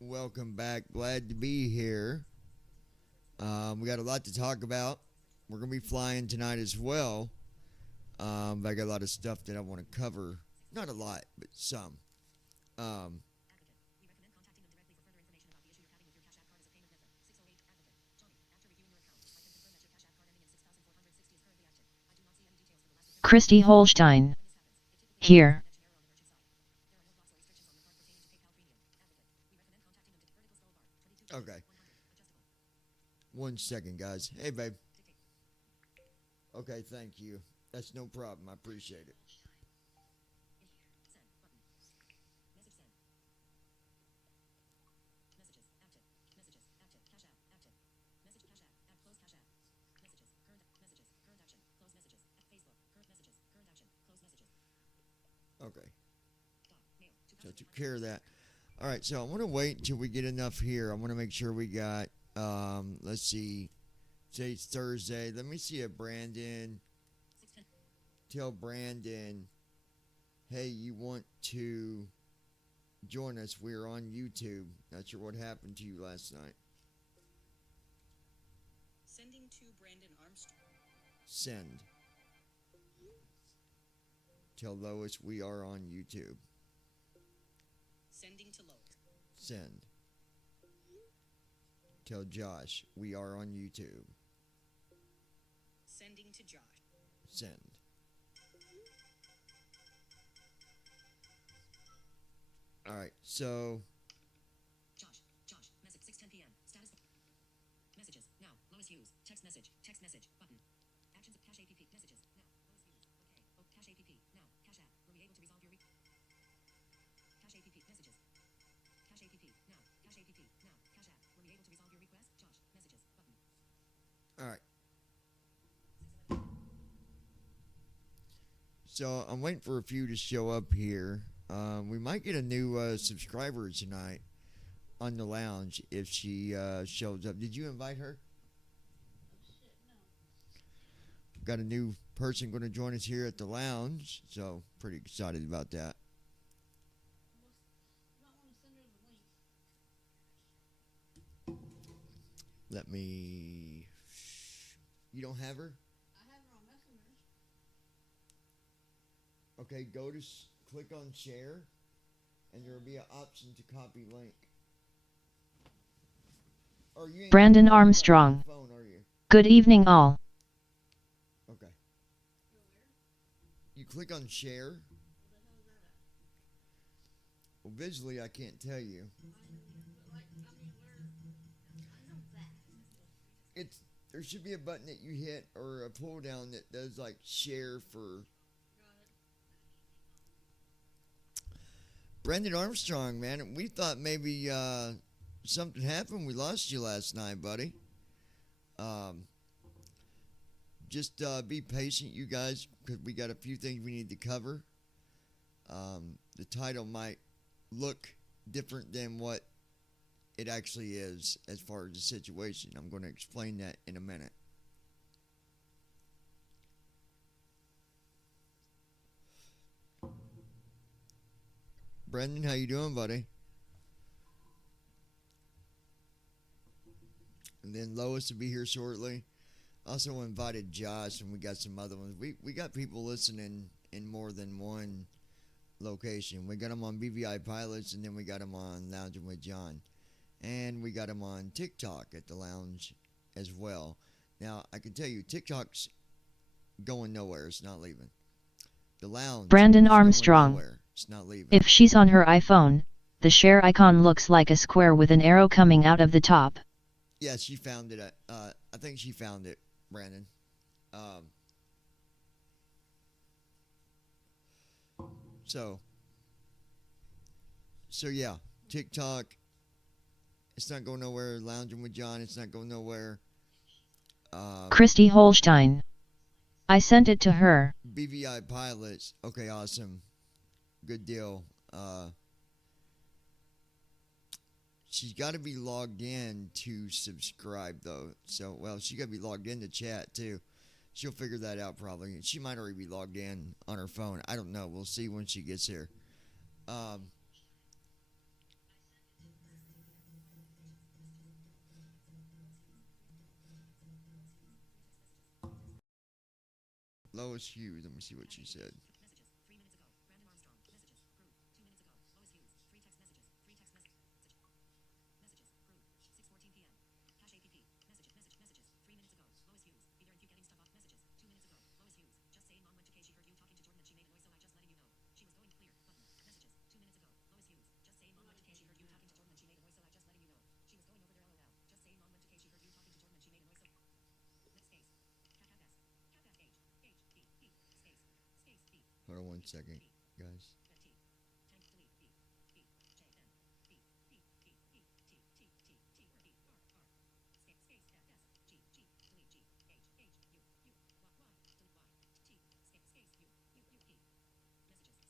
Welcome back. Glad to be here. We got a lot to talk about. We're going to be flying tonight as well. But I got a lot of stuff that I want to cover. Not a lot, but some. Um, Christy Holstein. Here. okay. 1 second, guys. Hey, babe. Okay, thank you. That's no problem. I appreciate it. Okay. So I took care of that. All right, so I want to wait until we get enough here. I want to make sure we got, let's see, today's Thursday. Let me see if Brandon, tell Brandon, hey, you want to join us? We're on YouTube. Not sure what happened to you last night. Sending to Brandon Armstrong. Send. Tell Lois we are on YouTube. Sending to Lois. Send. Tell Josh we are on YouTube. Sending to Josh. Send. All right, so Josh, message 6:10 p.m. Status messages now. Lois Hughes. Text message button. Actions of Cache APP messages now. Lois Hughes. Okay. Oh, Cache APP now. Cache app. Were we able to resolve your Cache APP messages. Cache APP now. Cache APP now. Cache app. Were we able to resolve your request? Josh messages button. all right. So I'm waiting for a few to show up here. We might get a new subscriber tonight on the lounge if she shows up. Did you invite her? Got a new person going to join us here at the lounge, so pretty excited about that. Let me. You don't have her? Okay, go to click on share, and there will be an option to copy link. Or you ain't Brandon on your Armstrong. phone, are you? Good evening, all. Okay. You click on share. Well, visually, I can't tell you. It's there should be a button that you hit or a pull down that does like share for. Brendan Armstrong, man, we thought maybe something happened. We lost you last night, buddy. Um, just be patient, you guys, because we got a few things we need to cover. The title might look different than what it actually is as far as the situation. I'm going to explain that in a minute. Brendan, how you doing, buddy? And then Lois will be here shortly. Also invited Josh, and we got some other ones. We got people listening in more than one location. We got them on BVI Pilots, and then we got them on Lounging with John. And we got them on TikTok at the lounge as well. Now, I can tell you, TikTok's going nowhere. It's not leaving. The lounge Brandon is going Armstrong. nowhere. It's not leaving. If she's on her iPhone, the share icon looks like a square with an arrow coming out of the top. Yeah, she found it. I think she found it, Brandon. Um, so yeah, TikTok. It's not going nowhere. Lounging with John. It's not going nowhere. Christy Holstein. I sent it to her. BVI Pilots. Okay, awesome. Good deal. She's got to be logged in to subscribe, though. So, well, she got to be logged in to chat, too. She'll figure that out, probably. She might already be logged in on her phone. I don't know. We'll see when she gets here. Lois Hughes. Let me see what she said. Messages. 3 minutes ago. Brandon Armstrong. Messages. Group. 2 minutes ago. Lois Hughes. 3 text messages. 3 text messages. Messages. Group. 6:14 p.m. Cache app. Messages. 3 minutes ago. Lois Hughes. Be there if you getting stuff off. Messages. 2 minutes ago. Lois Hughes. Just saying mom went to K. She heard you talking to Jordan that she made a noise, so I just letting you know. She was going clear. Button. Messages. 2 minutes ago. Lois Hughes. Just saying mom went to K. She heard you talking to Jordan that she made a noise, so I just letting you know. She was going over there. LOL. Just saying mom went to K. She heard you talking to Jordan that she made a noise, so. Next case. Cap S. Cap S H. H. B. B. Space. Space B. Hold on one second, guys.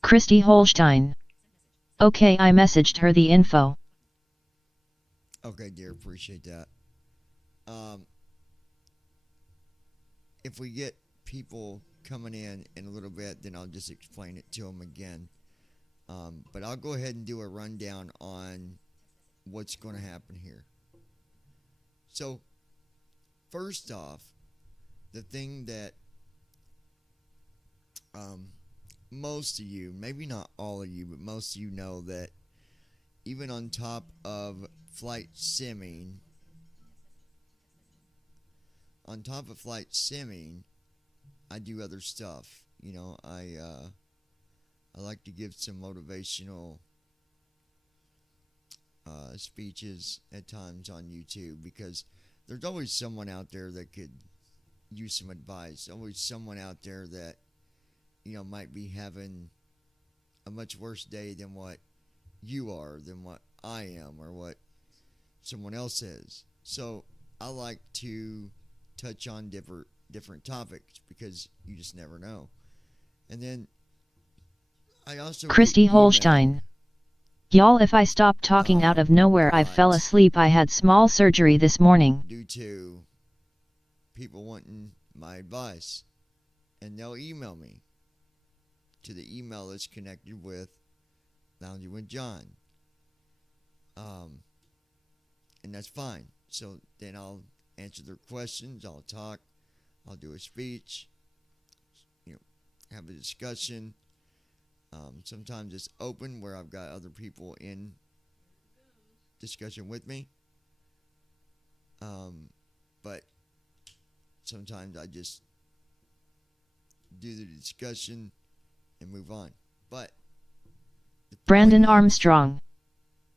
Christy Holstein. Okay, I messaged her the info. Okay, dear, appreciate that. If we get people coming in a little bit, then I'll just explain it to them again. But I'll go ahead and do a rundown on what's going to happen here. So, first off, the thing that most of you, maybe not all of you, but most of you know that even on top of flight simming, I do other stuff. You know, I like to give some motivational speeches at times on YouTube, because there's always someone out there that could use some advice. Always someone out there that, you know, might be having a much worse day than what you are, than what I am, or what someone else is. So I like to touch on different topics, because you just never know. And then I also Christy Holstein. Y'all, if I stopped talking out of nowhere, I fell asleep. I had small surgery this morning. Due to people wanting my advice, and they'll email me to the email that's connected with Lounging with John. And that's fine. So then I'll answer their questions, I'll talk, I'll do a speech, you know, have a discussion. Sometimes it's open, where I've got other people in discussion with me. But sometimes I just do the discussion and move on. But Brandon Armstrong.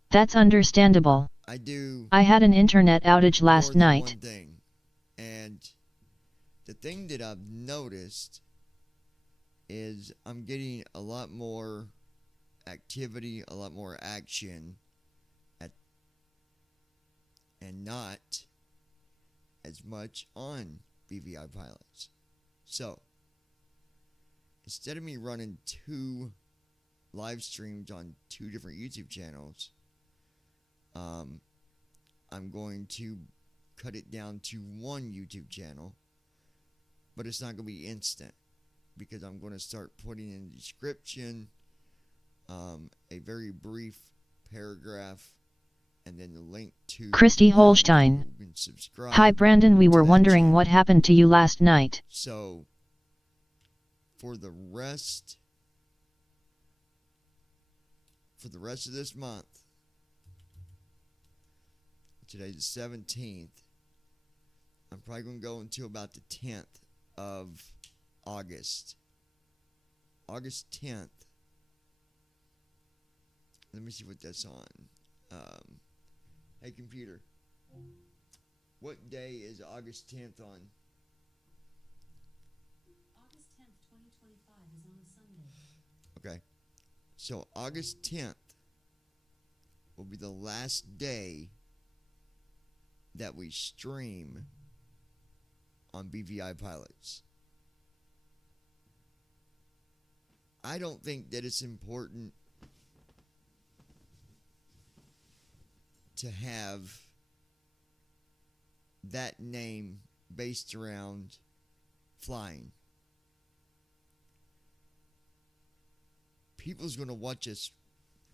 That's understandable. I had an internet outage last more than night. one thing. And the thing that I've noticed is I'm getting a lot more activity, a lot more action, and not as much on BVI Pilots. So, instead of me running 2 live streams on 2 different YouTube channels, I'm going to cut it down to 1 YouTube channel, but it's not going to be instant, because I'm going to start putting in the description a very brief paragraph, and then the link to Christy Holstein. Hi Brandon, we were wondering what happened to you last night. So, for the rest of this month, today's the 17th, I'm probably going to go until about the 10th of August. August 10th. Let me see what that's on. Hey computer, what day is August 10th on? August 10th, 2025 is on a Sunday. Okay. So August 10th will be the last day that we stream on BVI Pilots. I don't think that it's important to have that name based around flying. People's going to watch us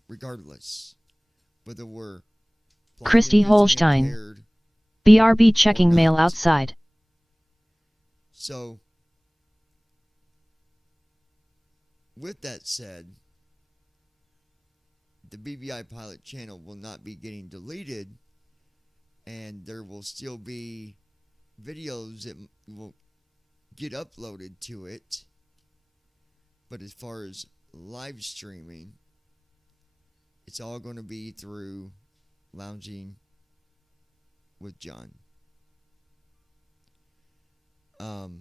regardless, whether we're Christy Holstein. BRB checking mail outside. So with that said, the BVI Pilot channel will not be getting deleted, and there will still be videos that will get uploaded to it. But as far as live streaming, it's all going to be through Lounging with John. And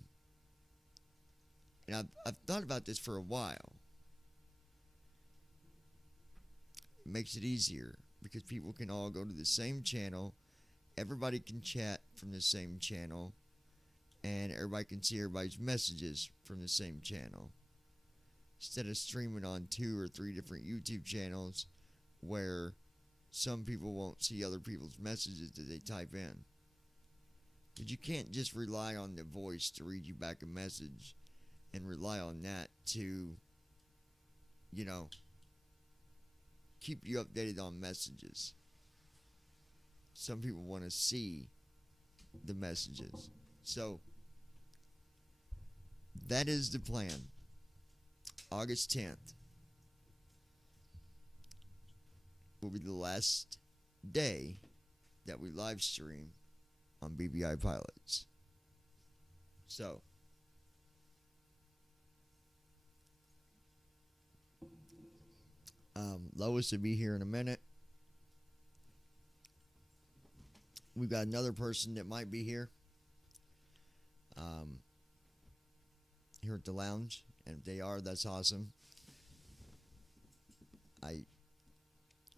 I've thought about this for a while. It makes it easier because people can all go to the same channel. Everybody can chat from the same channel. And everybody can see everybody's messages from the same channel. Instead of streaming on 2 or 3 different YouTube channels where some people won't see other people's messages that they type in. But you can't just rely on the voice to read you back a message and rely on that to, keep you updated on messages. Some people want to see the messages. So, that is the plan. August 10th will be the last day that we live stream on BVI Pilots. So, Lois will be here in a minute. We've got another person that might be here. Here at the lounge. And if they are, that's awesome. I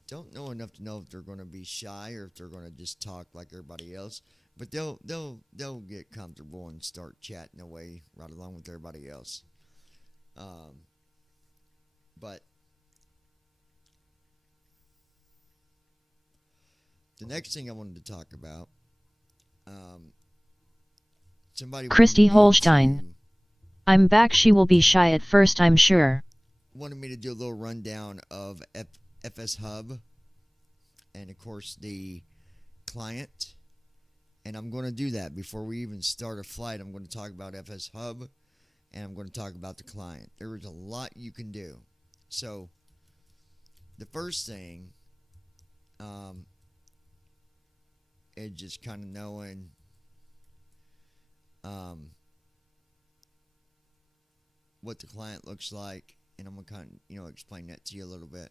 don't know enough to know if they're going to be shy or if they're going to just talk like everybody else. But they'll get comfortable and start chatting away right along with everybody else. But the next thing I wanted to talk about, somebody Christy wanted me Holstein. I'm back. She will be shy at first, I'm sure. wanted me to do a little rundown of FS Hub and, of course, the client. And I'm going to do that before we even start a flight. I'm going to talk about FS Hub and I'm going to talk about the client. There is a lot you can do. So, the first thing is just kind of knowing what the client looks like, and I'm going to kind of, explain that to you a little bit.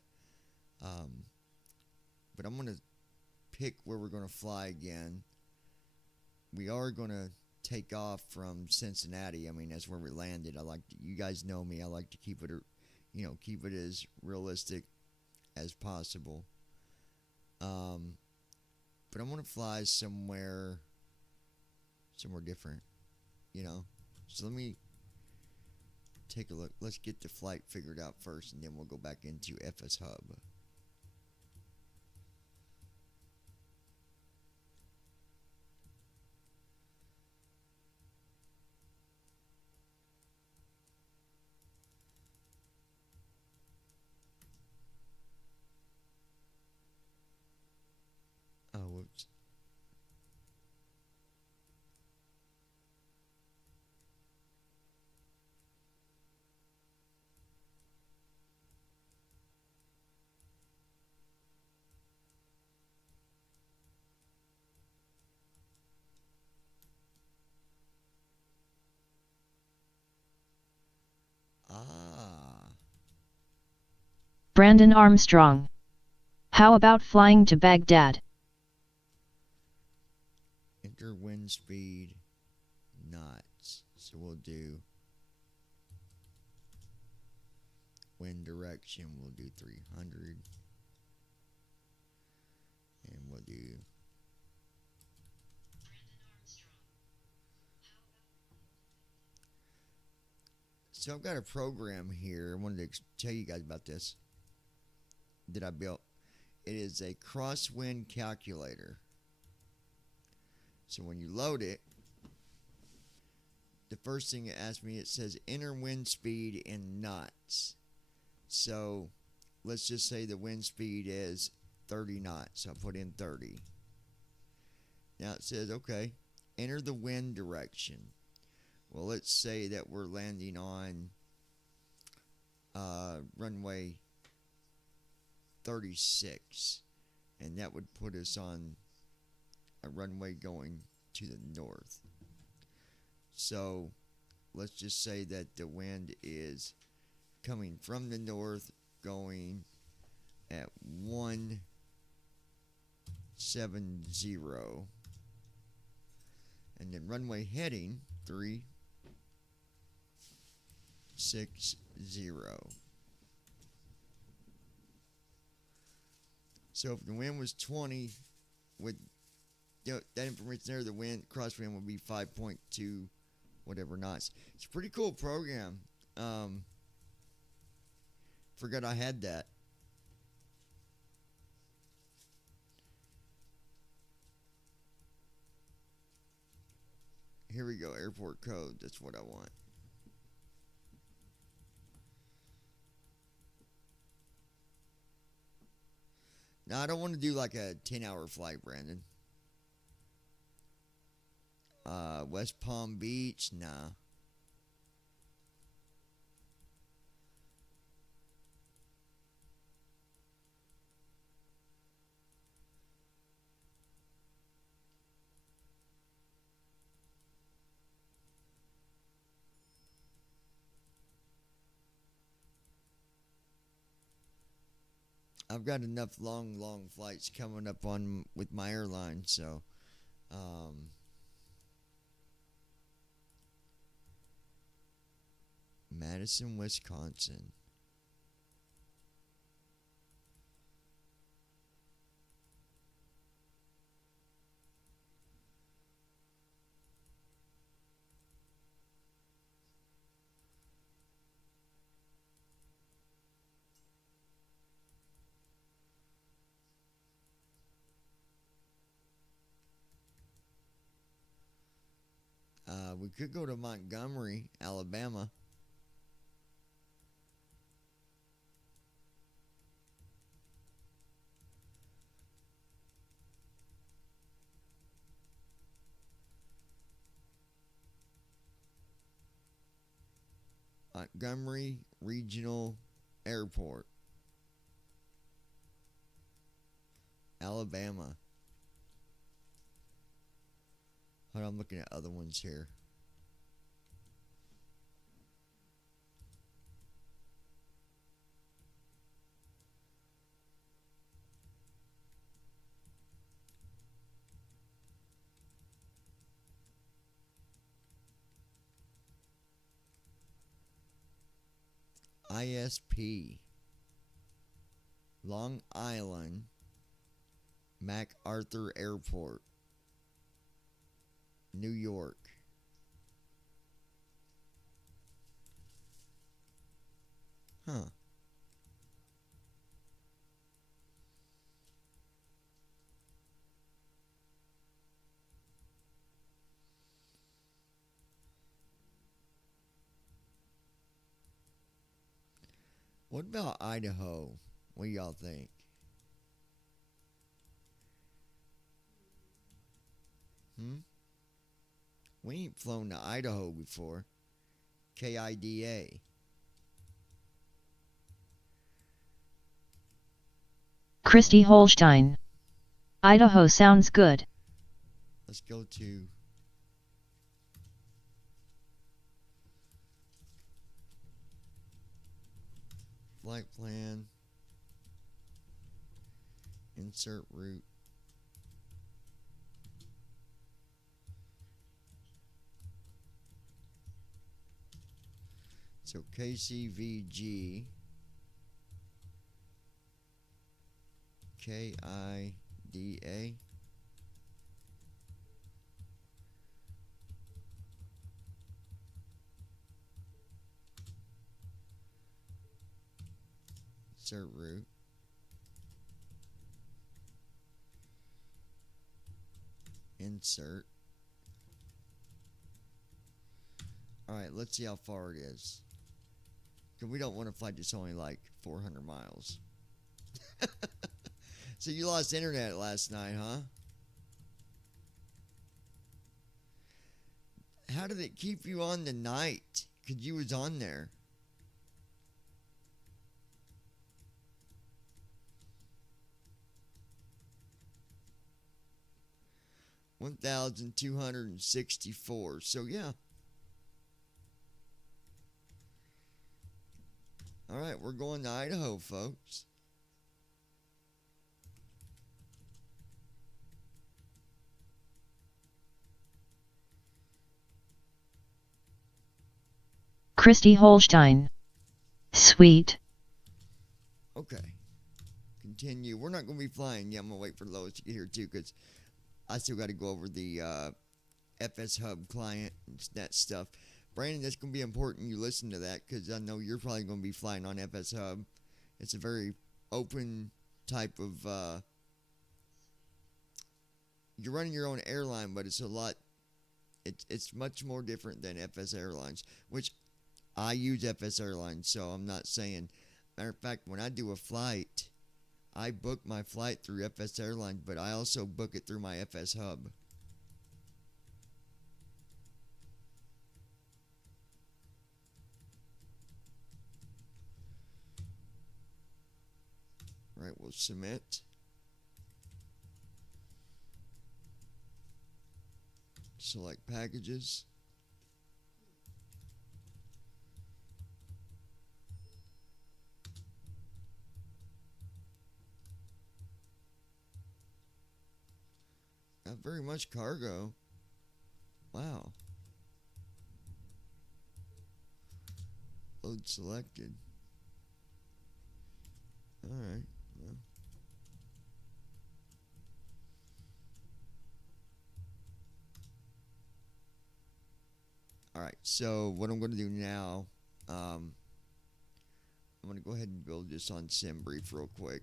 But I'm going to pick where we're going to fly again. We are going to take off from Cincinnati. I mean, that's where we landed. You guys know me. I like to keep it, keep it as realistic as possible. But I'm going to fly somewhere different, So let me take a look. Let's get the flight figured out first, and then we'll go back into FS Hub. Oh, whoops. Ah, Brandon Armstrong. How about flying to Baghdad? enter wind speed knots. So we'll do wind direction. We'll do 300. And we'll do So I've got a program here. I wanted to tell you guys about this that I built. It is a crosswind calculator. So when you load it, the first thing it asks me, it says enter wind speed in knots. So let's just say the wind speed is 30 knots. So I put in 30. Now it says, okay, enter the wind direction. Well, let's say that we're landing on runway 36, and that would put us on a runway going to the north. So let's just say that the wind is coming from the north going at 170, and then runway heading 360. So if the wind was 20, with that information there, the wind crosswind would be 5.2 whatever knots. It's a pretty cool program. Forgot I had that. Here we go, airport code. That's what I want. Now, I don't want to do like a 10-hour flight, Brandon. West Palm Beach, nah. I've got enough long flights coming up on with my airline, so Madison, Wisconsin. We could go to Montgomery, Alabama. Montgomery Regional Airport, Alabama. Hold on, I'm looking at other ones here. ISP, Long Island, MacArthur Airport, New York. Huh. What about Idaho? What do y'all think? We ain't flown to Idaho before. KIDA. Christy Holstein. Idaho sounds good. Let's go to flight plan. Insert route. So KCVG, KIDA. Insert route. Insert. Alright, let's see how far it is. Because we don't want to fly just only like 400 miles. So you lost internet last night, huh? How did it keep you on the night? Because you was on there. 1,264. So yeah. All right, we're going to Idaho, folks. Christy Holstein. Sweet. Okay. Continue. We're not going to be flying. Yeah, I'm going to wait for Lois to get here too, because I still got to go over the FS Hub client and that stuff. Brandon, that's going to be important you listen to that, because I know you're probably going to be flying on FS Hub. It's a very open type of you're running your own airline, but it's a lot it's much more different than FS Airlines, which I use FS Airlines, so I'm not saying. Matter of fact, when I do a flight, I book my flight through FS Airlines, but I also book it through my FS Hub. Right, we'll submit. Select packages. Not very much cargo. Wow. Load selected. Alright. Well. Alright, so what I'm going to do now, I'm going to go ahead and build this on SimBrief real quick.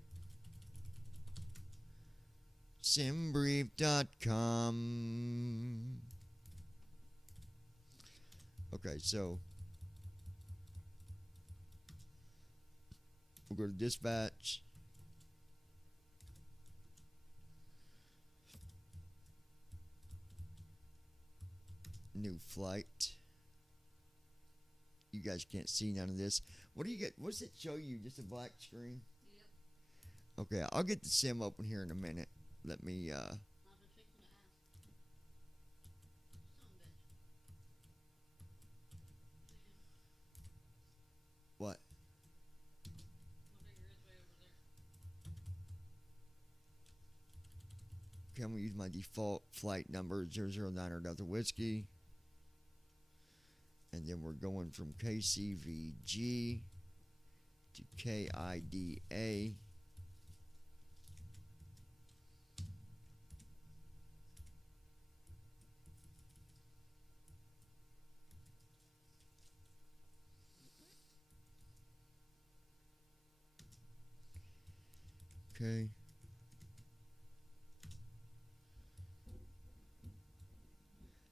Simbrief.com. Okay, so we'll go to dispatch. New flight. You guys can't see none of this. What do you get? What's it show you? Just a black screen? Yep. Okay, I'll get the sim open here in a minute. Let me what? Okay, I'm gonna use my default flight number 009 or Delta Whiskey. And then we're going from KCVG to KIDA. Okay.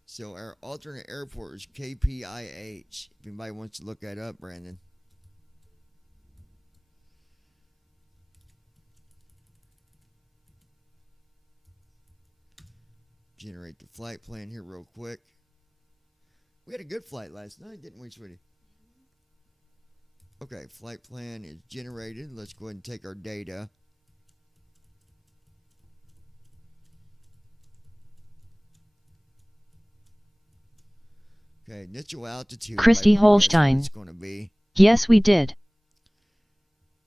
So our alternate airport is KPIH. If anybody wants to look that up, Brandon. Generate the flight plan here real quick. We had a good flight last night, didn't we, sweetie? Okay, flight plan is generated. Let's go ahead and take our data. Okay, initial altitude. Christy Holstein. It's going to be. Yes, we did.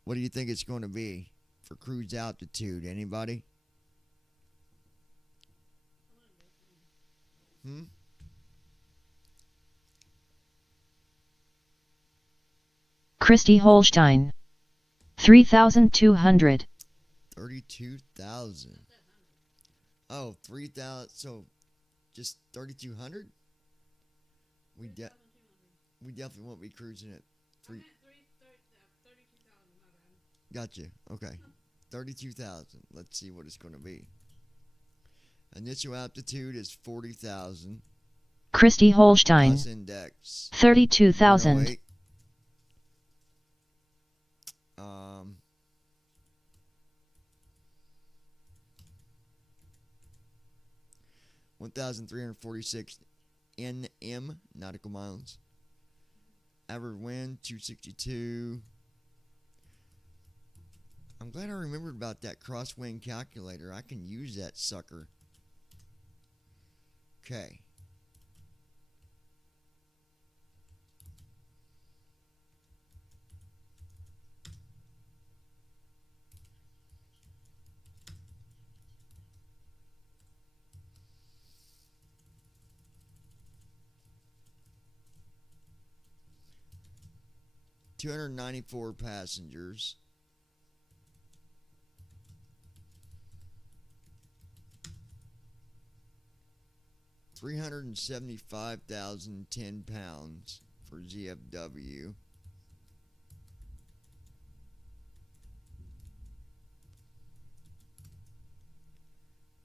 What do you think it's going to be for cruise altitude? Anybody? Christy Holstein. 3,200. 32,000. Oh, 3,000. So, just 3,200? We definitely won't be cruising at 32,000. Gotcha. Okay. 32,000. Let's see what it's going to be. Initial altitude is 40,000. Christy Holstein. Plus index 32,000. 108. 1,346 NM nautical miles. Average wind 262. I'm glad I remembered about that crosswind calculator. I can use that sucker. Okay. $294 passengers. £375,010 for ZFW.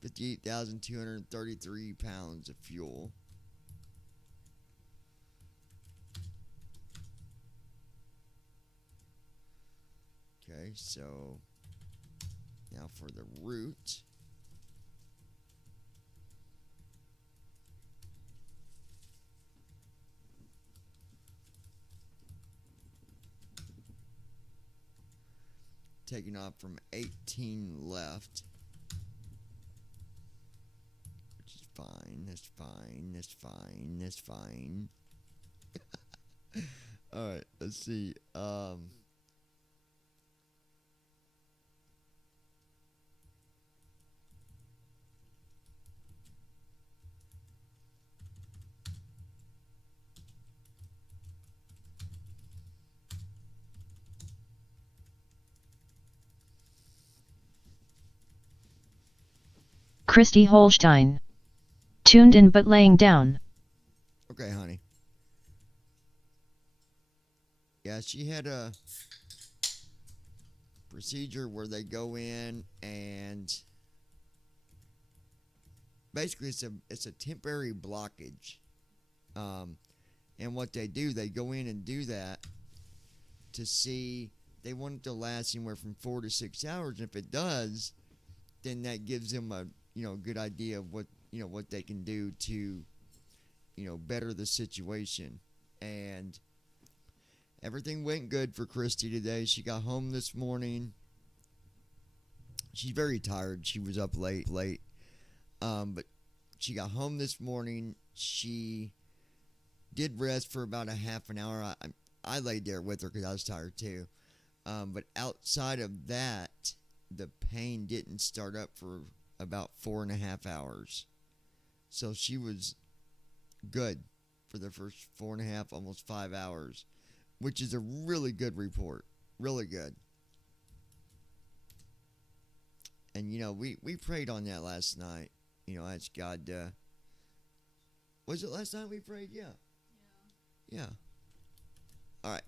£58,233 of fuel. Okay, so now for the route. Taking off from 18 left. Which is fine. That's fine. That's fine. That's fine. Alright, let's see. Christy Holstein. Tuned in but laying down. Okay, honey. Yeah, she had a procedure where they go in and basically it's a temporary blockage. And what they do, they go in and do that to see, they want it to last anywhere from 4 to 6 hours. And if it does, then that gives them a good idea of what they can do to better the situation. And everything went good for Christy today. She got home this morning. She's very tired. She was up late. But she got home this morning. She did rest for about a half an hour. I laid there with her because I was tired too. But outside of that, the pain didn't start up for about 4.5 hours. So she was good for the first 4.5, almost 5 hours, which is a really good report. Really good. And, we prayed on that last night. Asked God, was it last night we prayed? Yeah. Yeah. All right.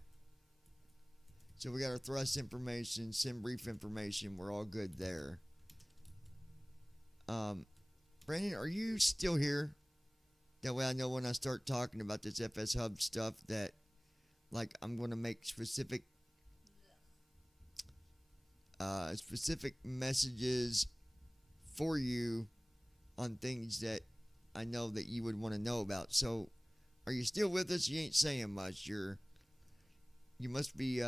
So we got our thrust information, sim brief information. We're all good there. Brandon, are you still here? That way I know when I start talking about this FS Hub stuff that, like, I'm going to make specific messages for you on things that I know that you would want to know about. So, are you still with us? You ain't saying much. You must be, you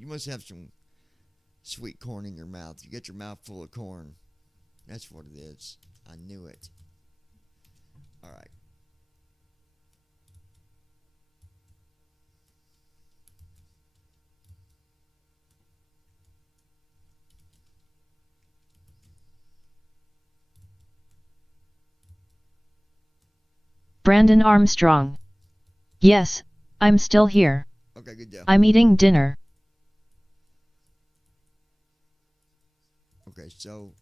must have some sweet corn in your mouth. You got your mouth full of corn. That's what it is. I knew it. All right. Brandon Armstrong. Yes, I'm still here. Okay, good deal. I'm eating dinner. Okay, so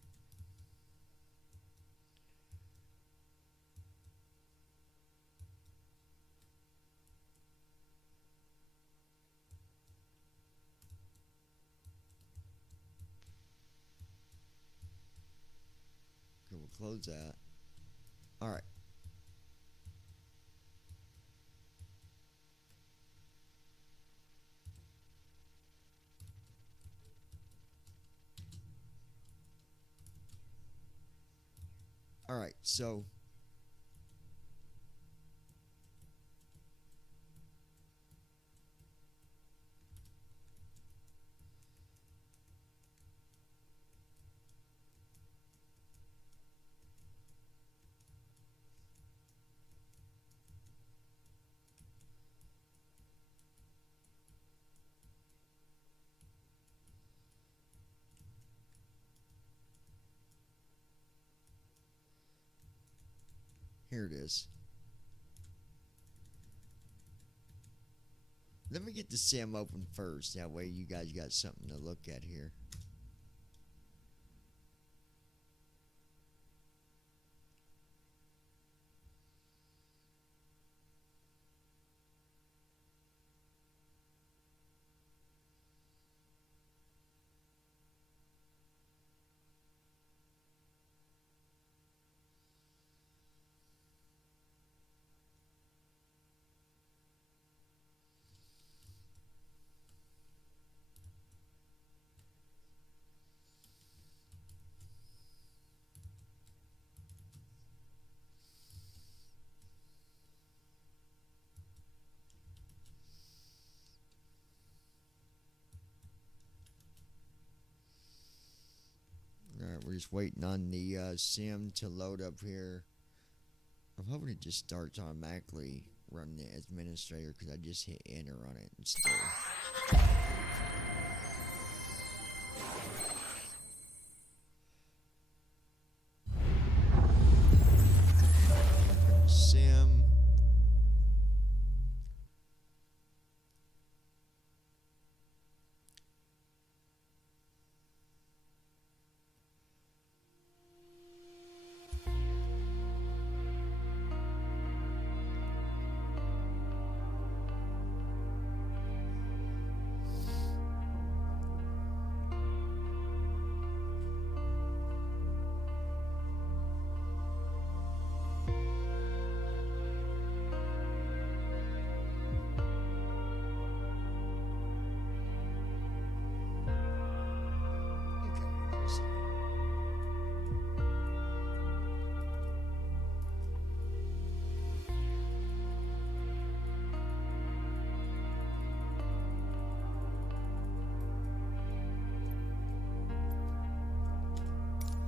okay, we'll close that. All right. All right, so Here it is. Let me get the sim open first. That way you guys got something to look at here. Alright, we're just waiting on the sim to load up here. I'm hoping it just starts automatically running the administrator because I just hit enter on it and still. Sim.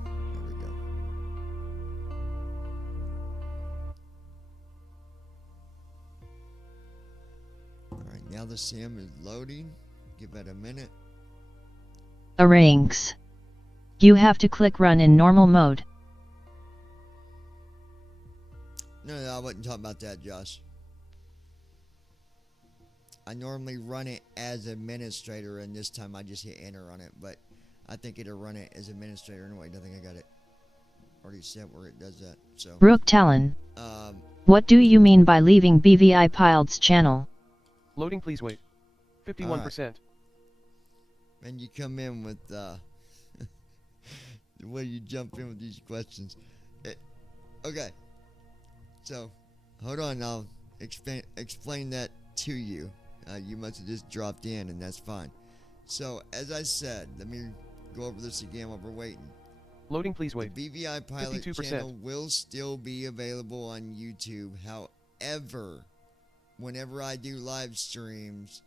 There we go. Alright, now the sim is loading. Give it a minute. Ranks. You have to click run in normal mode. No, I wasn't talking about that, Josh. I normally run it as administrator, and this time I just hit enter on it, but I think it'll run it as administrator anyway. I think I got it already set where it does that. So, Rook Talon. um, What do you mean by leaving BVI Pilots channel? Loading, please wait. 51%. and you come in with the way you jump in with these questions. Okay, so hold on, I'll explain that to you. You must have just dropped in, and that's fine. So, as I said, let me go over this again while we're waiting. Loading, please wait. The BVI Pilot 52%. channel will still be available on YouTube. However, whenever I do live streams,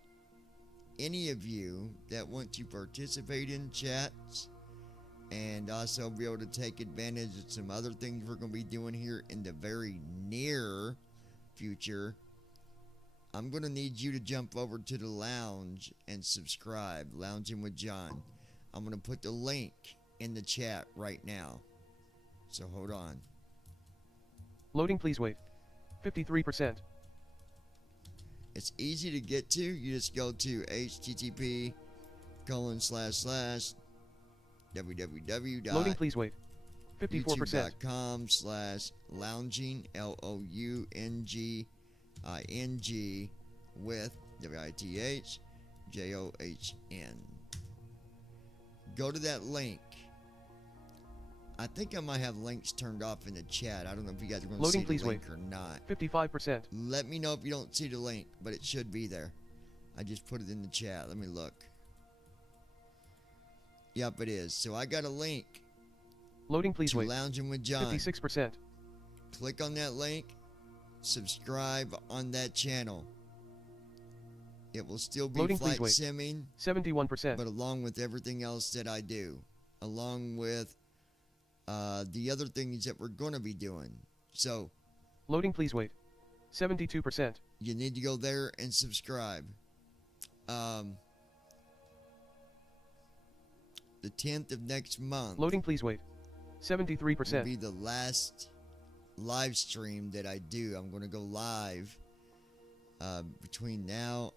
any of you that want to participate in chats and also be able to take advantage of some other things we're going to be doing here in the very near future, I'm going to need you to jump over to the lounge and subscribe. Lounging with John. I'm going to put the link in the chat right now. So hold on. Loading, please wait. 53%. It's easy to get to. You just go to http://www. Loading, please wait. 54%. youtube.com/lounging LOUNGING with WITHJOHN. Go to that link. I think I might have links turned off in the chat. I don't know if you guys are going to see Loading, the please link wait. or not. 55%. Let me know if you don't see the link, but it should be there. I just put it in the chat. Let me look. Yep, it is. So I got a link Loading, please to wait. Lounging with John. 56%. Click on that link. Subscribe on that channel. It will still be Loading, flight please wait. simming, 71%. but along with everything else that I do, along with the other things that we're going to be doing. So Loading, please wait. 72%. you need to go there and subscribe. The 10th of next month Loading, please wait. will 73%. be the last live stream that I do. I'm going to go live between now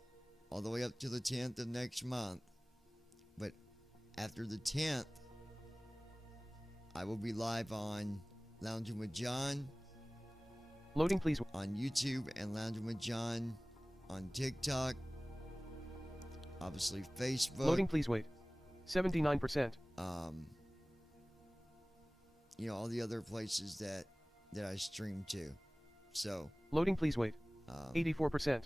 all the way up to the 10th of next month. But after the 10th, I will be live on Lounging with John Loading please. on YouTube and Lounging with John on TikTok. Obviously Facebook. Loading please wait. 79%. You know, all the other places that I stream to. So Loading please wait. 84%.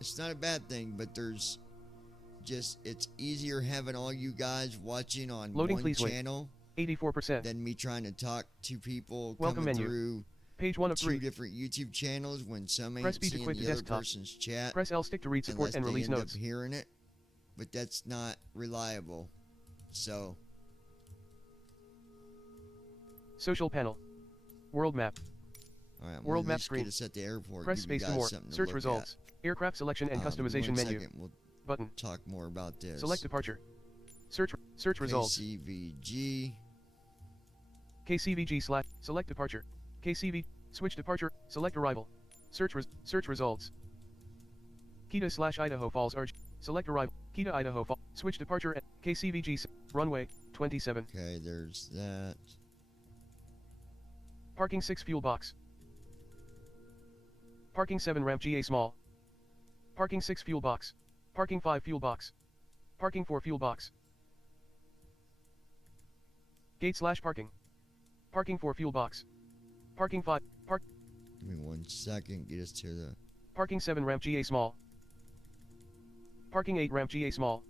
It's not a bad thing, but there's just, it's easier having all you guys watching on Loading one please wait. channel 84%. than me trying to talk to people Welcome coming menu. through Page 1 of 2 3. different YouTube channels when some Press ain't B to seeing quit the to other desktop. person's chat Press L stick to read support unless and they release end notes. up hearing it. But that's not reliable. So, Social panel. World map. all right, I'm World gonna map just screen. get us at the airport. Press give you space for guys more. something to Search look results. Aircraft selection and at. customization One menu. second, we'll Button. talk more about this. Select departure. Search results. KCVG. KCVG slash. Select departure. KCV. Switch departure. Select arrival. Search results. Kita slash Idaho Falls Arch. Select arrival. Kita Idaho Falls. Switch departure at KCVG. Runway 27. Okay, there's that. Parking 6 fuel box. Parking 7 ramp GA small. Parking 6 fuel box. Parking 5 fuel box. Parking 4 fuel box. Gate slash parking. Parking 4 fuel box. Parking 5. Give me 1 second. Get us to the. Parking 7 ramp GA small. Parking 8 ramp GA small.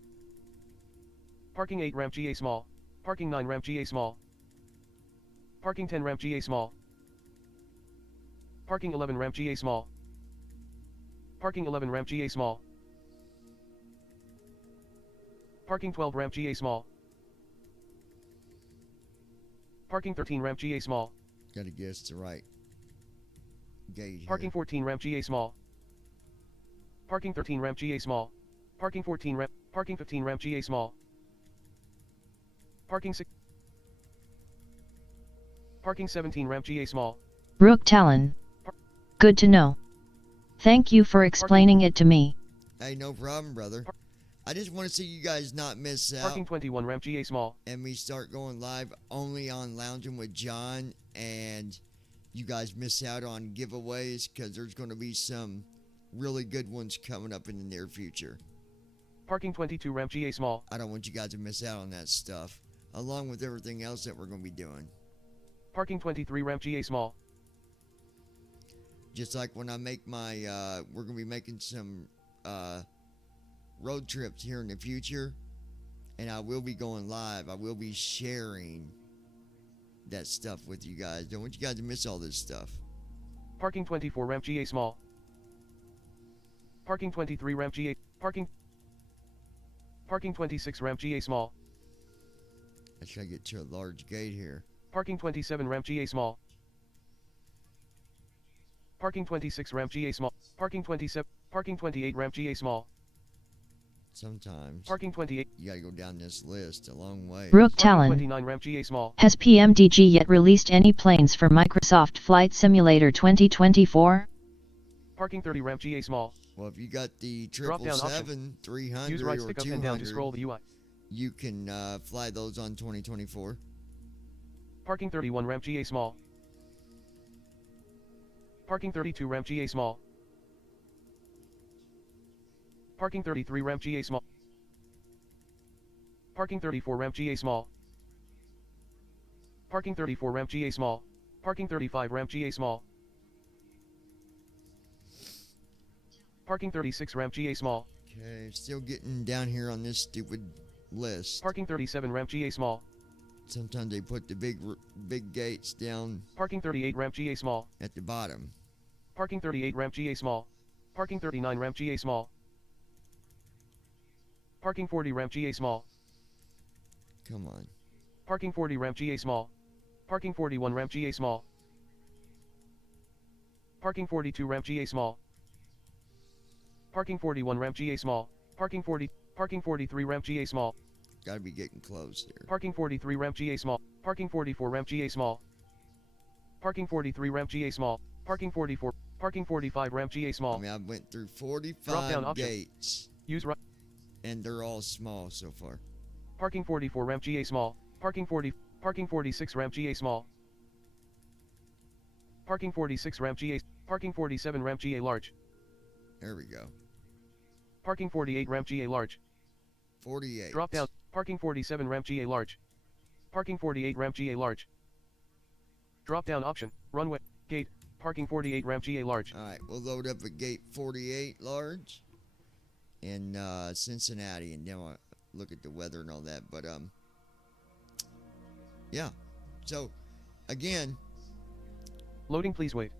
Parking 8 ramp GA small. Parking 9 ramp GA small. Parking 10 ramp GA small. Parking 11 ramp GA small. Parking 11 ramp GA small. Parking 12 ramp GA small. Parking 13 ramp GA small. Gotta get us to right gate here. Parking 14 ramp GA small. Parking 13 ramp GA small. Parking 14 ramp. Parking 15 ramp GA small. Parking 6. Parking 17 ramp GA small. Rook Talon. Good to know. Thank you for explaining it to me. Hey, no problem, brother. I just want to see you guys not miss out Parking 21 ramp GA small. and we start going live only on Lounging with John, and you guys miss out on giveaways because there's going to be some really good ones coming up in the near future. Parking 22 ramp GA small. I don't want you guys to miss out on that stuff, along with everything else that we're going to be doing. Parking 23 ramp GA small. Just like when I make my, we're going to be making some road trips here in the future, and I will be going live. I will be sharing that stuff with you guys. Don't want you guys to miss all this stuff. Parking 24 ramp GA small. Parking 23 ramp GA. Parking 26 ramp GA small. I try to get to a large gate here. Parking 27 ramp GA small. Parking 26 ramp GA small. Parking 27. Parking 28 ramp GA small. Sometimes Parking 28. you gotta go down this list a long way. Rook Parking Talon. 29 ramp GA small. Has PMDG yet released any planes for Microsoft Flight Simulator 2024? Parking 30 ramp GA small. Well, if you got the Drop down option. 777, 300, Use right or stick up and down to 200, scroll the UI. you can fly those on 2024. Parking 31 ramp GA small. Parking 32 ramp GA small. Parking 33 ramp GA small. Parking 34 ramp GA small. Parking 34 ramp GA small. Parking 35 ramp GA small. Parking 36 ramp GA small. Okay, still getting down here on this stupid list. Parking 37 ramp GA small. Sometimes they put the big gates down Parking 38 ramp GA small. at the bottom. Parking 38 ramp GA small. Parking 39 ramp GA small. Parking 40 ramp GA small. Come on. Parking 40 ramp GA small. Parking 41 ramp GA small. Parking 42 ramp GA small. Parking 41 ramp GA small. Parking 43 ramp GA small. Gotta be getting close here. Parking 43 ramp GA small. Parking 44 ramp GA small. Parking 43 ramp GA small. Parking 44. Parking 45 ramp GA I small. mean, I went through Drop down 45 option. gates, Use right. and they're all small so far. Parking 44 ramp GA small. Parking 40. Parking 46 ramp GA small. Parking 46 ramp GA. Parking 47 ramp GA large. There we go. Parking 48 ramp GA large. 48. Drop down. Parking 47 ramp GA large. Parking 48 ramp GA large. Drop down option. Runway. Gate. Parking 48 ramp GA large. All right, we'll load up at gate 48 large in Cincinnati, and then I'll look at the weather and all that. But yeah. So again, Loading, please wait.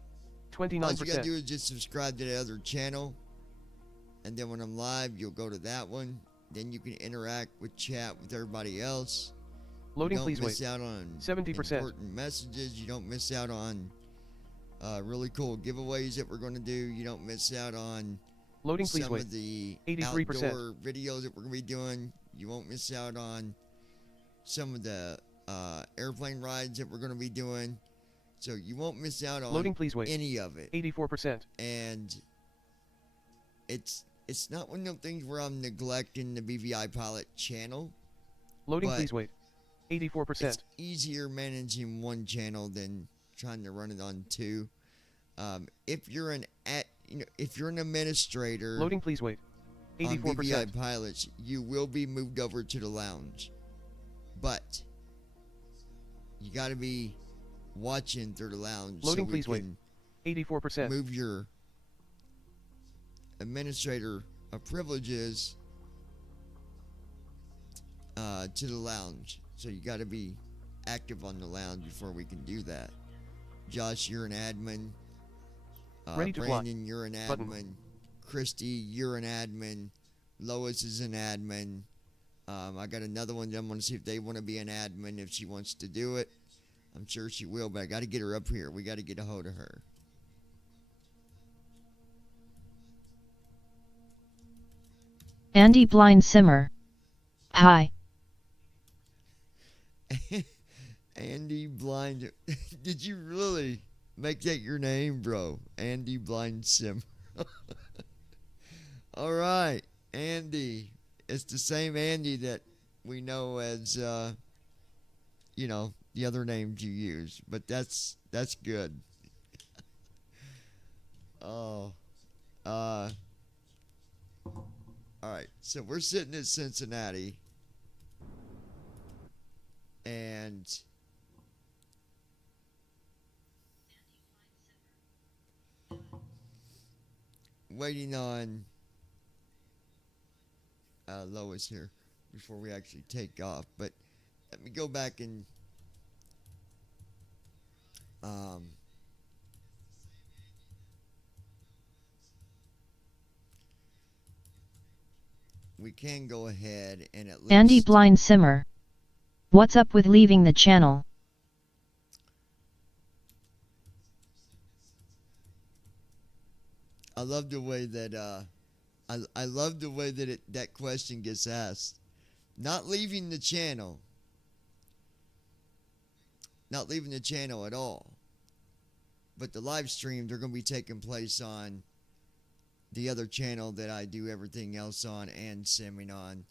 all you gotta 29%. do is just subscribe to the other channel, and then when I'm live, you'll go to that one. Then you can interact with chat with everybody else. Loading, You don't please miss wait. out on 70%. important messages. You don't miss out on really cool giveaways that we're going to do. You don't miss out on Loading, please some wait. of the 83%. outdoor videos that we're going to be doing. You won't miss out on some of the airplane rides that we're going to be doing. So you won't miss out on Loading, please wait. any of it. 84%. And it's not one of them things where I'm neglecting the BVI Pilot channel. Loading, But please wait. 84%. It's easier managing one channel than trying to run it on two. If you're an administrator Loading, please wait. on BVI 84%. Pilots, you will be moved over to the lounge, but you got to be watching through the lounge. Loading, so we please wait. can 84%. move your administrator privileges to the lounge. So you got to be active on the lounge before we can do that. Josh, you're an admin. Ready to fly. Brandon, you're an admin. Button. Christy, you're an admin. Lois is an admin. I got another one that I'm going to see if they want to be an admin, if she wants to do it. I'm sure she will, but I got to get her up here. We got to get a hold of her. Andy Blind Simmer. Hi. Andy Blind. Did you really make that your name, bro? Andy Blind Sim. All right, Andy. It's the same Andy that we know as, the other names you use. But that's good. Oh. All right. So we're sitting in Cincinnati. And waiting on Lois here before we actually take off. But let me go back and we can go ahead and at least Andy Blind Simmer. What's up with leaving the channel? I love the way that I love the way that that question gets asked. Not leaving the channel. Not leaving the channel at all. But the live streams are going to be taking place on the other channel that I do everything else on and simming on.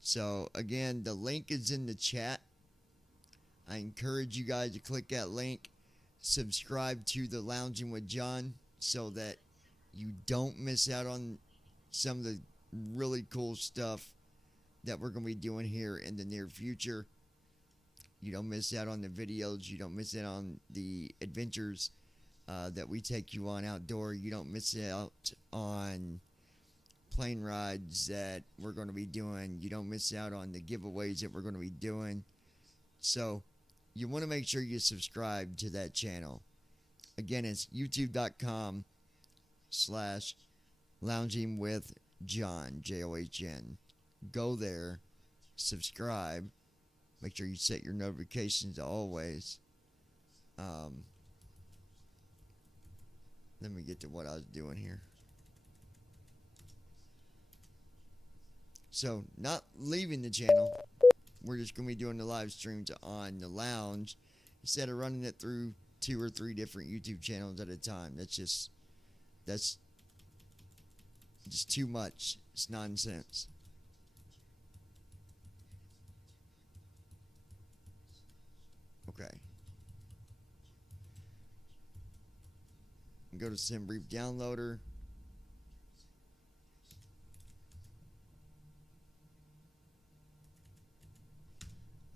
So again, the link is in the chat. I encourage you guys to click that link. Subscribe to the Lounging with John so that you don't miss out on some of the really cool stuff that we're going to be doing here in the near future. You don't miss out on the videos. You don't miss out on the adventures that we take you on outdoor. You don't miss out on plane rides that we're going to be doing. You don't miss out on the giveaways that we're going to be doing. So you want to make sure you subscribe to that channel. Again, it's youtube.com/lounging with John, John. Go there, subscribe. Make sure you set your notifications to always. Let me get to what I was doing here. So, not leaving the channel. We're just going to be doing the live streams on the lounge instead of running it through 2 or 3 different YouTube channels at a time. That's just too much. It's nonsense. Okay. Go to SimBrief Downloader.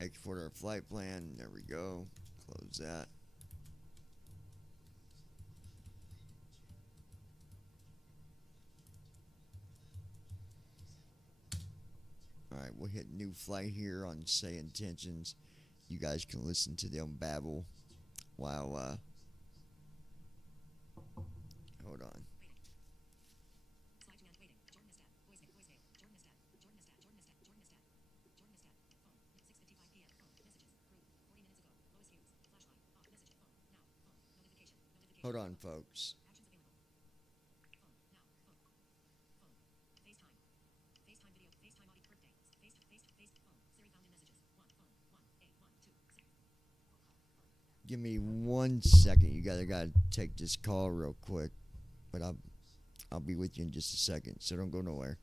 Export our flight plan. There we go. Close that. Alright, we'll hit new flight here on say intentions. You guys can listen to them babble while hold on. Slide to end waiting. Jordan Estat. Voicemail. Jordan Estat. Jordan Estat. Jordan Estat. Jordan Estat. Jordan Estat. Phone. 6:55 p.m. Phone. Messages. Group. 40 minutes ago. Lois Hughes. Flashlight. Off. Message. Phone. Now. Phone. Notification. Notification. Hold on, folks. Actions available. Phone. Now. Phone. Phone. FaceTime. FaceTime video. FaceTime audio. Birthday. Face. Phone. Siri found in messages. 1. Phone. 1. 8. 1. 2. 6. Give me 1 second. You guys, I gotta take this call real quick. But I'll be with you in just a second, so don't go nowhere.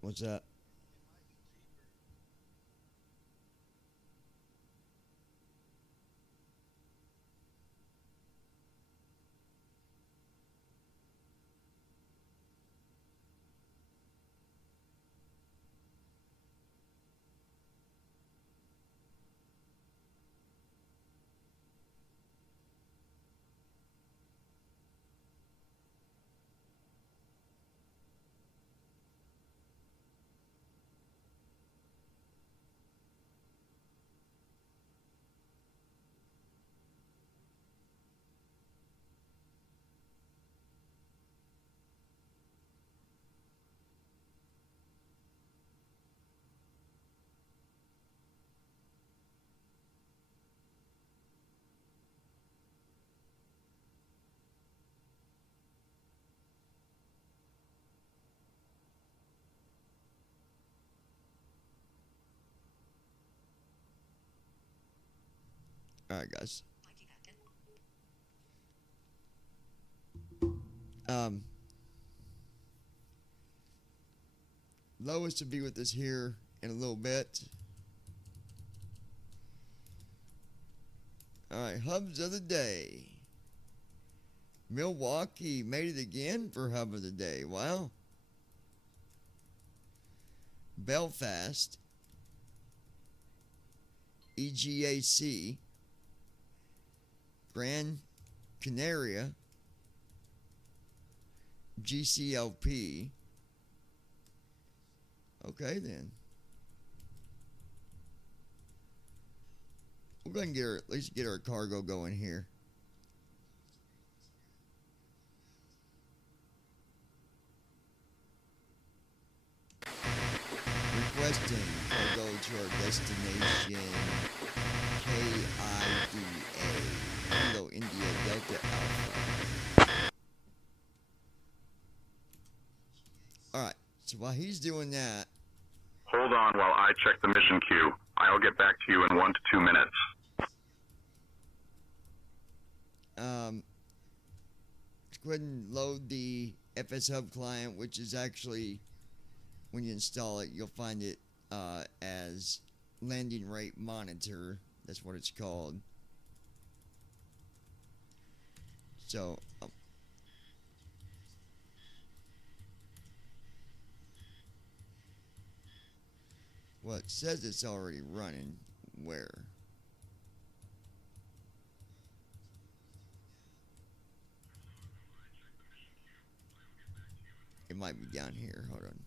What's that? Alright, guys. Lois will be with us here in a little bit. Alright, hubs of the day. Milwaukee made it again for hub of the day. Wow. Belfast. EGAC. Gran Canaria. GCLP. Okay, then. We're going to at least get our cargo going here. Requesting cargo to our destination KIDA. Kilo India Delta Alpha. Alright, so while he's doing that, hold on while I check the mission queue. I'll get back to you in 1 to 2 minutes. let's go ahead and load the FS Hub client, which is actually, when you install it, you'll find it as landing rate monitor. That's what it's called. So, well, it says it's already running. Where? It might be down here. Hold on.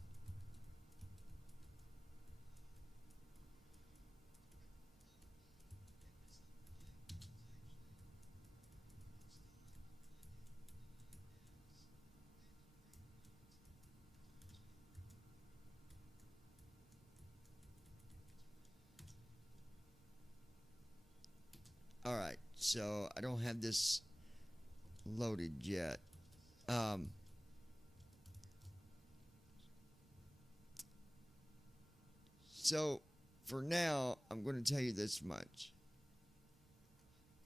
All right, so I don't have this loaded yet. So for now, I'm going to tell you this much,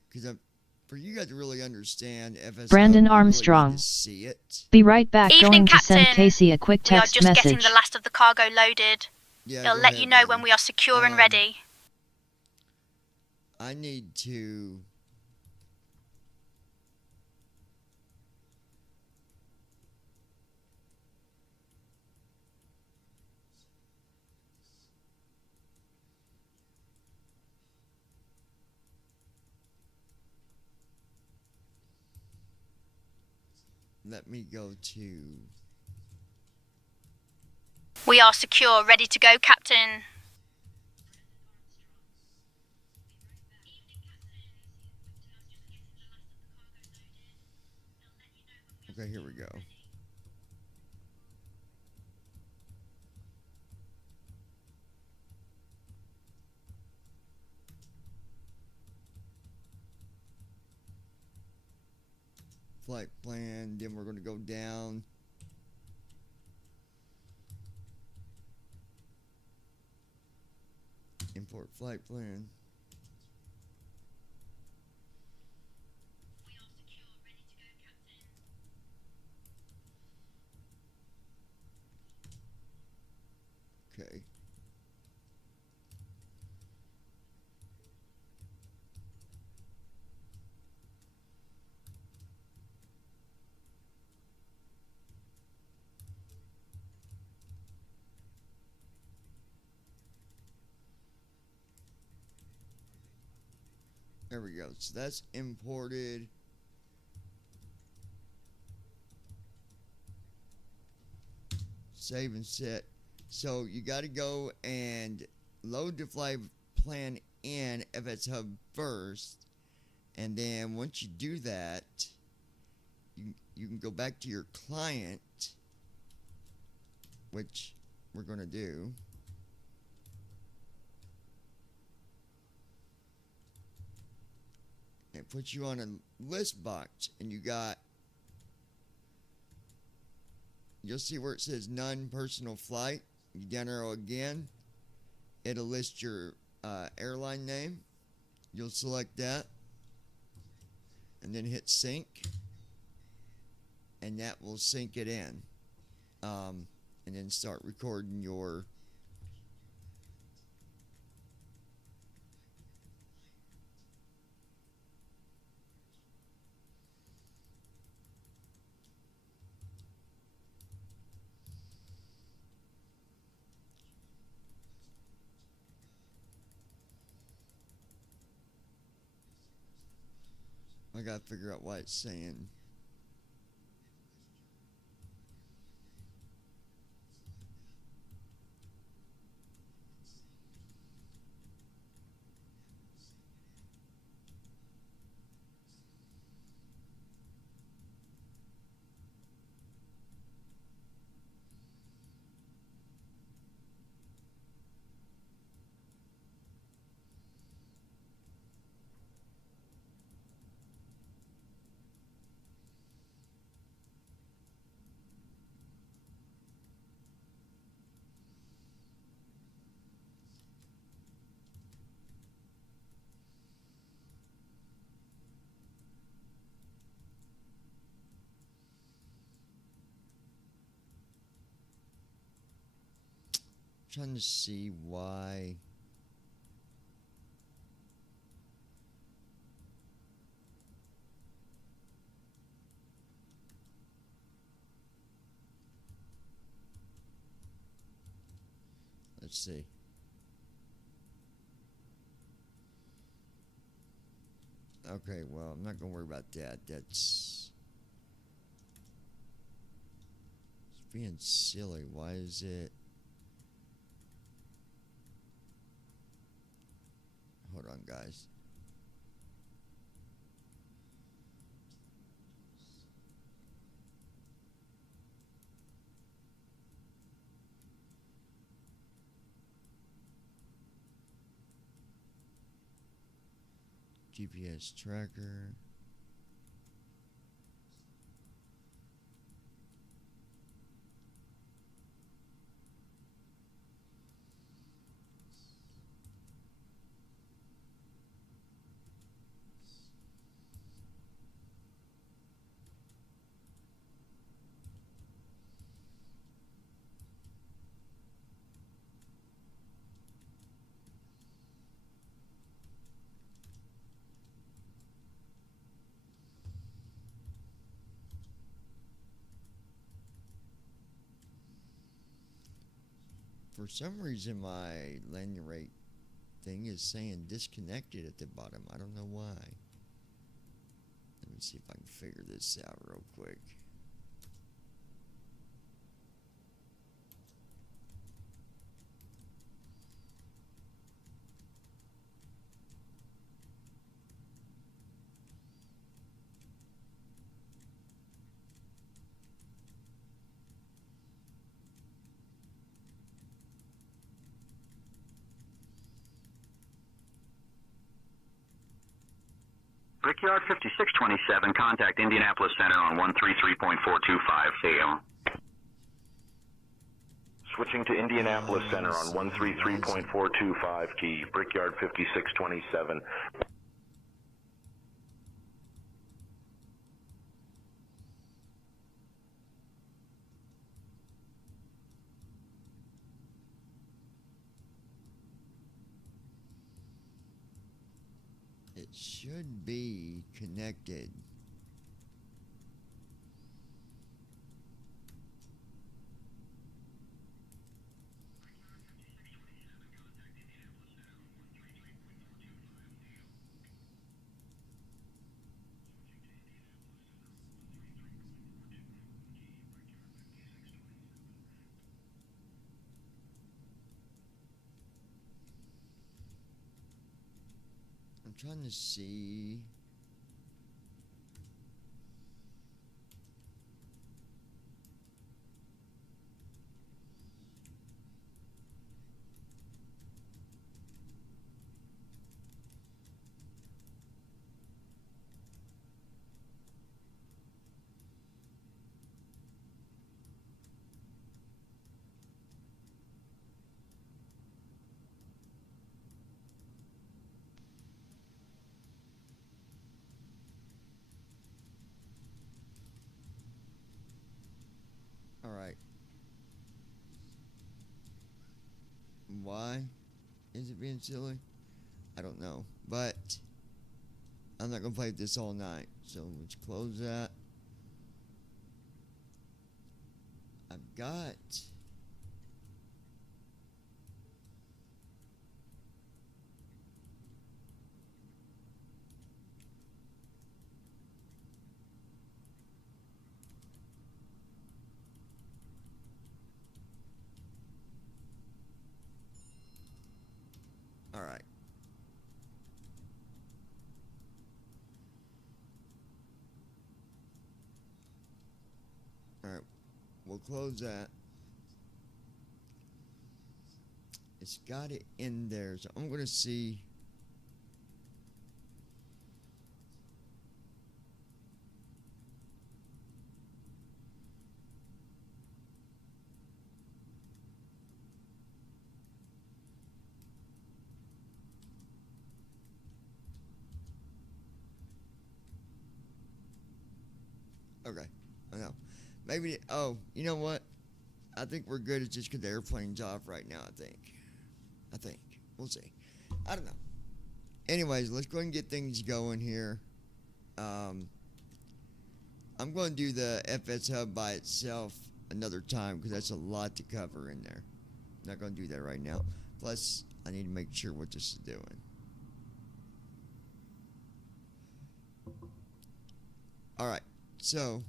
because for you guys to really understand FS Brandon Hub, you really need Armstrong. to see it. Be right back. Evening, Going to send Captain. Casey a quick We are text just getting message. the last of the cargo loaded. Yeah, It'll go let ahead, you know buddy. when we are secure and ready. I need to. Let me go to. We are secure, ready to go, Captain. Okay, here we go. Flight plan, then we're going to go down. Import flight plan. Okay. There we go. So that's imported. Save and set. So you got to go and load the flight plan in FS Hub first, and then once you do that, you can go back to your client, which we're going to do. It puts you on a list box, and you'll see where it says none personal flight. You down arrow again, it'll list your airline name. You'll select that and then hit sync, and that will sync it in, and then start recording your I gotta figure out why it's saying. Trying to see why. Let's see. Okay, well, I'm not gonna worry about that. It's being silly. Why is it? Hold on, guys. GPS tracker. For some reason, my landing rate thing is saying disconnected at the bottom. I don't know why. Let me see if I can figure this out real quick. Brickyard 5627, contact Indianapolis Center on 133.425 AM. Switching to Indianapolis Center on 133.425 key, Brickyard 5627. It should be connected. I'm trying to see. All right. Why is it being silly? I don't know. But I'm not going to play with this all night. So let's close that. I've got... All right. All right. We'll close that. It's got it in there. So I'm going to see. Okay. I know. Maybe. Oh, you know what? I think we're good. It's just because the airplane's off right now, I think. We'll see. I don't know. Anyways, let's go ahead and get things going here. I'm going to do the FS Hub by itself another time because that's a lot to cover in there. I'm not going to do that right now. Plus, I need to make sure what this is doing. All right. So...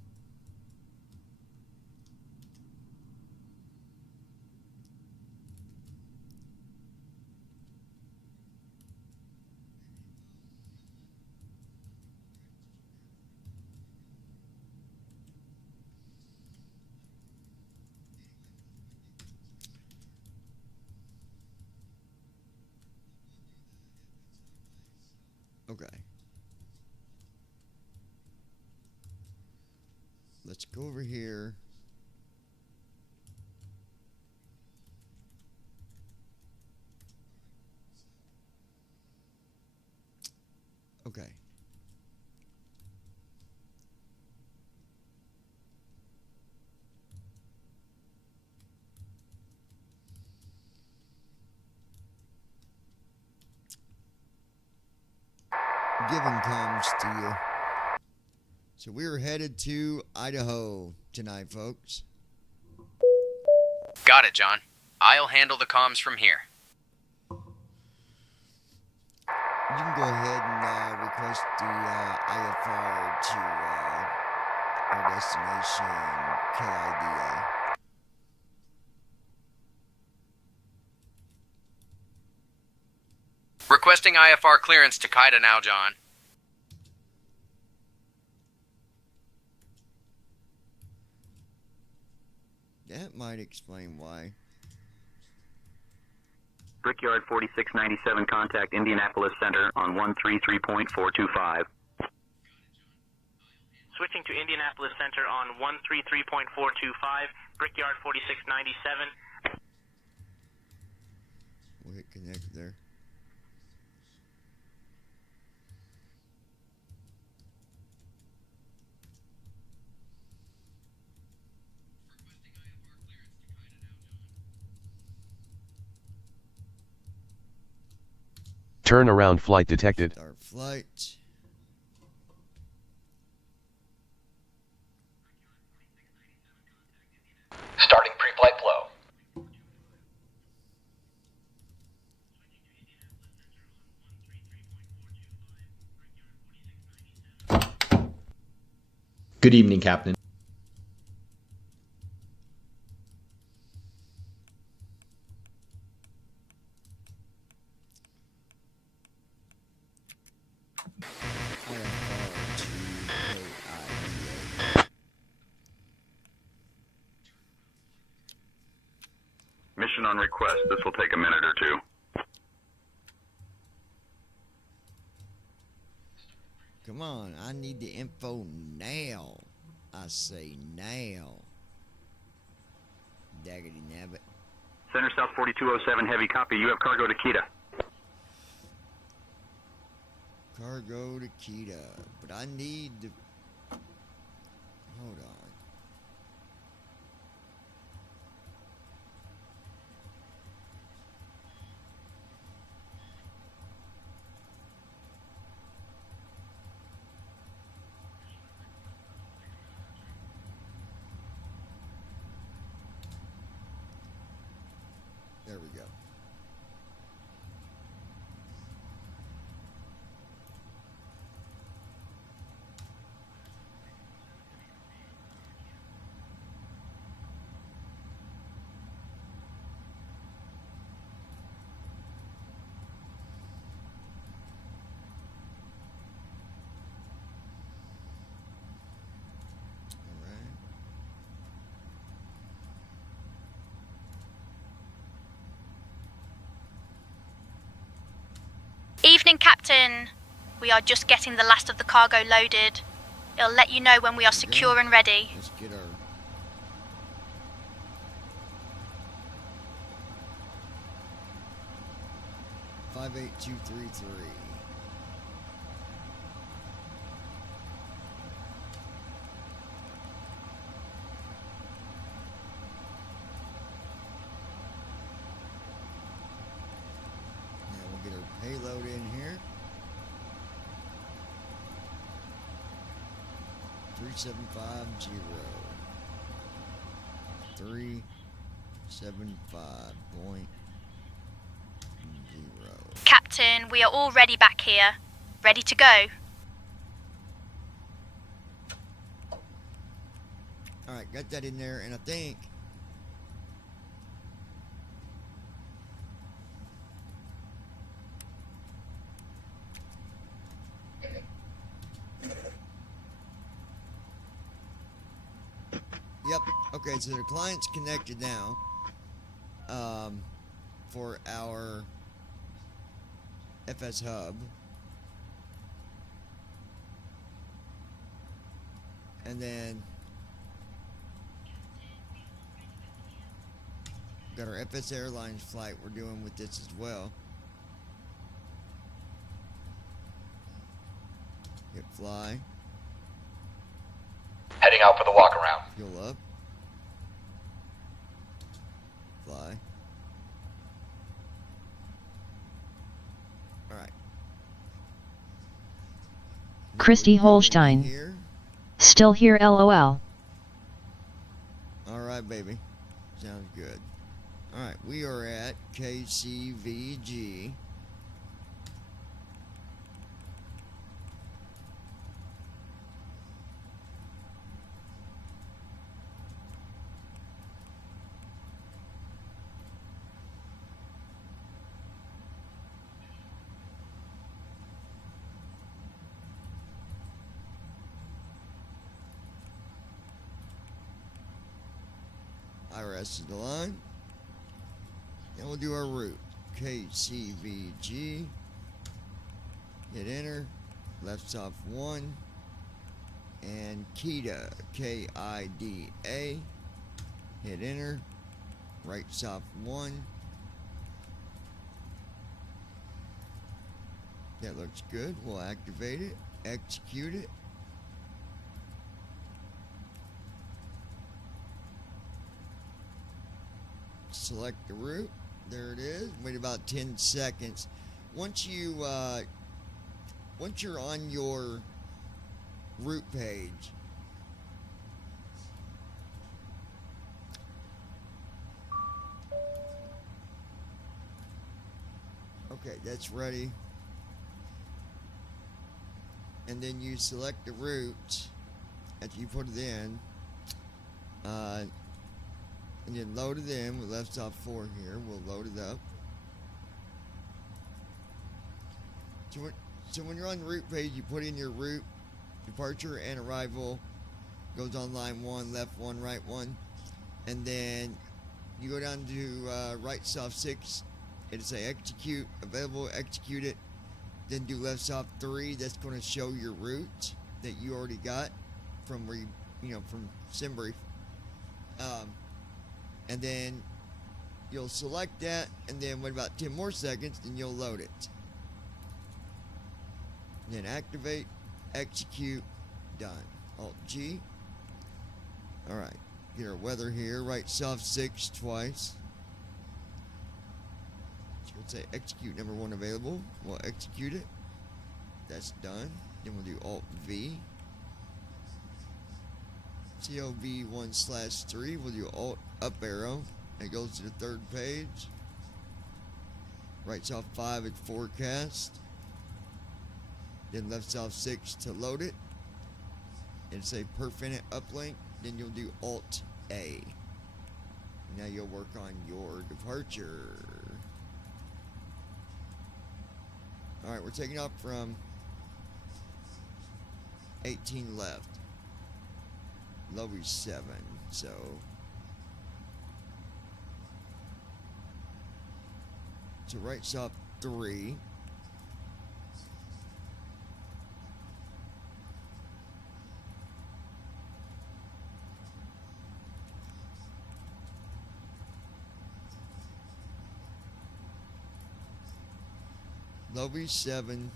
Okay. let's go over here. Okay. Giving comes to you. So we are headed to Idaho tonight, folks. Got it, John. I'll handle the comms from here. You can go ahead and request the IFR to our destination, KIDA. Requesting IFR clearance to Kaida now, John. That might explain why. Brickyard 4697, contact Indianapolis Center on 133.425. Switching to Indianapolis Center on 133.425, Brickyard 4697. We'll hit connect there. Turnaround flight detected. Our flight. Starting pre-flight flow. Good evening, Captain. Mission on request. This will take a minute or two. Come on, I need the info now. I say now. Daggity nabbit. Center South 4207, heavy copy. You have cargo to Kita. Cargo to Kita. But I need to... Hold on. There we go. All right. Evening, Captain. We are just getting the last of the cargo loaded. It'll let you know when we are secure and ready. Let's get our... Five, 8, 2, 3, 3. Now we'll get our payload in here. 3750. 375.0. Captain, we are all ready back here. Ready to go. Alright, got that in there, and I think... Yep, okay, so the client's connected now. For our FS Hub. And then Got our FS Airlines flight we're doing with this as well. Hit fly. Heading out for the walk around. Fuel up. Fly. Alright. Christy Holstein. Here. Still here LOL. Alright, baby. Sounds good. Alright, we are at KCVG. IRS is the line. And we'll do our route. KCVG. Hit enter. Left stop 1. And KIDA. KIDA. Hit enter. Right stop 1. That looks good. We'll activate it. Execute it. Select the route. There it is. Wait about 10 seconds. Once you're on your route page, okay, that's ready. And then you select the route after you put it in. And then load it in with left stop 4 here. We'll load it up. So when you're on the route page, you put in your route, departure and arrival. Goes on line 1, left 1, right 1. And then you go down to right stop 6. It'll say execute, available, execute it. Then do left stop 3. That's going to show your route that you already got from where from SimBrief. And then you'll select that, and then wait about 10 more seconds, and you'll load it. And then activate, execute, done. Alt-G. Alright, get our weather here. Right stop 6 twice. So we'll say execute number 1 available. We'll execute it. That's done. Then we'll do Alt-V. COV 1/3, we'll do Alt up arrow. It goes to the 3rd page. Right stop 5 at forecast. Then left stop 6 to load it. It'll say perfinite uplink. Then you'll do Alt A. Now you'll work on your departure. Alright, we're taking off from 18 left. Lobby 7, so right stop 3. Lobby 7.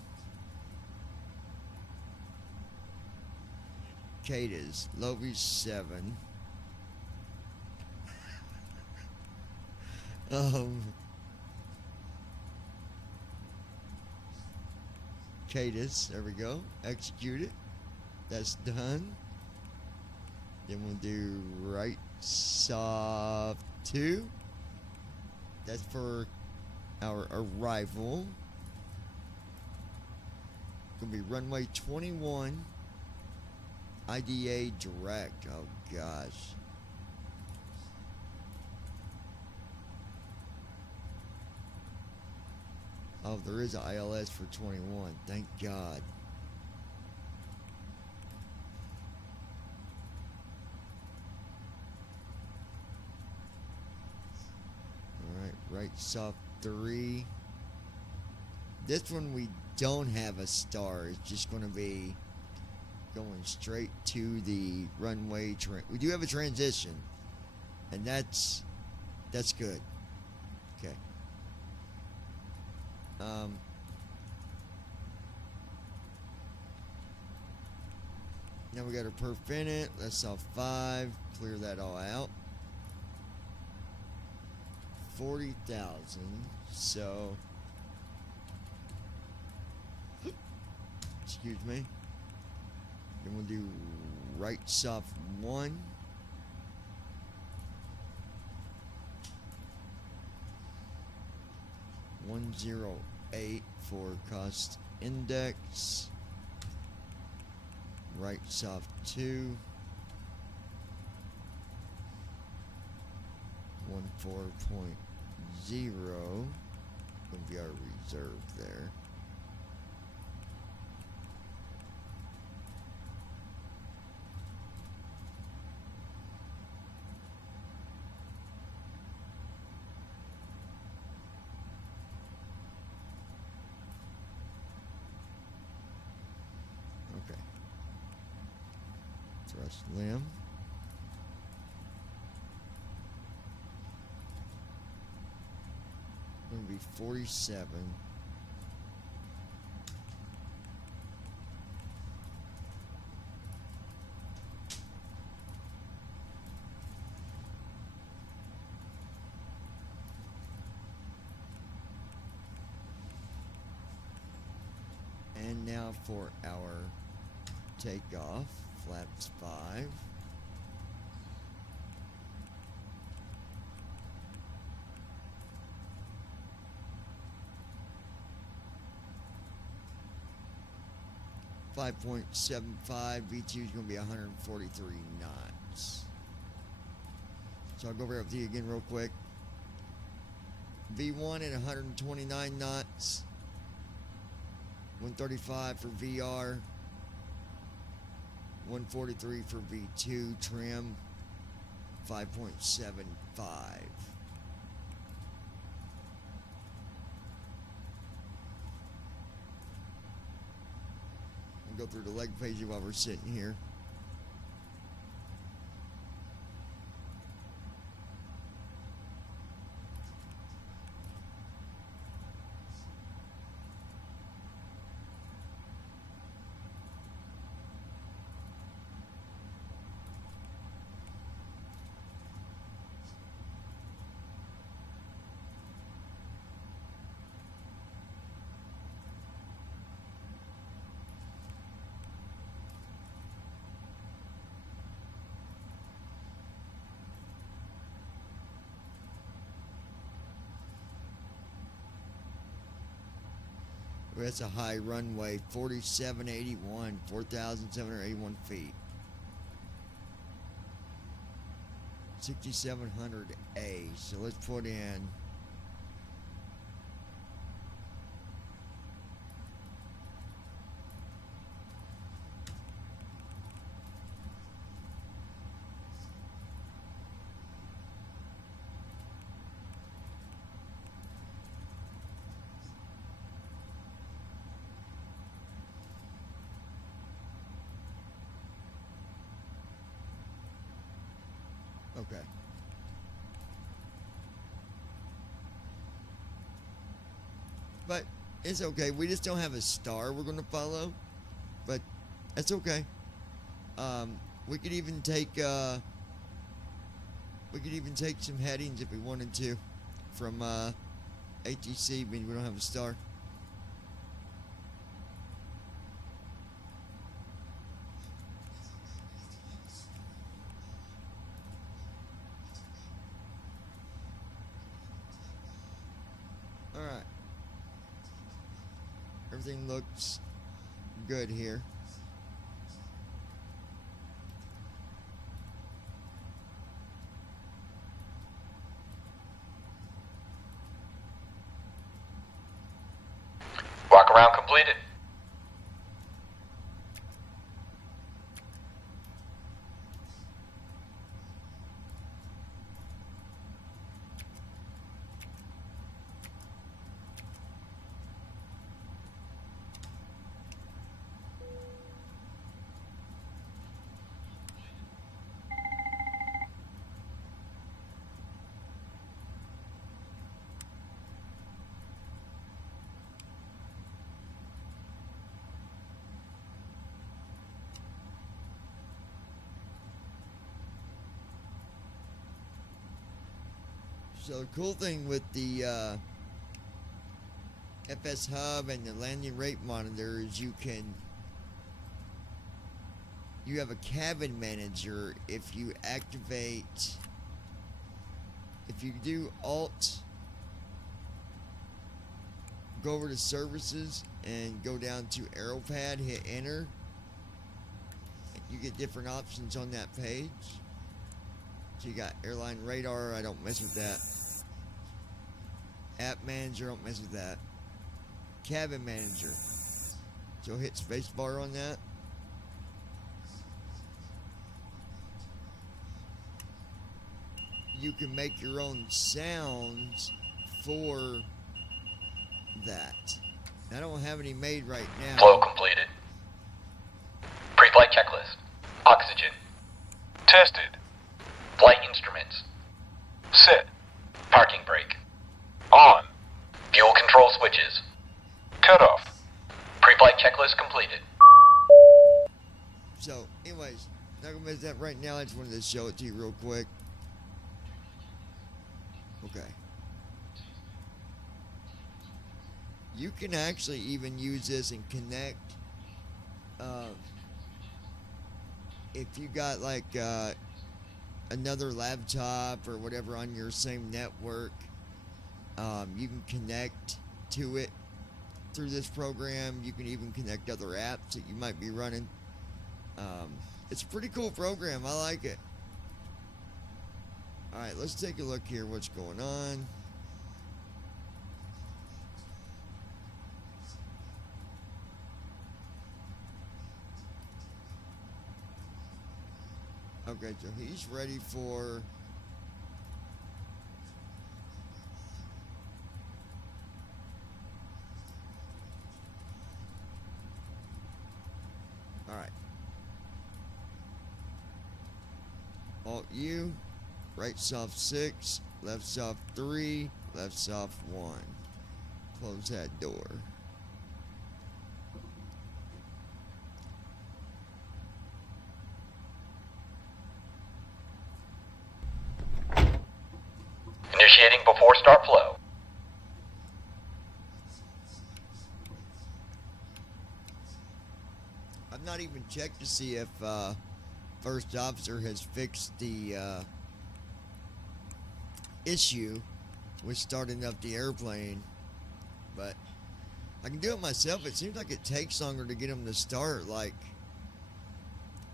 Cicadas, Lobby 7. Cicadas, there we go. Execute it. That's done. Then we'll do right stop 2. That's for our arrival. Gonna be runway 21. IDA direct. Oh gosh. Oh, there is an ILS for 21. Thank God. Alright, right stop 3. This one we don't have a star. It's just going to be going straight to the runway. We do have a transition, and that's That's good. Okay. Now we got our perf in it. Let's off 5. Clear that all out. 40,000. So, excuse me. Then we'll do right soft 1. $108 for cost index. Right soft 2. 14.0. Gonna be our reserve there. Okay. Thrust limb. Going to be 47. And now for our takeoff, flaps 5. .75 V2 is going to be 143 knots. So I'll go over it with you again real quick. V1 at 129 knots. 135 for VR. 143 for V2 trim. 5.75. Go through the leg page while we're sitting here. That's a high runway, 4781, 4,781 feet. 6,700A. So let's put in okay. But it's okay. We just don't have a star we're going to follow. But that's okay. We could even take some headings if we wanted to from ATC, but we don't have a star. Alright. Everything looks good here. Walk around completed. So the cool thing with the FS Hub and the landing rate monitor is you have a cabin manager. If you do Alt, go over to services and go down to AeroPad, hit enter, you get different options on that page. So you got airline radar, I don't mess with that. App manager, don't mess with that. Cabin manager, so hit spacebar on that. You can make your own sounds for that. I don't have any made right now. Flow completed. Pre-flight checklist. Oxygen. Tested. Flight instruments. Set. Parking brake. On. Fuel control switches. Cut off. Pre-flight checklist completed. So, anyways, not gonna miss that right now. I just wanted to show it to you real quick. Okay. You can actually even use this and connect. If you got like another laptop or whatever on your same network, you can connect to it through this program. You can even connect other apps that you might be running. It's a pretty cool program. I like it. Alright, let's take a look here what's going on. Okay, so he's ready for alright. Alt U, right soft 6, left soft 3, left soft 1. Close that door. Initiating before start flow. I've not even checked to see if first officer has fixed the issue with starting up the airplane, but I can do it myself. It seems like it takes longer to get them to start. Like,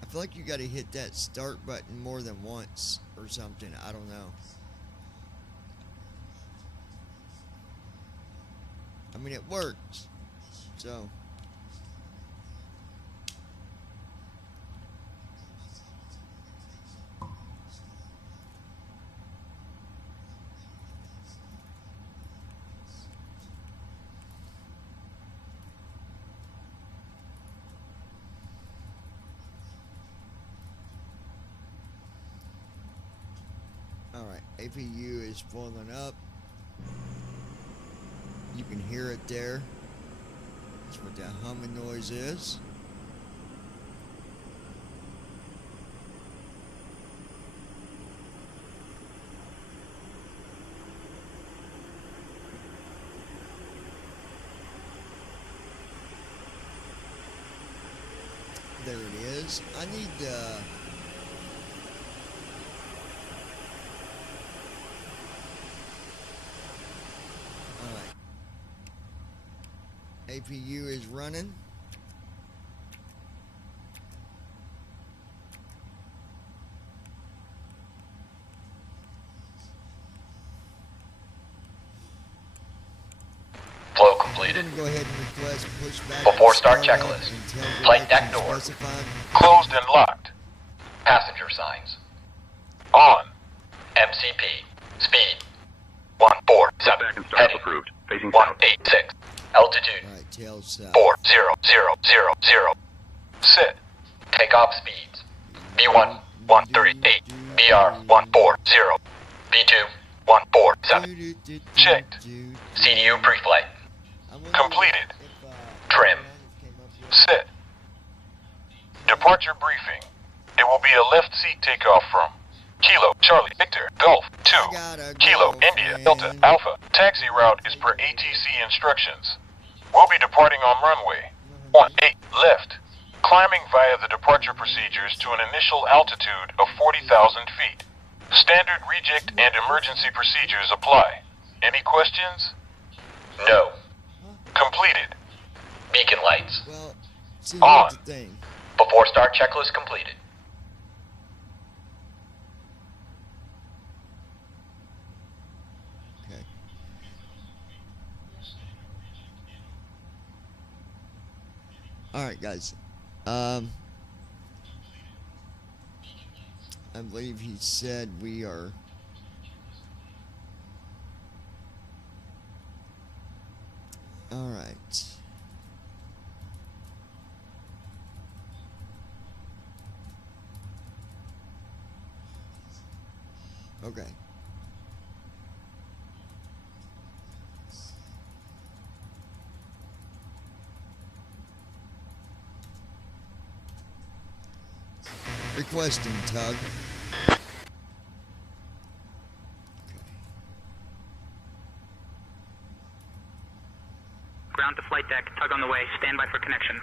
I feel like you got to hit that start button more than once or something. I don't know. I mean, it works. So alright, APU is pulling up. You can hear it there. That's what that humming noise is. There it is. I need APU is running. Flow completed. I'm gonna go ahead and request pushback Before start checklist. Flight deck door. Closed and locked. Passenger signs. On. MCP. Speed. 147. Back and start Heading. approved. Facing south. 186. Altitude. Alright, tail south. 4000. Set. Takeoff speeds. B1 138. BR 140. B2 147. Checked. CDU pre-flight. Completed. Trim. Set. Departure briefing. It will be a left seat takeoff from Kilo Charlie Victor Golf 2, got a Kilo, India, Delta, girlfriend. Alpha. Taxi route is per ATC instructions. We'll be departing on runway 18 left, climbing via the departure procedures to an initial altitude of 40,000 feet. Standard reject and emergency procedures apply. Any questions? No. Completed. Beacon lights. Well, see, On. here's the thing. Before start checklist completed. Okay. All right, guys. I believe he said we are. All right. Okay. Requesting tug. Ground to flight deck. Tug on the way. Stand by for connection.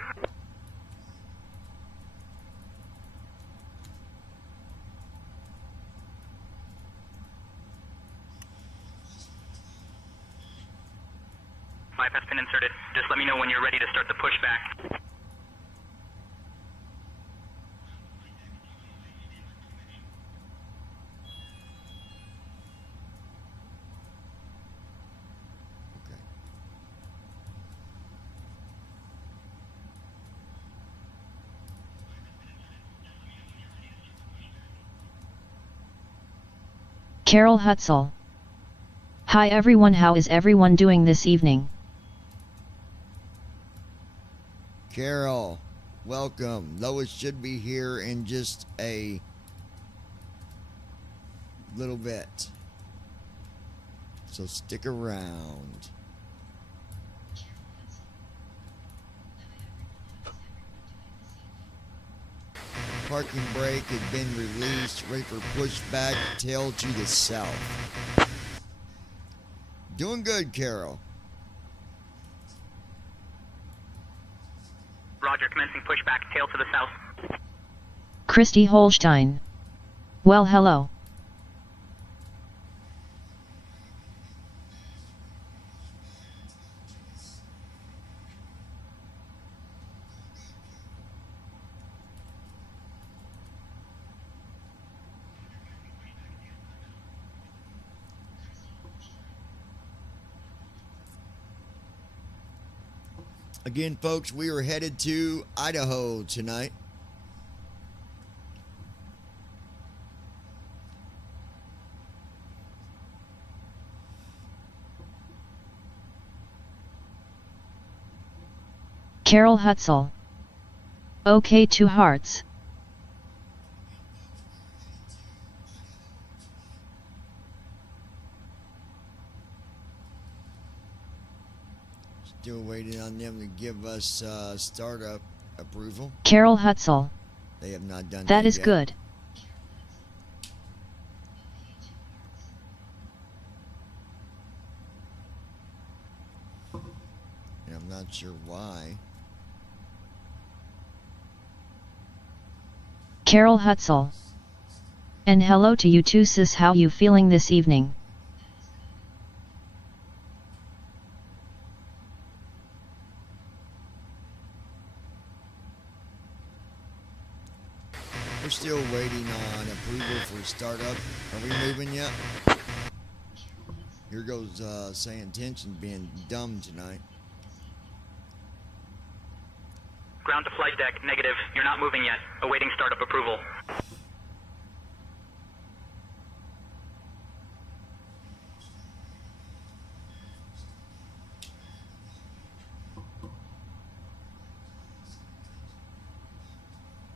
Pipe has been inserted. Just let me know when you're ready to start the pushback. Okay. Carol Hutzel. Hi everyone, how is everyone doing this evening? Carol, welcome. Lois should be here in just a little bit. So stick around. Parking brake has been released, ready for pushback, tail to the south. Doing good, Carol. Roger, commencing pushback. Tail to the south. Christy Holstein. Well, hello. Again, folks, we are headed to Idaho tonight. Carol Hutzel. Okay, 2 hearts. Still waiting on them to give us startup approval. Carol Hutzel. They have not done that. That is yet. good. And I'm not sure why. Carol Hutzel. And hello to you too, sis. How you feeling this evening? We're still waiting on approval for startup. Are we moving yet? Here goes saying tension being dumb tonight. Ground to flight deck. Negative. You're not moving yet. Awaiting startup approval.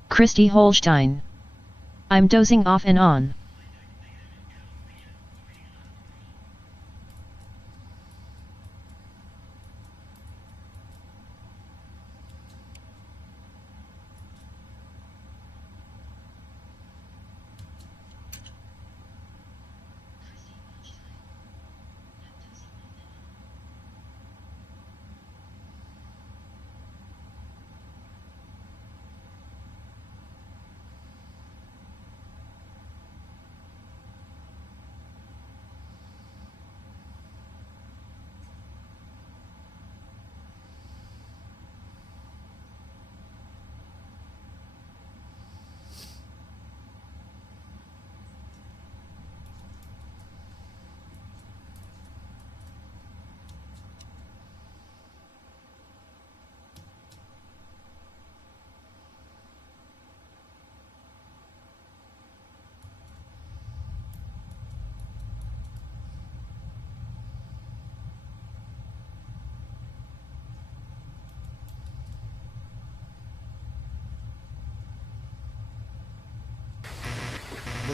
Christy Holstein. I'm dozing off and on.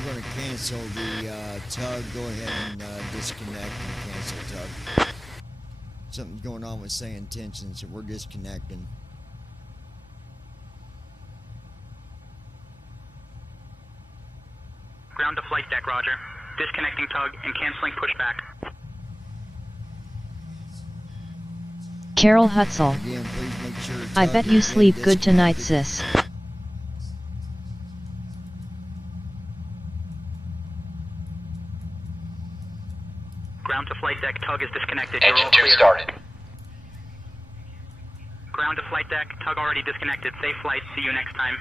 going to cancel the tug. Go ahead and disconnect and cancel tug. Something's going on with saying tension, so we're disconnecting. Ground to flight deck, roger. Disconnecting tug and canceling pushback. Carol Hutzel. Again, please make sure I tug bet has you been sleep good tonight, disconnected. sis. Ground to flight deck, tug is disconnected. You're Engine all 2 clear. started. Ground to flight deck, tug already disconnected. Safe flight, see you next time.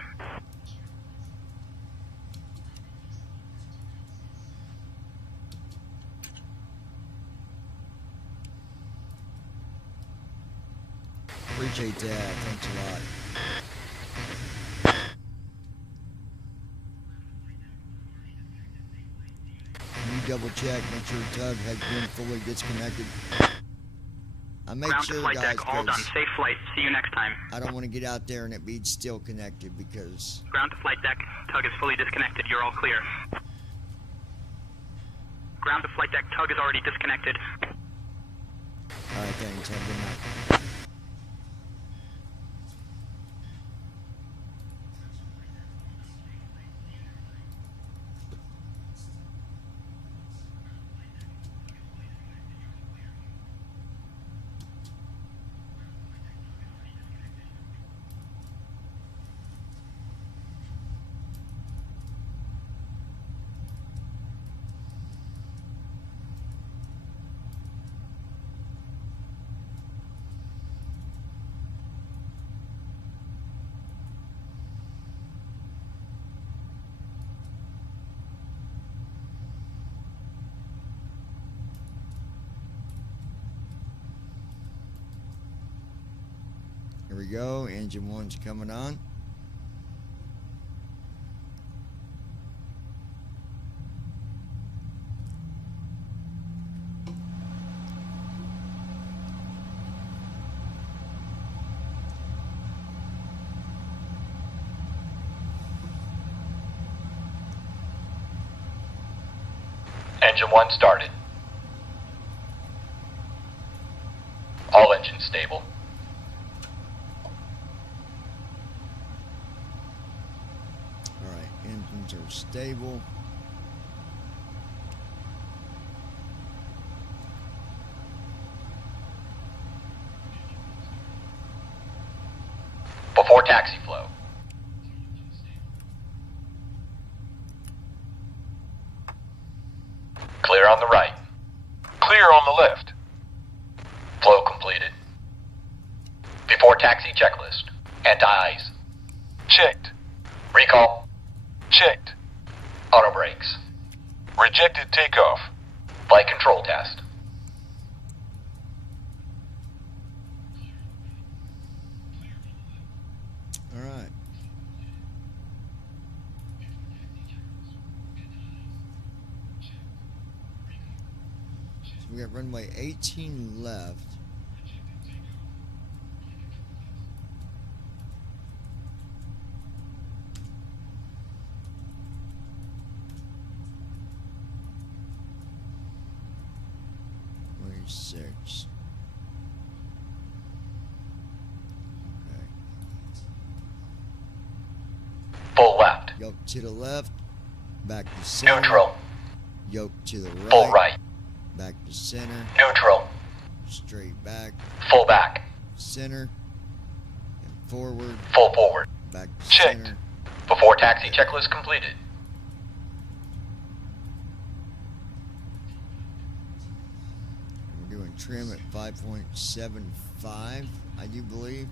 Appreciate that. Thanks a lot. Can you double check, make sure tug has been fully disconnected? I make Ground to sure, flight guys, deck, all done. 'cause Safe flight, see you next time. I don't want to get out there and it be still connected because Ground to flight deck, tug is fully disconnected. You're all clear. Ground to flight deck, tug is already disconnected. all right, thanks. Have a good night. Here we go. Engine 1's coming on. Engine 1 started. All engines stable. All right, engines are stable. Before taxi flow. Clear on the right. Clear on the left. Flow completed. Before taxi checklist. Anti-ice. Checked. Recall. Checked. Auto brakes. Rejected takeoff. Flight control test. All right. So we got runway 18 left. Six. Okay. Full left. Yoke to the left. Back to center. Neutral. Yoke to the right. Full right. Back to center. Neutral. Straight back. Full back. Center. And forward. Full forward. Back to Checked. center. Before taxi checklist completed. We're doing trim at 5.75, I do believe.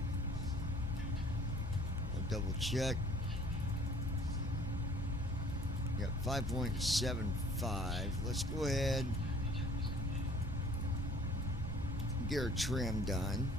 I'll double check. Got 5.75. Let's go ahead and get our trim done.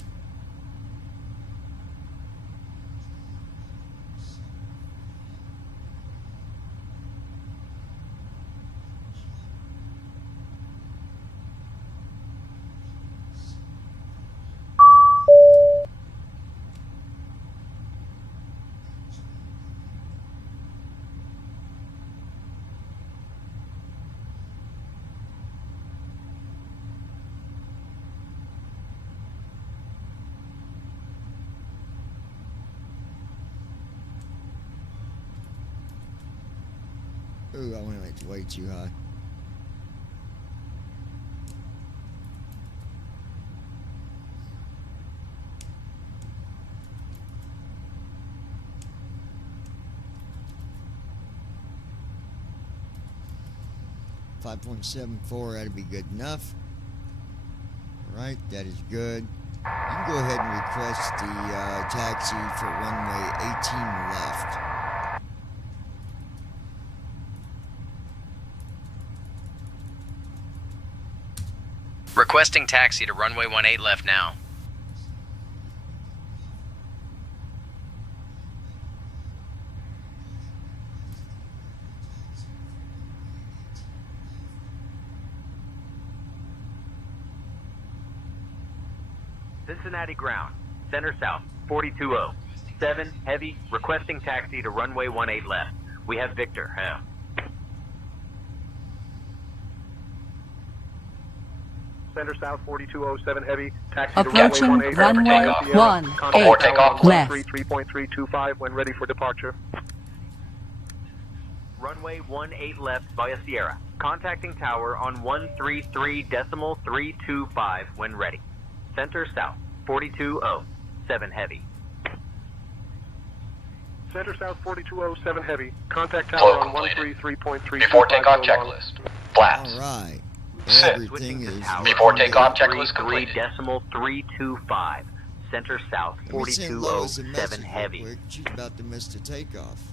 Ooh, I went way too high. .74, that'd be good enough. Alright, that is good. You can go ahead and request the taxi for runway 18 left. Requesting taxi to runway 18 left now. Cincinnati ground, center south, 420. 7 heavy, requesting taxi to runway 18 left. We have Victor. Center south, 4207 heavy, taxi approaching to runway 18 runway 18 Before takeoff, left. 3.325 when ready for departure. Runway 18 left via Sierra. Contacting tower on 133.325 when ready. Center south, 4207 heavy. Center south, 4207 heavy, contact tower Flow on completed. 133.325. Before takeoff checklist. Flaps. Alright. Sit. Everything is Before takeoff checklist completed. 3.325. Center south, Let me send Lois a 4207 message real heavy. quick. She's about to miss the takeoff.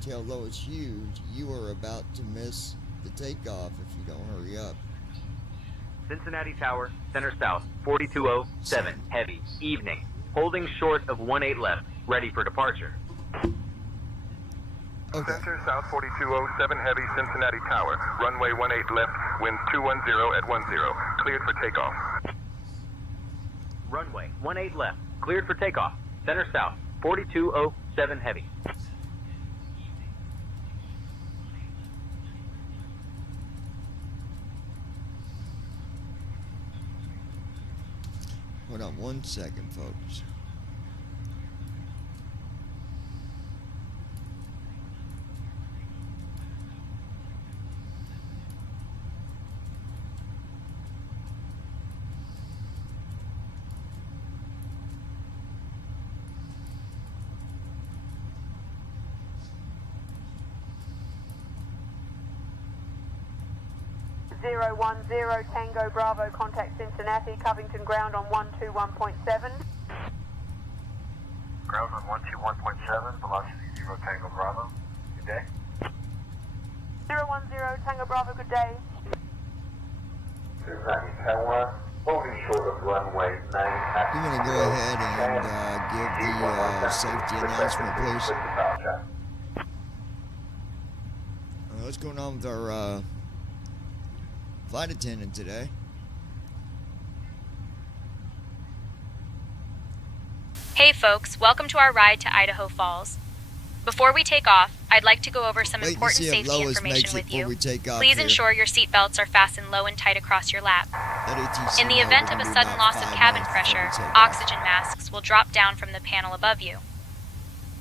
Tell Lois Hughes you are about to miss the takeoff if you don't hurry up. Cincinnati tower, center south, 4207 heavy. Evening. Holding short of 18 left. Ready for departure. Okay. Center south 4207 heavy, Cincinnati tower. Runway 18 left, wind 210 at 10. Cleared for takeoff. Runway 18 left. Cleared for takeoff. Center south, 4207 heavy. Hold on 1 second, folks. Zero 10 Tango Bravo, contact Cincinnati, Covington ground on 121.7. Ground on 121.7, velocity 0 Tango Bravo. Good day. 010 Tango Bravo, good day. Cincinnati Tower, holding short of runway 9. You want to go ahead and give the safety announcement, please? What's going on with our flight attendant today? Hey folks, welcome to our ride to Idaho Falls. Before we take off, I'd like to go over some important safety information with you. Please ensure your seatbelts are fastened low and tight across your lap. ATC In the event of a sudden loss of cabin pressure, oxygen masks will drop down from the panel above you.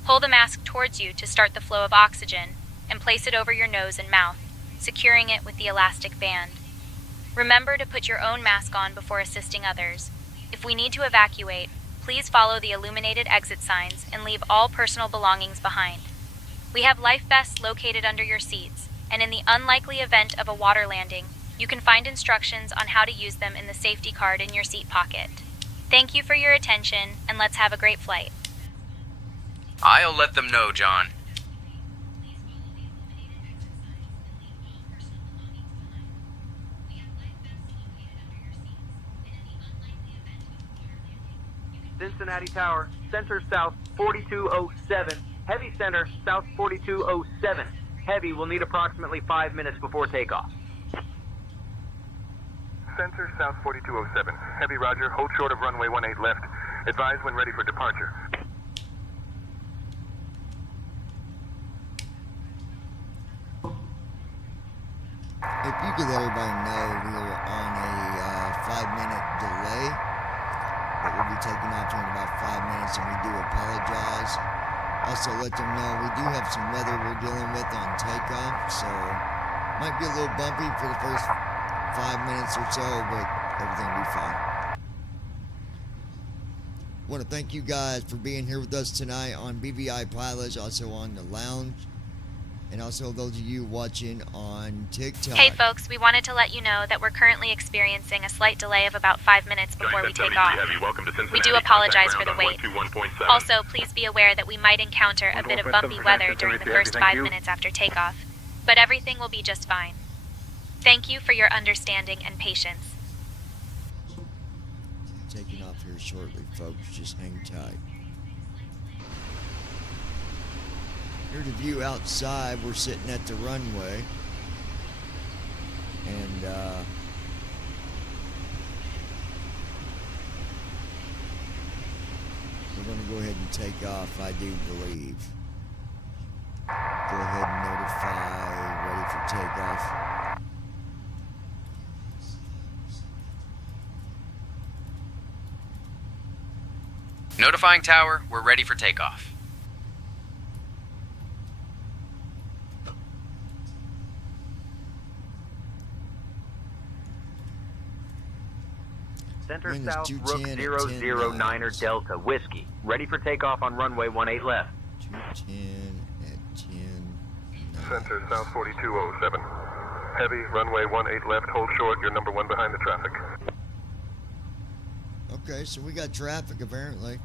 Pull the mask towards you to start the flow of oxygen and place it over your nose and mouth, securing it with the elastic band. Remember to put your own mask on before assisting others. If we need to evacuate, please follow the illuminated exit signs and leave all personal belongings behind. We have life vests located under your seats, and in the unlikely event of a water landing, you can find instructions on how to use them in the safety card in your seat pocket. Thank you for your attention, and let's have a great flight. I'll let them know, John. Cincinnati tower, center south, 4207. Heavy center, south 4207. Heavy will need approximately 5 minutes before takeoff. Center south 4207. Heavy roger, hold short of runway 18 left. Advise when ready for departure. If you could let everybody know, we're on a 5-minute delay, but we'll be taking off here in about 5 minutes, and we do apologize. Also let them know we do have some weather we're dealing with on takeoff, so might be a little bumpy for the first 5 minutes or so, but everything will be fine. Want to thank you guys for being here with us tonight on BVI Pilots, also on the lounge, and also those of you watching on TikTok. Hey folks, we wanted to let you know that we're currently experiencing a slight delay of about 5 minutes before we take off. We do apologize for the wait. Also, please be aware that we might encounter a bit of bumpy weather during the first 5 minutes after takeoff, but everything will be just fine. Thank you for your understanding and patience. Taking off here shortly, folks. Just hang tight. Here's the view outside. We're sitting at the runway. And, we're going to go ahead and take off, I do believe. Go ahead and notify, ready for takeoff. Notifying tower, we're ready for takeoff. Center Wind is South 210 Rook at 10 009er miles. Delta Whiskey. Ready for takeoff on runway 18 left. 210 at 10. Center South 4207. Heavy, runway 18 left, hold short, you're number 1 behind the traffic. Okay, so we got traffic apparently.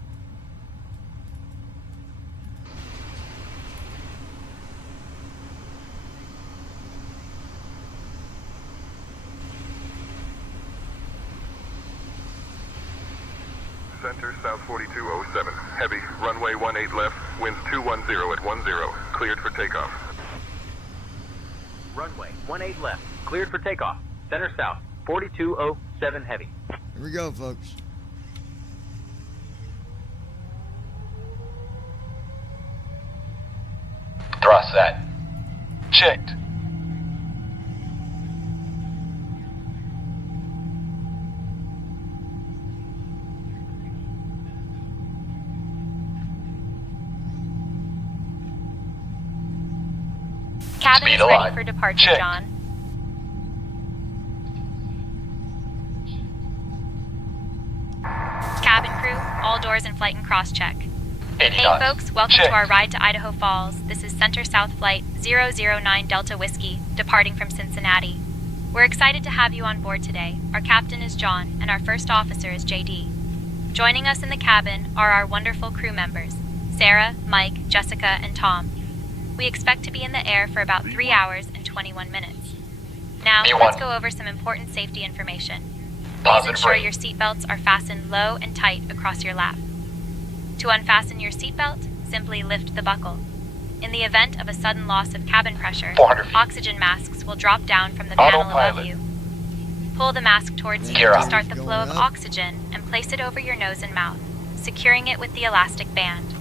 Center South 4207. Heavy, runway 18 left, winds 210 at 10. Cleared for takeoff. Runway 18 left. Cleared for takeoff. Center South 4207 Heavy. Here we go, folks. Thrust set. Checked. Cabin Speed is ready alive. for departure, Check. John. Cabin crew, all doors in flight and cross-check. 80 Hey knots. folks, welcome Check. to our ride to Idaho Falls. This is Center South Flight 009 Delta Whiskey, departing from Cincinnati. We're excited to have you on board today. Our captain is John, and our first officer is JD. Joining us in the cabin are our wonderful crew members, Sarah, Mike, Jessica, and Tom. We expect to be in the air for about 3 hours and 21 minutes. Now, B1. let's go over some important safety information. Please Positive ensure rate. your seatbelts are fastened low and tight across your lap. To unfasten your seatbelt, simply lift the buckle. In the event of a sudden loss of cabin pressure, 400 feet. oxygen masks will drop down from the panel above Autopilot. you. Pull the mask towards you Gear to up. start the flow of Going up. oxygen and place it over your nose and mouth, securing it with the elastic band.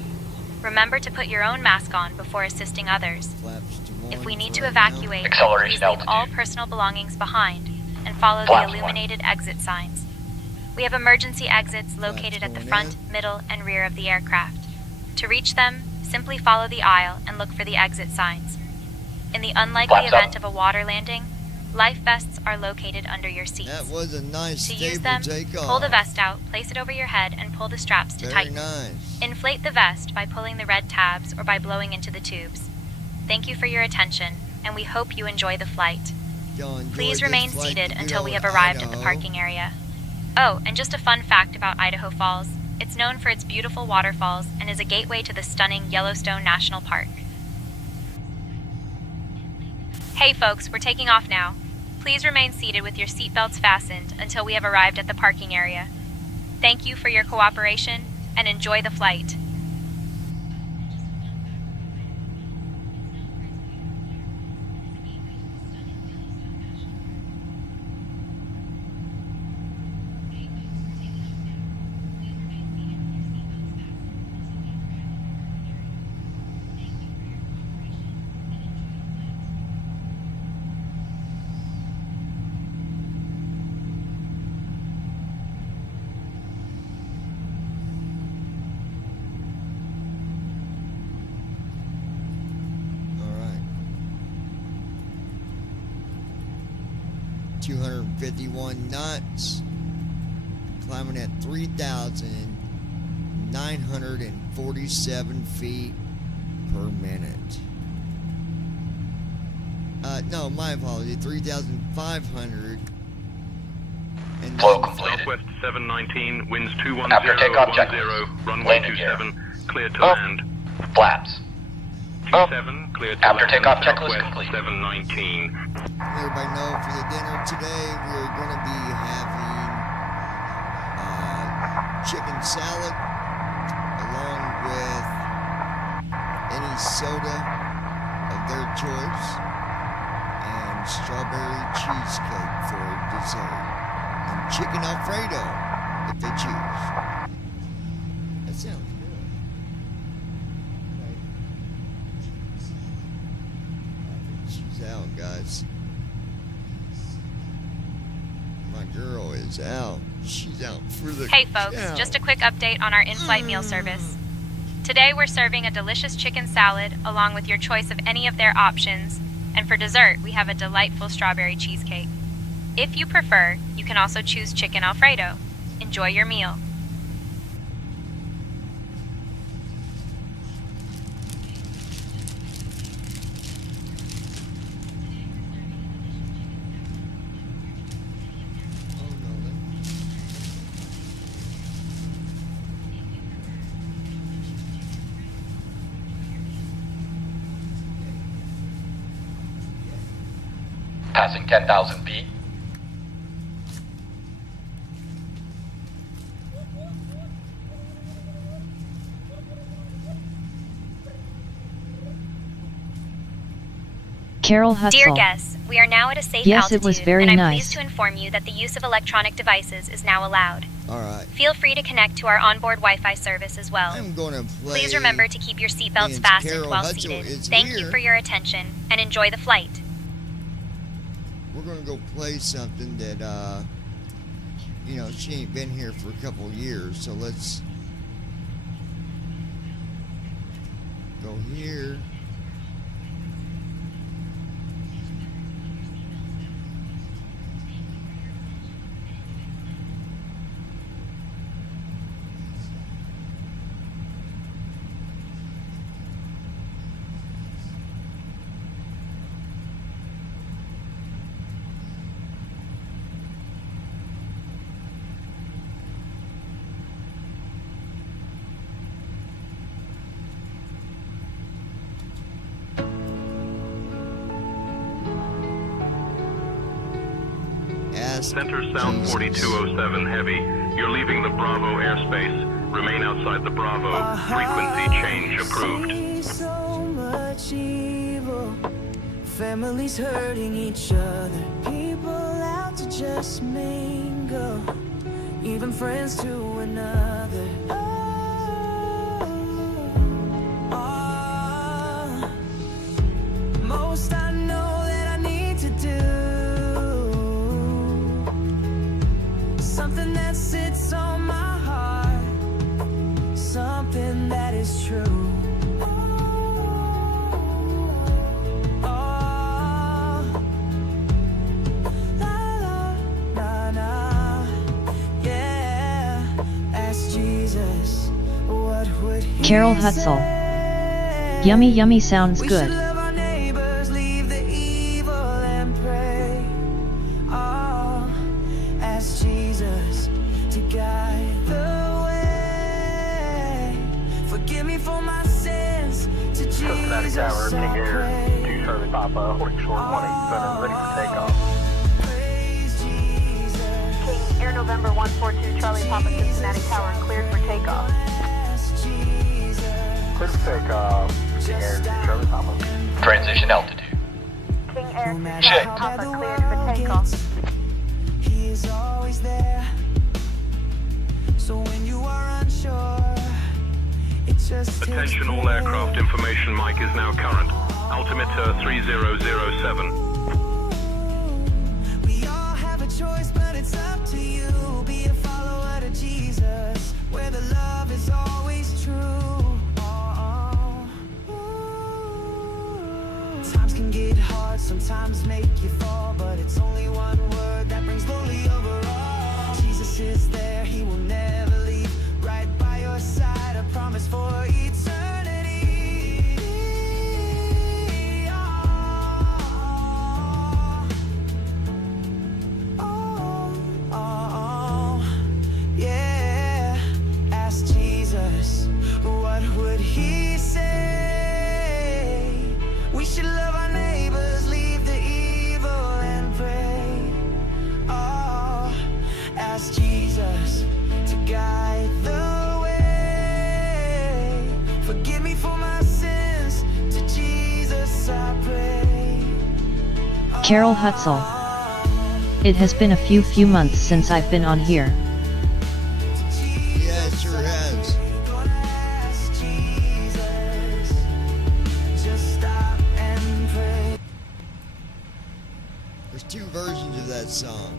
Remember to put your own mask on before assisting others. Flaps to one If we need for to right now. evacuate, Acceleration please leave all altitude. personal belongings behind and follow Flaps the one. illuminated exit signs. We have emergency exits located at the going front, middle, and rear of the aircraft. To reach them, simply follow the aisle and look for the exit signs. In the unlikely Flaps up. event of a water landing, life vests are located under your seats. That was a nice To stable use them, takeoff. pull the vest out, place it over your head, and pull the straps to Very tighten. nice. Inflate the vest by pulling the red tabs or by blowing into the tubes. Thank you for your attention, and we hope you enjoy the flight. Y'all enjoyed Please this remain flight seated to until we good have old arrived at the Idaho. parking area. Oh, and just a fun fact about Idaho Falls. It's known for its beautiful waterfalls and is a gateway to the stunning Yellowstone National Park. Hey folks, we're taking off now. Please remain seated with your seatbelts fastened until we have arrived at the parking area. Thank you for your cooperation and enjoy the flight. 251 knots, climbing at 3,947 feet per minute. No, my apology, 3,500. Flow completed. Southwest 719, winds 210, After takeoff 10, checklist. runway Landing gear. 27, clear to Oh. land. Flaps. 27, clear to After land. takeoff checklist Southwest complete. 719. Everybody know for the dinner today we're going to be having chicken salad along with any soda of their choice and strawberry cheesecake for dessert and chicken Alfredo if they choose. That sounds good. She's out, guys. My girl is out. She's out for the Hey folks, count. just a quick update on our in-flight meal service. Today we're serving a delicious chicken salad along with your choice of any of their options, and for dessert we have a delightful strawberry cheesecake. If you prefer, you can also choose chicken Alfredo. Enjoy your meal. Passing 10,000 feet. Carol Hutzel. Dear guests, we are now at a safe Yes, altitude, it was very and I'm nice. pleased to inform you that the use of electronic devices is now allowed. All right. Feel free to connect to our onboard Wi-Fi service as well. I'm going to play. Please remember to keep your seatbelts Since fastened Carol while Hutzel seated. is Thank here, you for your attention, and enjoy the flight. We're going to go play something that, she ain't been here for a couple years, so let's go here. Center South 4207 heavy. You're leaving the Bravo airspace. Remain outside the Bravo. Frequency change approved. So much evil, families hurting each other, people out to just mingle, even friends to another. Most I know that I need to do something that sits on my heart, something that is true. Carol Hutzel. Yummy yummy sounds good. Love our neighbors, leave the evil and pray. Oh, ask Jesus to guide the way. Forgive me for my sins, to Cincinnati Jesus Tower, King I Air, pray. 2 Charlie Papa, holding short 187, ready for takeoff. King Air November 142 Charlie Papa Cincinnati Tower cleared for takeoff. Clear for takeoff, King Air, 2 Charlie Papa. Transition altitude. King Air 2 Check. Charlie Papa cleared for takeoff. He is always there. So when you are unsure, it just Attention all aircraft information mic is now current. Altimeter 3007. We all have a choice, but it's up to you. Be a follower to Jesus, where the love is always true. Times can get hard, sometimes make you fall, but it's only one word Carol Hutzel. It has been a few months since I've been on here. Yeah, it sure has. There's two versions of that song.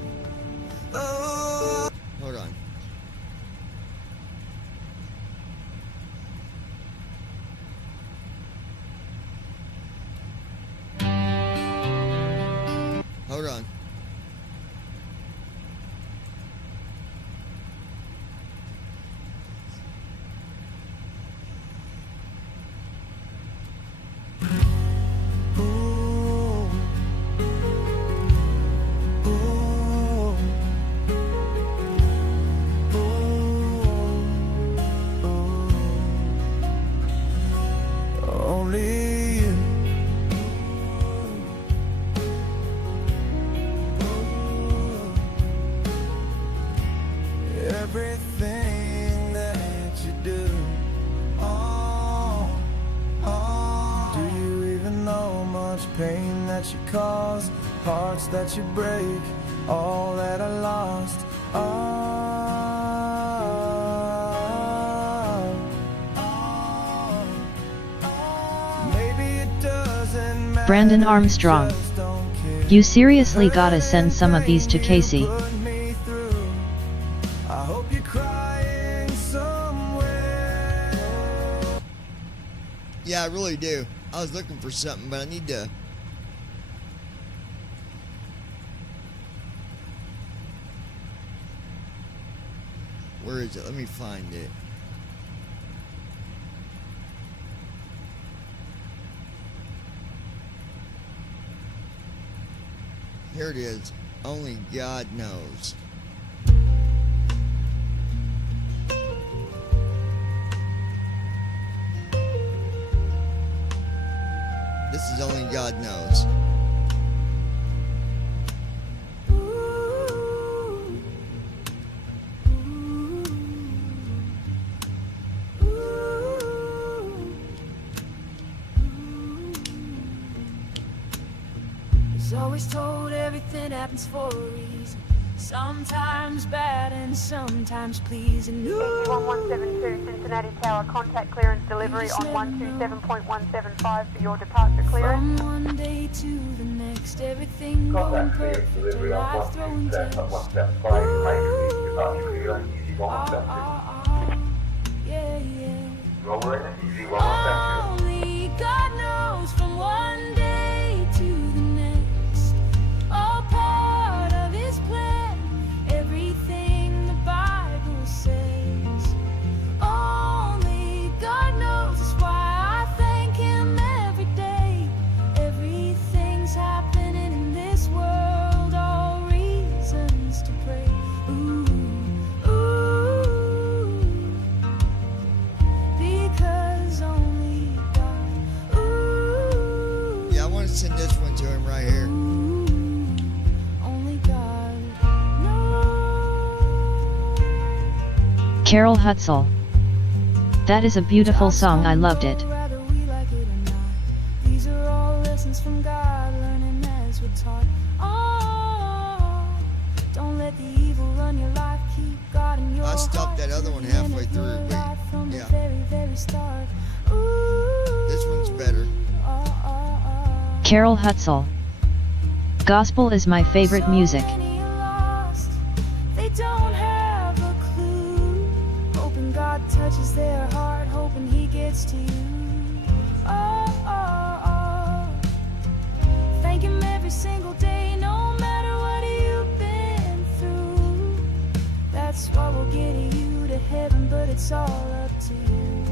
Hold on. Hold on. Only you. Everything that you do. Do you even know much pain that you cause? Hearts that you break, all that I lost. Maybe it doesn't matter. Brandon Armstrong. You seriously gotta send some of these to Casey. I hope you're crying somewhere. Yeah, I really do. I was looking for something, but I need to. Where is it? Let me find it. Here it is. Only God knows. This is Only God Knows. It's always told everything happens for a reason. Sometimes bad and sometimes pleasing. NG1172 Cincinnati Tower, contact clearance delivery on 127.175 for your departure clearance. From one day to the next, everything going perfect, a life throwing test. Yeah, yeah. Only God knows from one day to the next, all part of His plan, everything the Bible says. Only God knows, that's why I thank Him every day. Everything's happening in this world, all reasons to pray. Ooh, ooh, because only God. Ooh, Yeah, I want to send this one to him right here. only God knows. Carol Hutzel. That is a beautiful song, I loved it. Whether we like it or not, these are all lessons from God, learning as we're taught. Oh, don't let the evil run your life. Keep God in your I stopped that other one halfway through, but yeah, very start. this one's better. Carol Hutzel. Gospel is my favorite music. Many are lost, they don't have a clue. Hoping God touches their heart, hoping He gets to you. Oh, oh, oh. Thank Him every single day, no matter what you've been through. That's what will get you to heaven, but it's all up to you.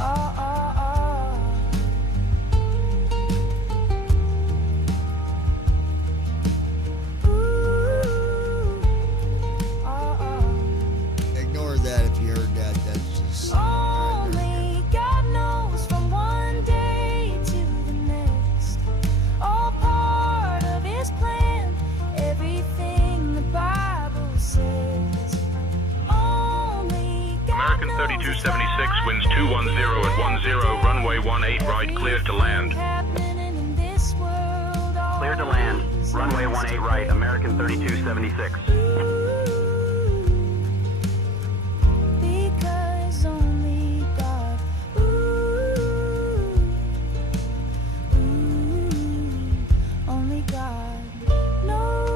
Oh, oh, oh. Ignore that if you heard that. That's just. Only God knows from one day to the next, all part of His plan, everything the Bible says. Only God American knows 3276, winds 210 at 10, runway 18 right, cleared to land. happening in this world, clear to land. Runway 18 right, American 3276. Because only God, only God knows.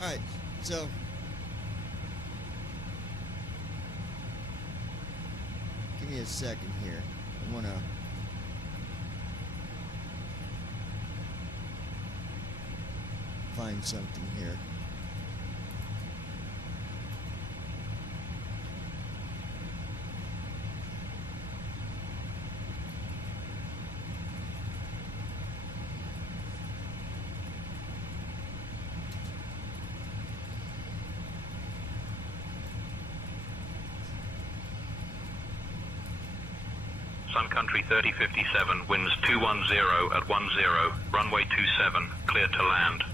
Alright, so give me a second here. I want to find something here. Sun Country 3057, winds 210 at 10, runway 27, cleared to land.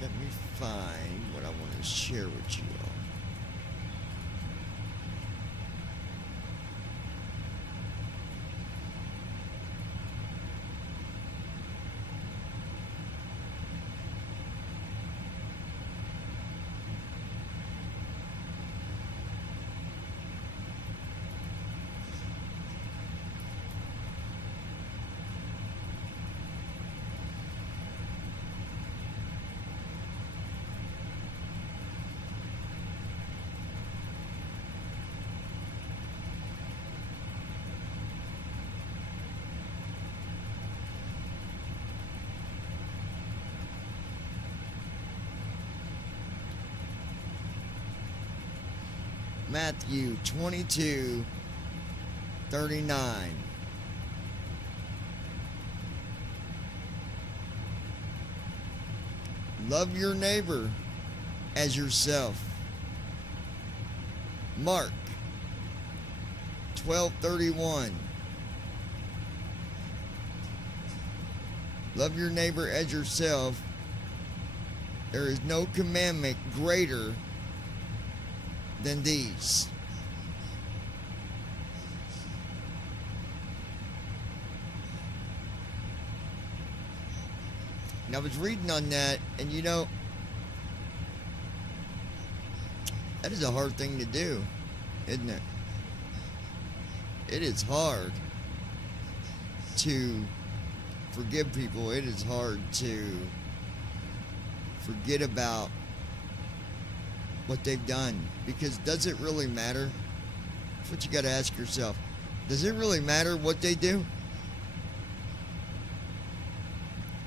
Let me find what I want to share with you all. Matthew 22:39. Love your neighbor as yourself. Mark 12:31. Love your neighbor as yourself. There is no commandment greater than these. And I was reading on that, and you know, that is a hard thing to do, isn't it? It is hard to forgive people. It is hard to forget about what they've done, because does it really matter? That's what you got to ask yourself. Does it really matter what they do?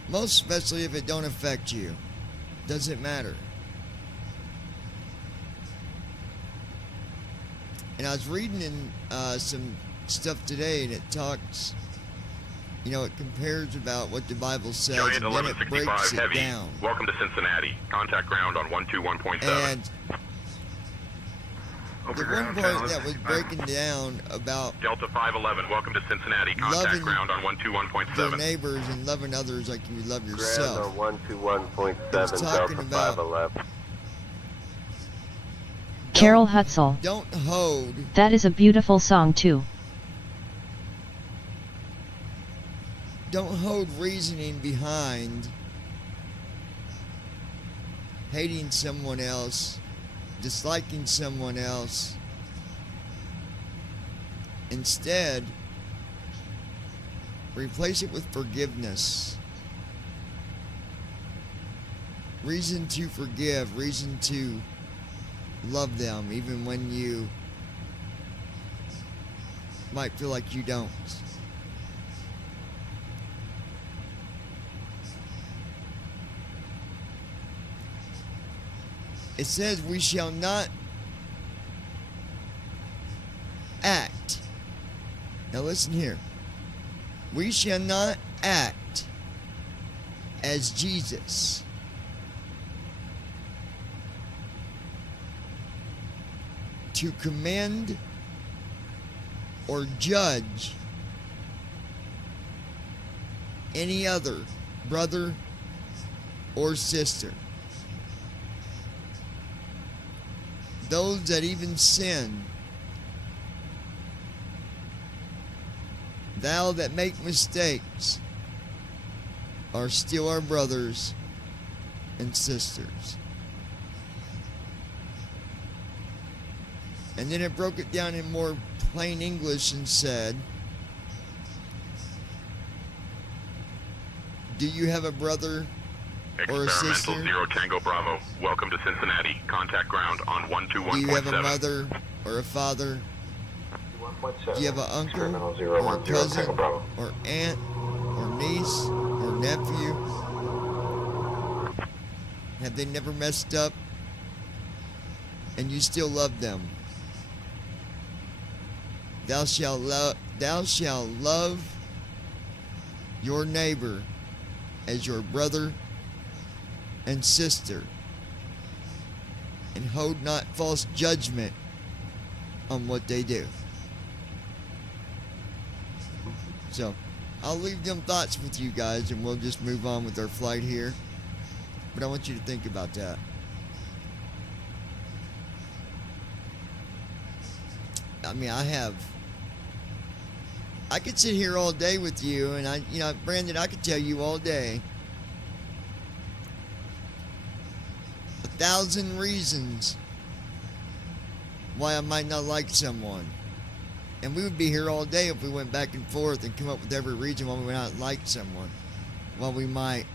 Most especially if it don't affect you. Does it matter? And I was reading in some stuff today, and it talks, you know, it compares about what the Bible says, Giant and then it 1165 breaks it heavy. down. Welcome to Cincinnati. Contact ground on 121.7. And the one part that was breaking down about Delta 511, welcome to Cincinnati. Contact loving ground on their 121.7. neighbors and loving others like you love yourself. Ground on 121.7, talking Delta about 511. Carol Hutzel. Don't hold. That is a beautiful song too. Don't hold reasoning behind hating someone else, disliking someone else. Instead, replace it with forgiveness. Reason to forgive, reason to love them, even when you might feel like you don't. It says we shall not act. Now listen here. We shall not act as Jesus to commend or judge any other brother or sister. Those that even sin, thou that make mistakes, are still our brothers and sisters. And then it broke it down in more plain English and said, do you have a brother or a sister? Experimental Zero Tango Bravo. Welcome to Cincinnati. Contact ground on 121.7. Do you have a mother or a father? Do you have an uncle or a cousin or aunt or niece or nephew? Have they never messed up and you still love them? Thou shalt love your neighbor as your brother and sister, and hold not false judgment on what they do. So, I'll leave them thoughts with you guys, and we'll just move on with our flight here. But I want you to think about that. I mean, I could sit here all day with you, and Brandon, I could tell you all day 1,000 reasons why I might not like someone. And we would be here all day if we went back and forth and come up with every reason why we might not like someone, why we might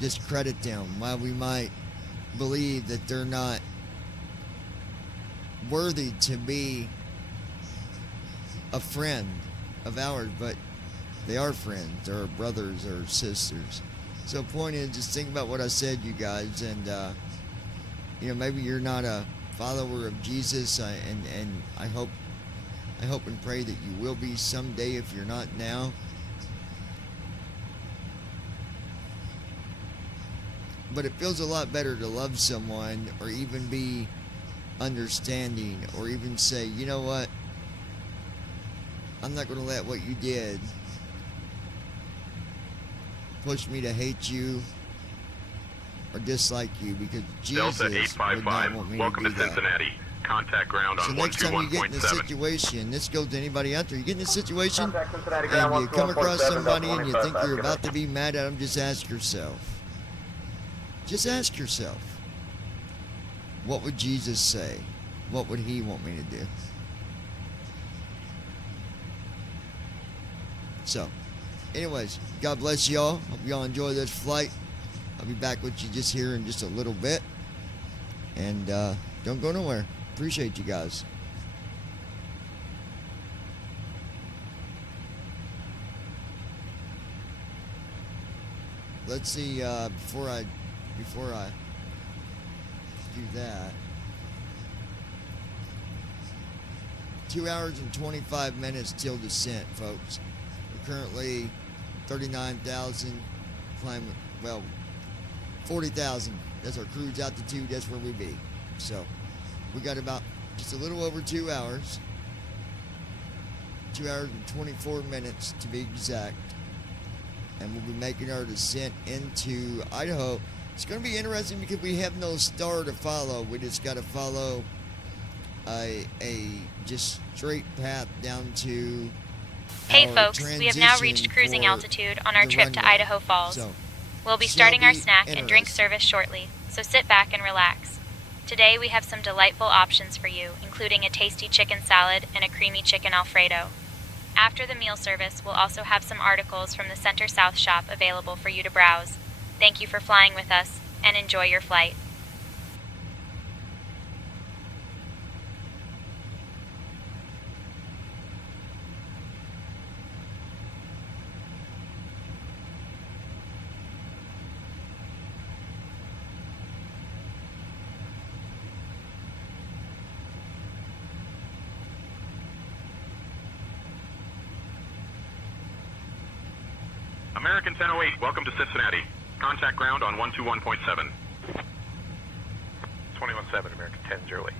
discredit them, why we might believe that they're not worthy to be a friend of ours, but they are friends, or brothers or sisters. So point is, just think about what I said, you guys, and maybe you're not a follower of Jesus, and I hope and pray that you will be someday if you're not now. But it feels a lot better to love someone, or even be understanding, or even say, you know what, I'm not going to let what you did push me to hate you or dislike you, because Jesus Delta would not want me welcome to to do that. Cincinnati. Contact ground So on next time you get in a 121.7. situation, this goes to anybody out there, you get in a situation Contact Cincinnati and ground you come across 121.7, somebody and you think 25, you're about to be mad at them, just ask yourself. Just ask yourself, what would Jesus say? What would he want me to do? So, anyways, God bless y'all. Hope y'all enjoy this flight. I'll be back with you just here in just a little bit. And don't go nowhere. Appreciate you guys. Let's see, before I do that, 2 hours and 25 minutes till descent, folks. We're currently 39,000, climbing, 40,000. That's our cruise altitude. That's where we be. So we got about just a little over 2 hours. 2 hours and 24 minutes to be exact. And we'll be making our descent into Idaho. It's going to be interesting because we have no star to follow. We just got to follow a just straight path down to Hey our folks, we have now reached transition cruising for altitude on our the trip to runway. Idaho Falls. So, We'll be shall starting our be snack and drink interesting. service shortly, so sit back and relax. Today we have some delightful options for you, including a tasty chicken salad and a creamy chicken Alfredo. After the meal service, we'll also have some articles from the Center South shop available for you to browse. Thank you for flying with us, and enjoy your flight. American 1008, welcome to Cincinnati. Contact ground on 121.7. 21.7, American 1008.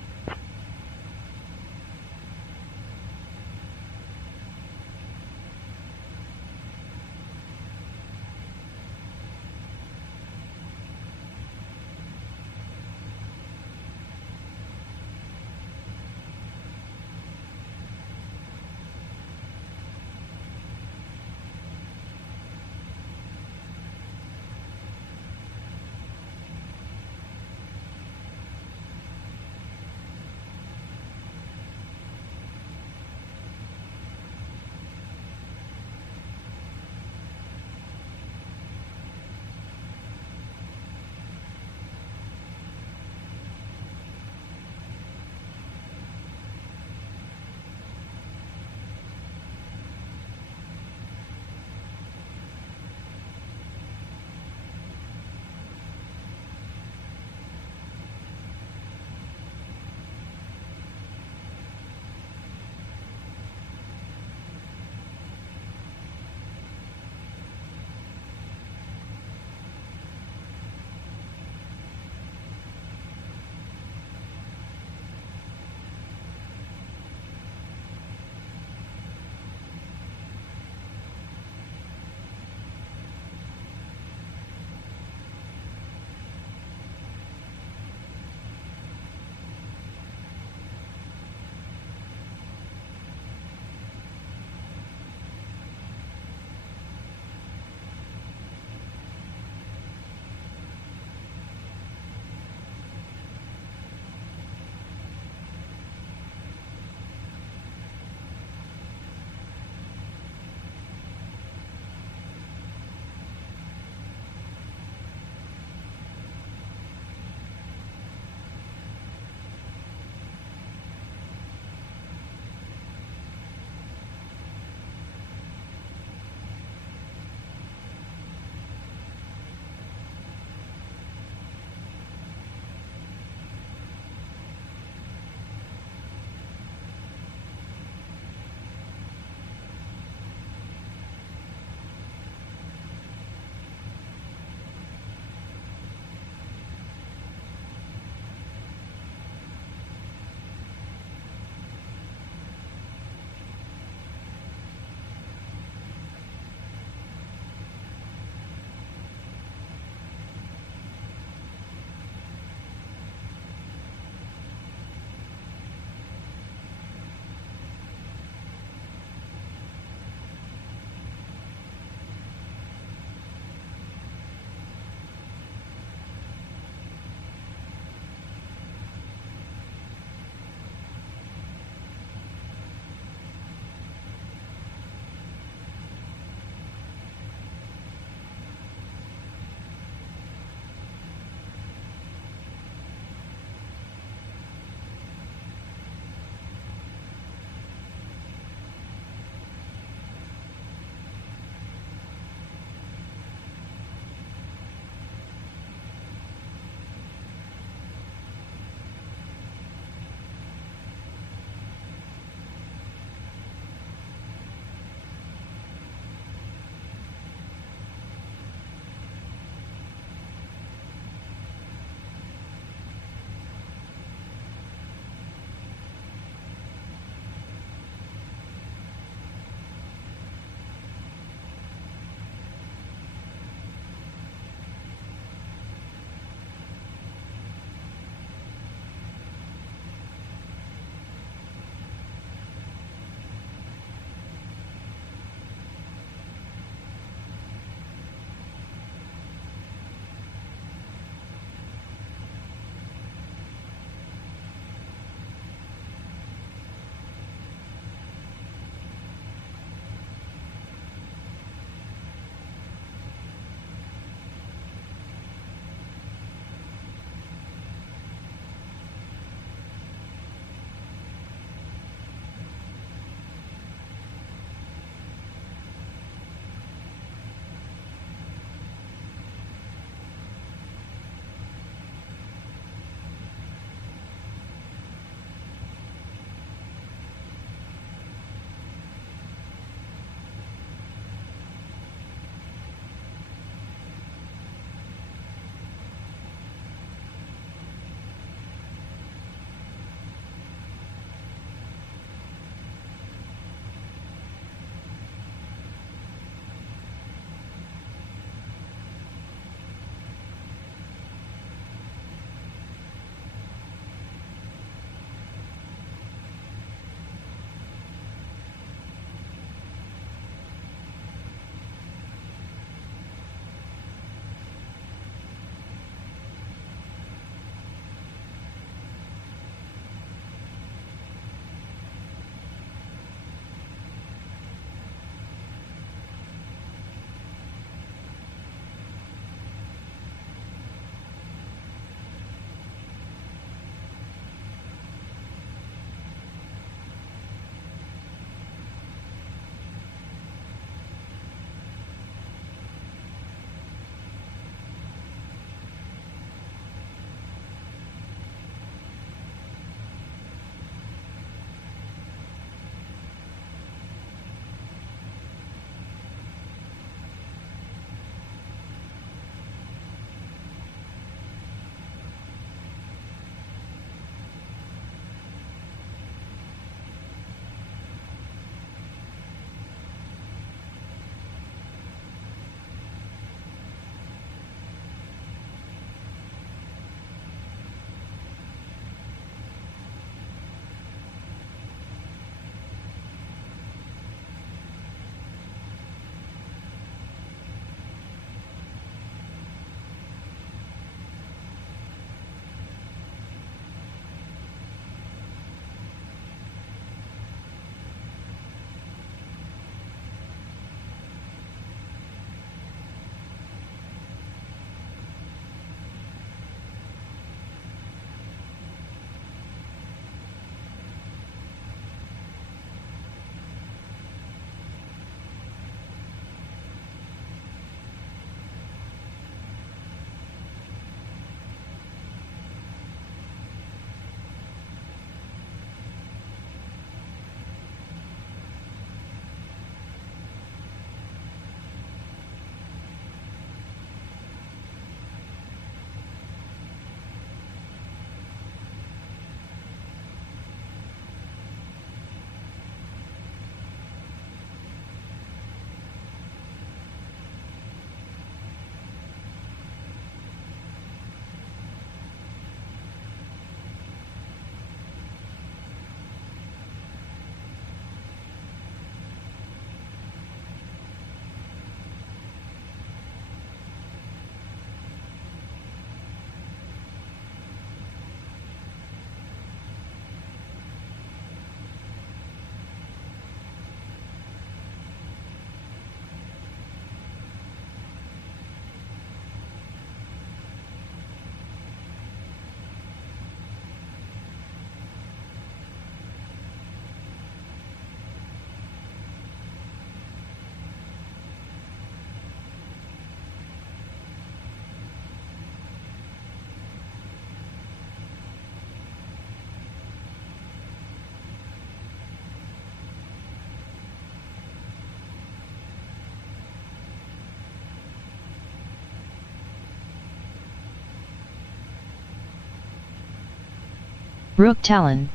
Rook Talon.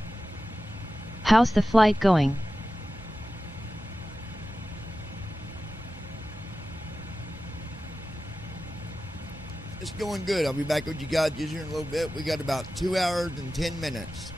How's the flight going? It's going good. I'll be back with you guys just here in a little bit. We got about 2 hours and 10 minutes.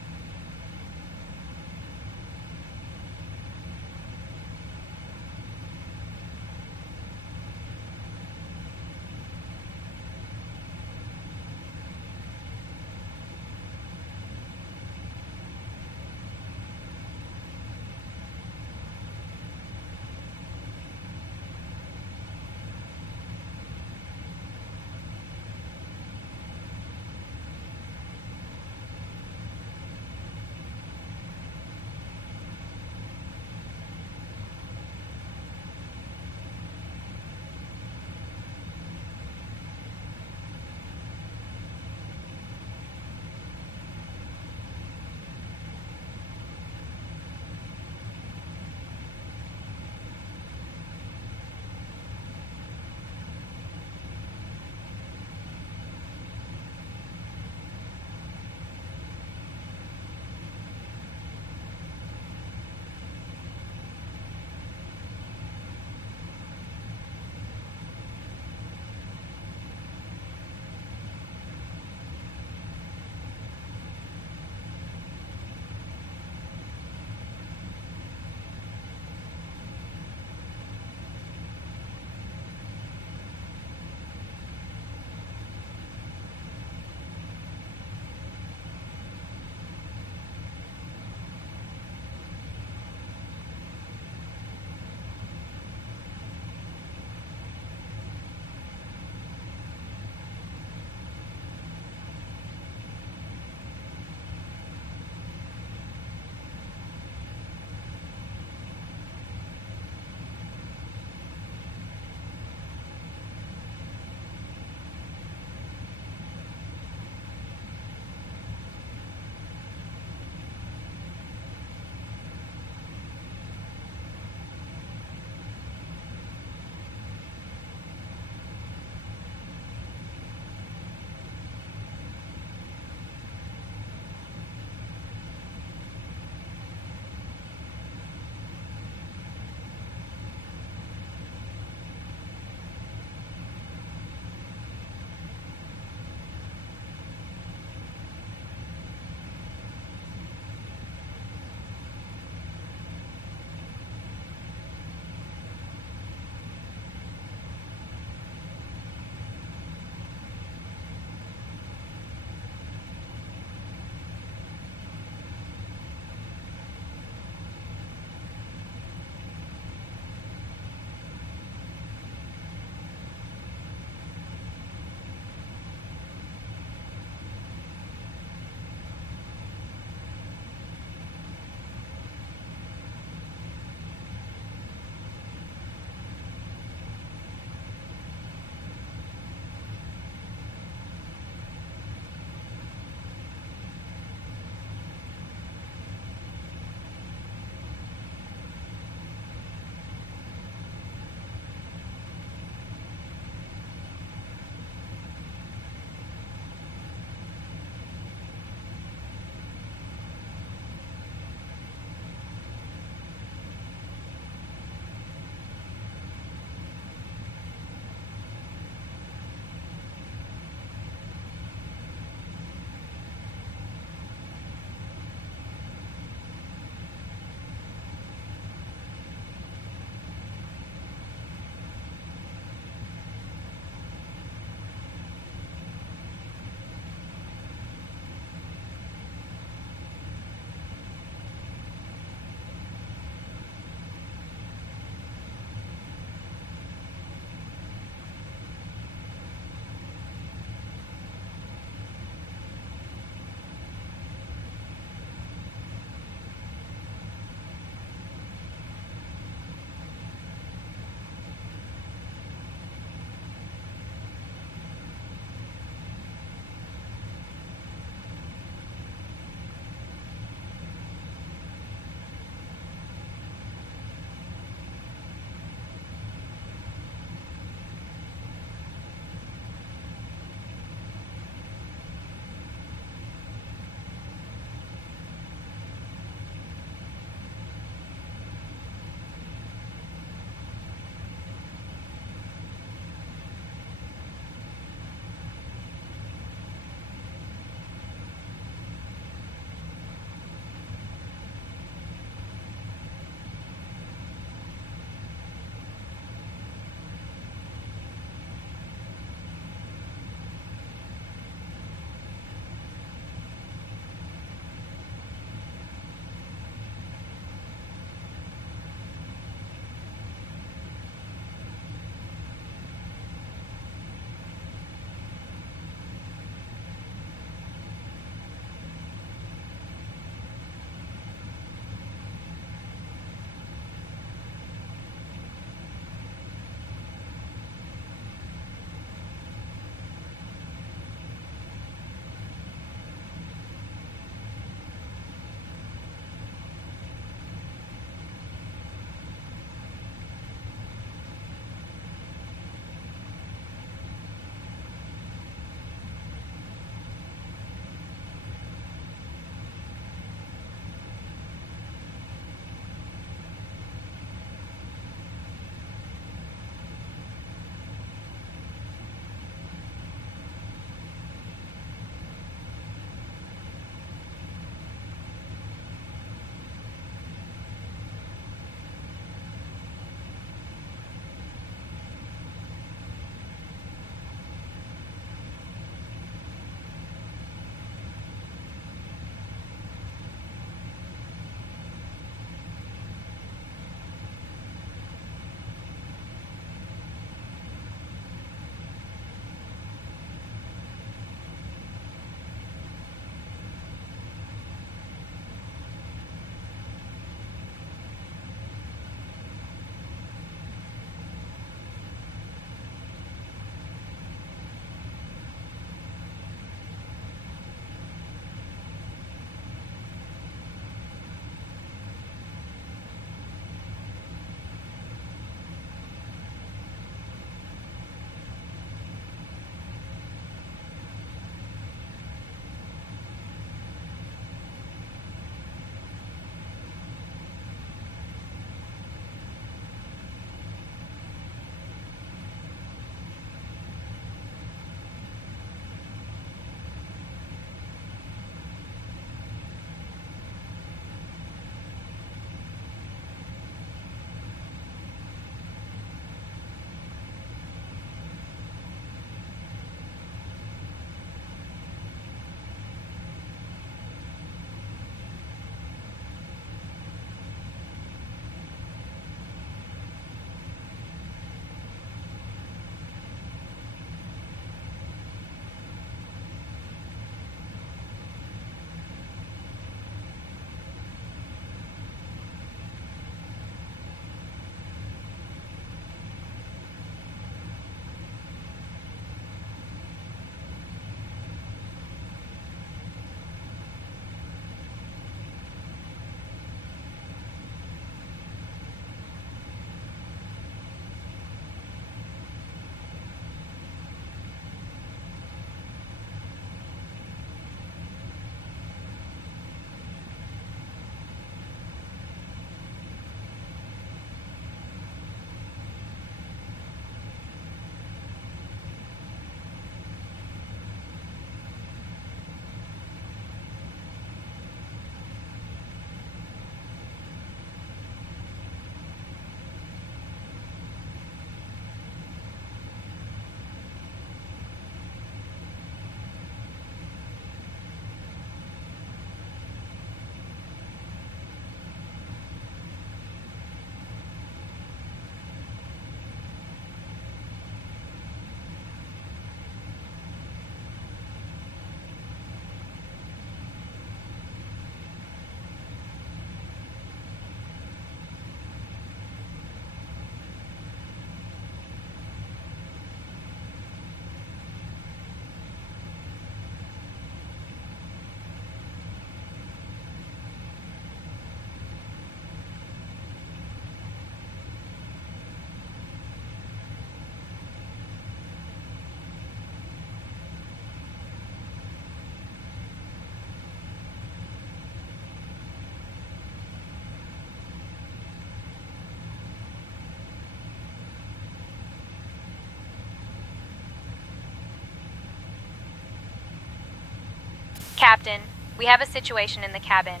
Captain, we have a situation in the cabin.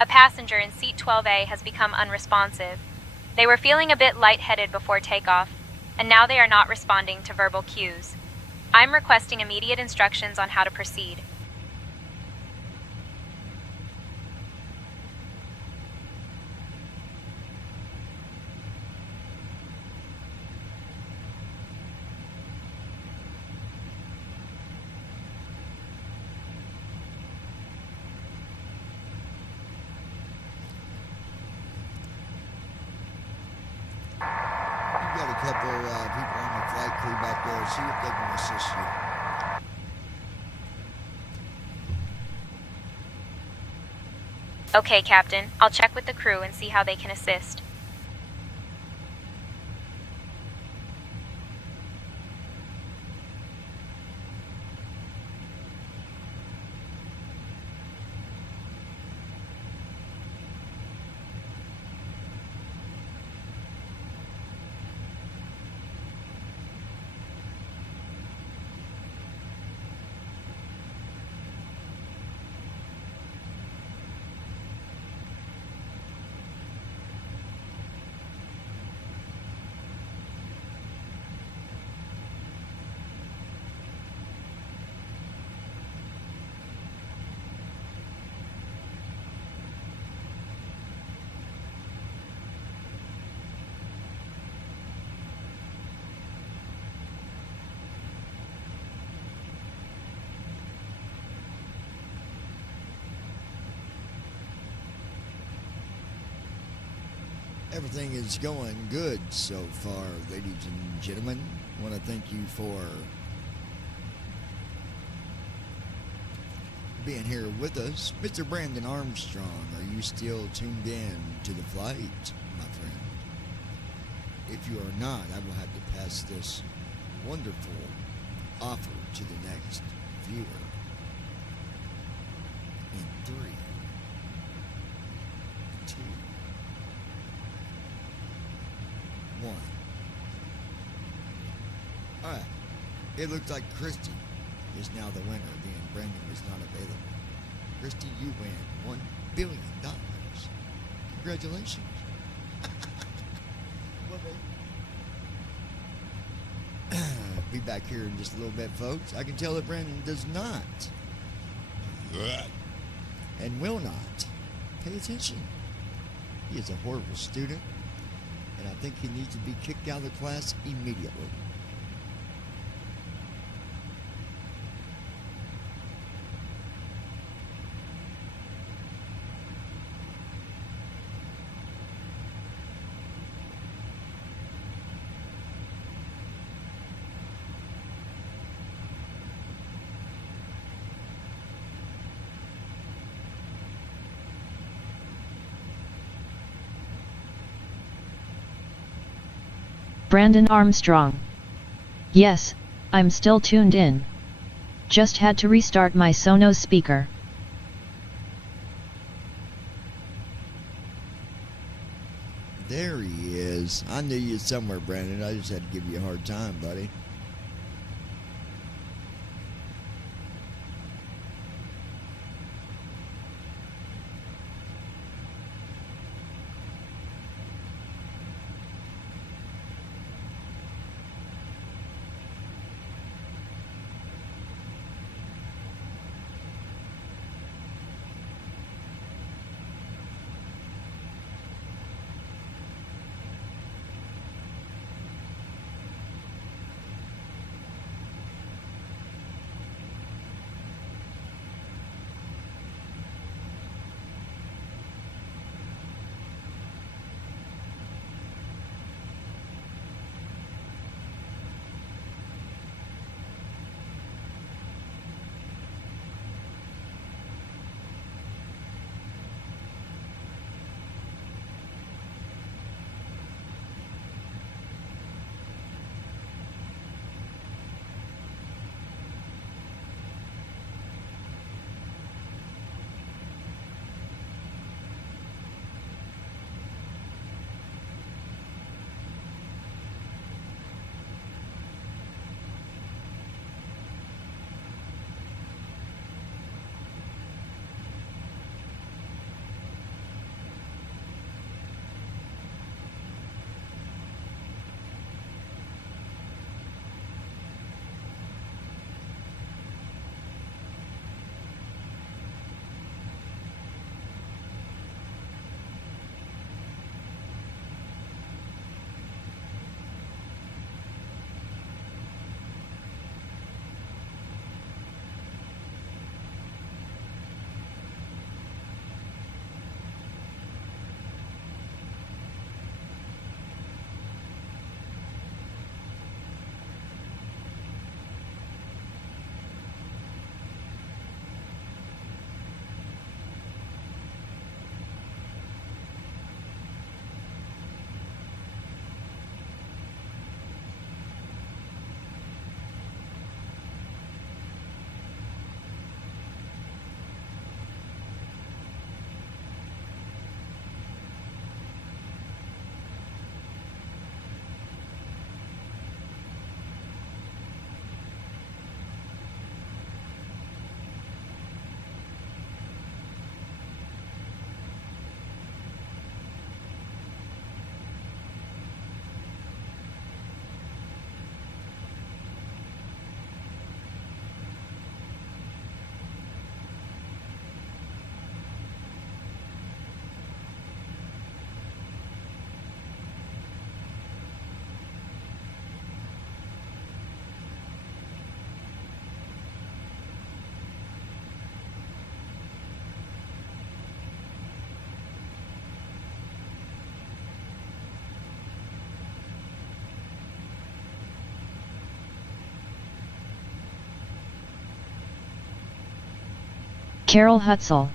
A passenger in seat 12A has become unresponsive. They were feeling a bit lightheaded before takeoff, and now they are not responding to verbal cues. I'm requesting immediate instructions on how to proceed. You've got a couple people on the flight crew back there. See if they can assist you. Okay, Captain. I'll check with the crew and see how they can assist. Everything is going good so far, ladies and gentlemen. I want to thank you for being here with us. Mr. Brandon Armstrong, are you still tuned in to the flight, my friend? If you are not, I will have to pass this wonderful offer to the next viewer. In 3, 2, 1. Alright. It looks like Christy is now the winner, being Brandon was not available. Christy, you win $1 billion. Congratulations. Well, be back here in just a little bit, folks. I can tell that Brandon does not and will not pay attention. He is a horrible student, and I think he needs to be kicked out of the class immediately. Brandon Armstrong. Yes, I'm still tuned in. Just had to restart my Sonos speaker. There he is. I knew you somewhere, Brandon. I just had to give you a hard time, buddy. Carol Hutzel.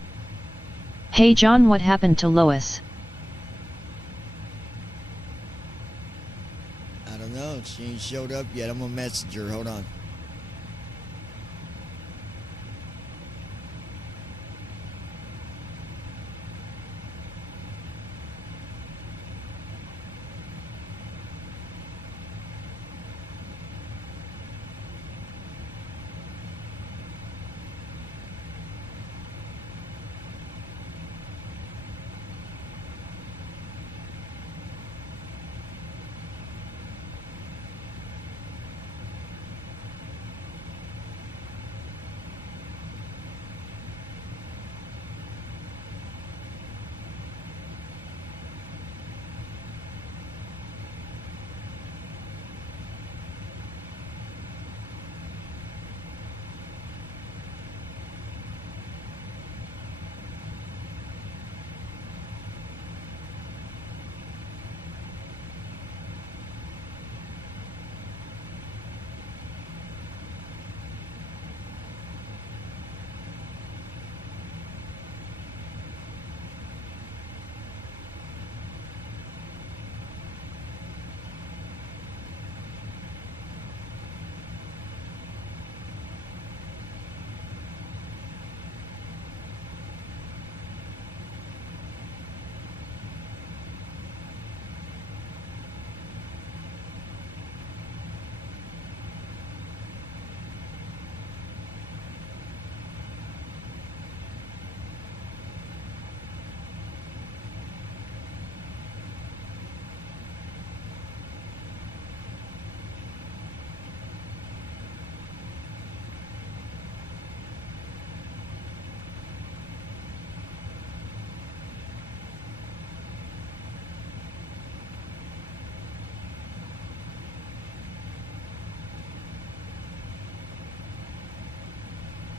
Hey John, what happened to Lois? I don't know. She ain't showed up yet. I'm gonna message her. Hold on.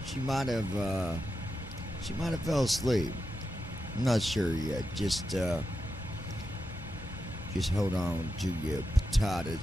She might have fell asleep. I'm not sure yet. Just hold on to your potatoes.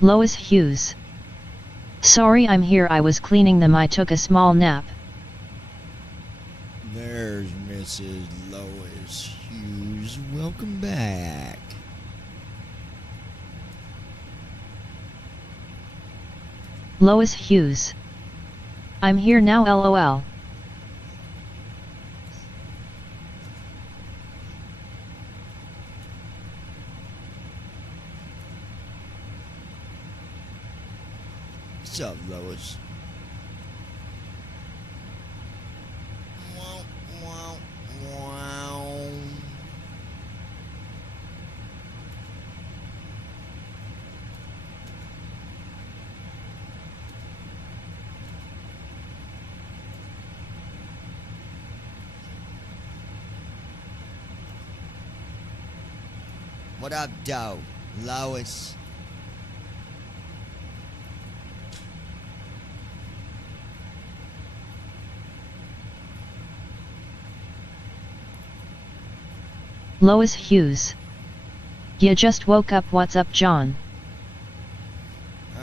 Lois Hughes. Sorry, I'm here. I was cleaning them. I took a small nap. There's Mrs. Lois Hughes. Welcome back. Lois Hughes. I'm here now, lol. What's up, Lois? Wow, wow, wow. What up, Doe? Lois. Lois Hughes. Ya just woke up. What's up, John?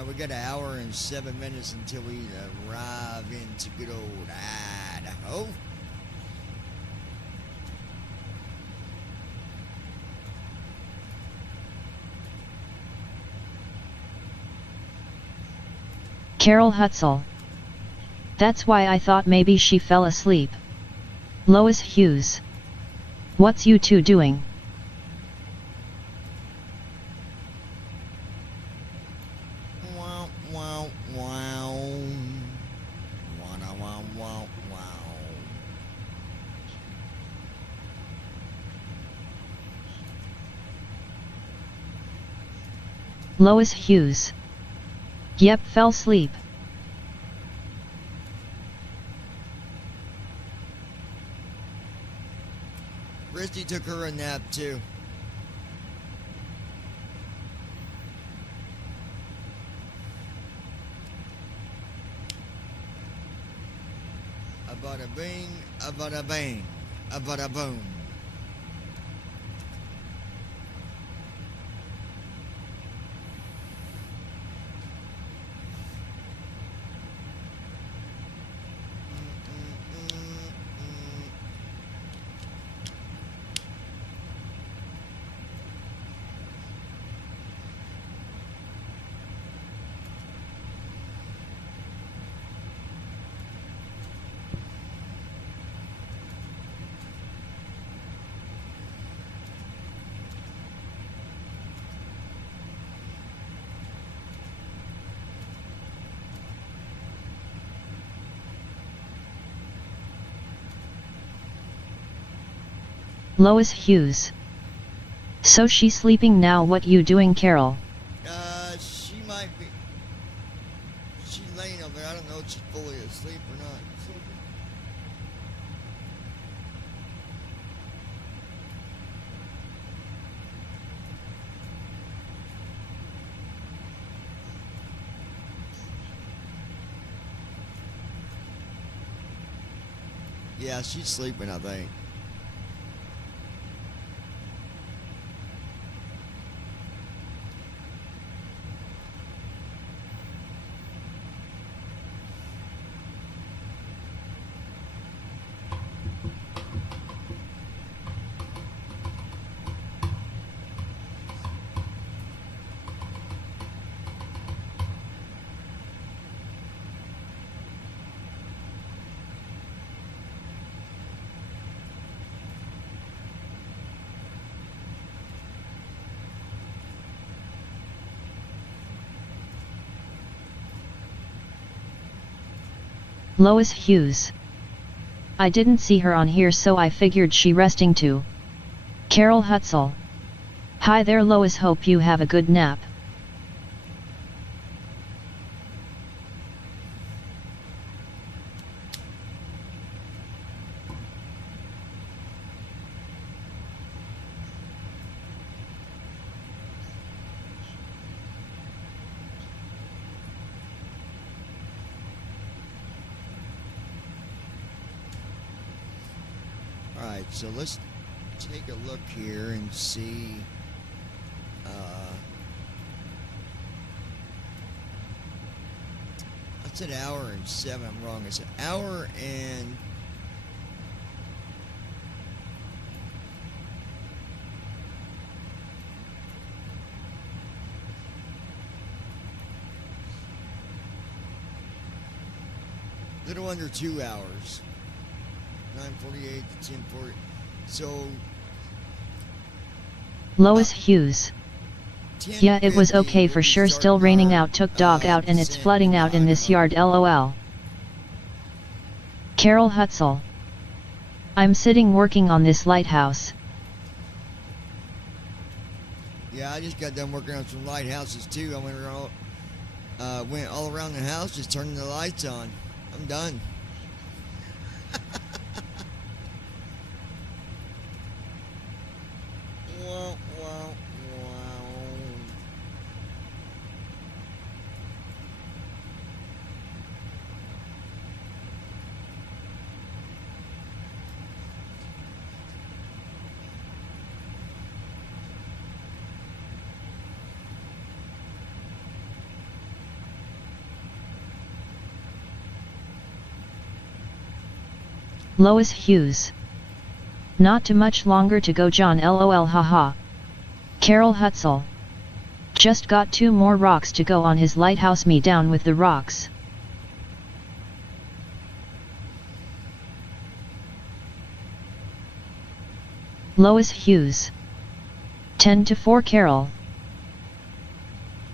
We got an hour and 7 minutes until we arrive into good old Idaho. Carol Hutzel. That's why I thought maybe she fell asleep. Lois Hughes. What's you two doing? Wow, wow, wow. Wow, wow, wow, wow. Lois Hughes. Yep, fell asleep. Christy took her a nap too. A bada bing, a bada bang, a bada boom. Lois Hughes. So she sleeping now. What you doing, Carol? She might be. She's laying over there. I don't know if she's fully asleep or not. Yeah, she's sleeping, I think. Lois Hughes. I didn't see her on here, so I figured she resting too. Carol Hutzel. Hi there, Lois, hope you have a good nap. Alright, so let's take a look here and see. It's an hour and 7. I'm wrong. It's an hour and. Little under 2 hours. 9:48 to 10:40. So. Lois Hughes. Yeah, it was okay for sure. Still raining out, took dog out, and it's flooding out in this yard, lol. Carol Hutzel. I'm sitting working on this lighthouse. Yeah, I just got done working on some lighthouses too. I went all around the house just turning the lights on. I'm done. Wow, wow, wow. Lois Hughes. Not too much longer to go, John, lol, haha. Carol Hutzel. Just got 2 more rocks to go on his lighthouse, me down with the rocks. Lois Hughes. 10-4 Carol.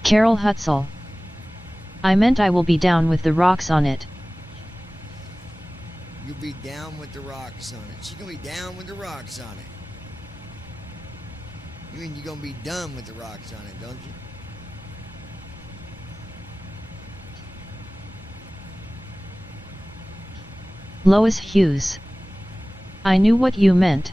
Carol Hutzel. I meant I will be down with the rocks on it. You'll be down with the rocks on it. She's gonna be down with the rocks on it. You mean you're gonna be done with the rocks on it, don't you? Lois Hughes. I knew what you meant.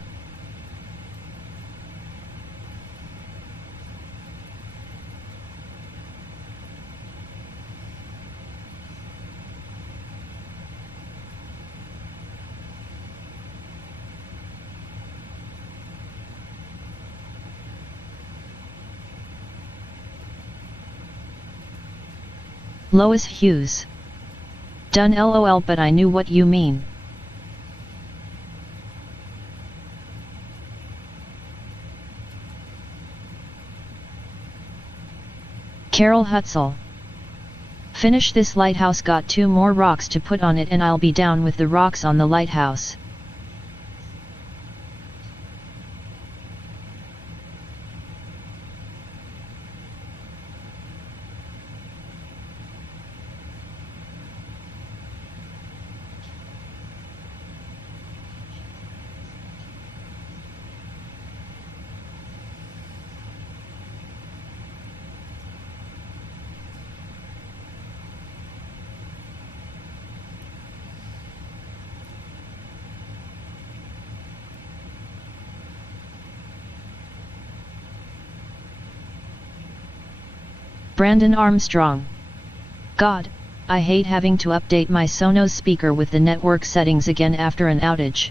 Lois Hughes. Done lol, but I knew what you mean. Carol Hutzel. Finish this lighthouse, got 2 more rocks to put on it, and I'll be down with the rocks on the lighthouse. Brandon Armstrong. God, I hate having to update my Sonos speaker with the network settings again after an outage.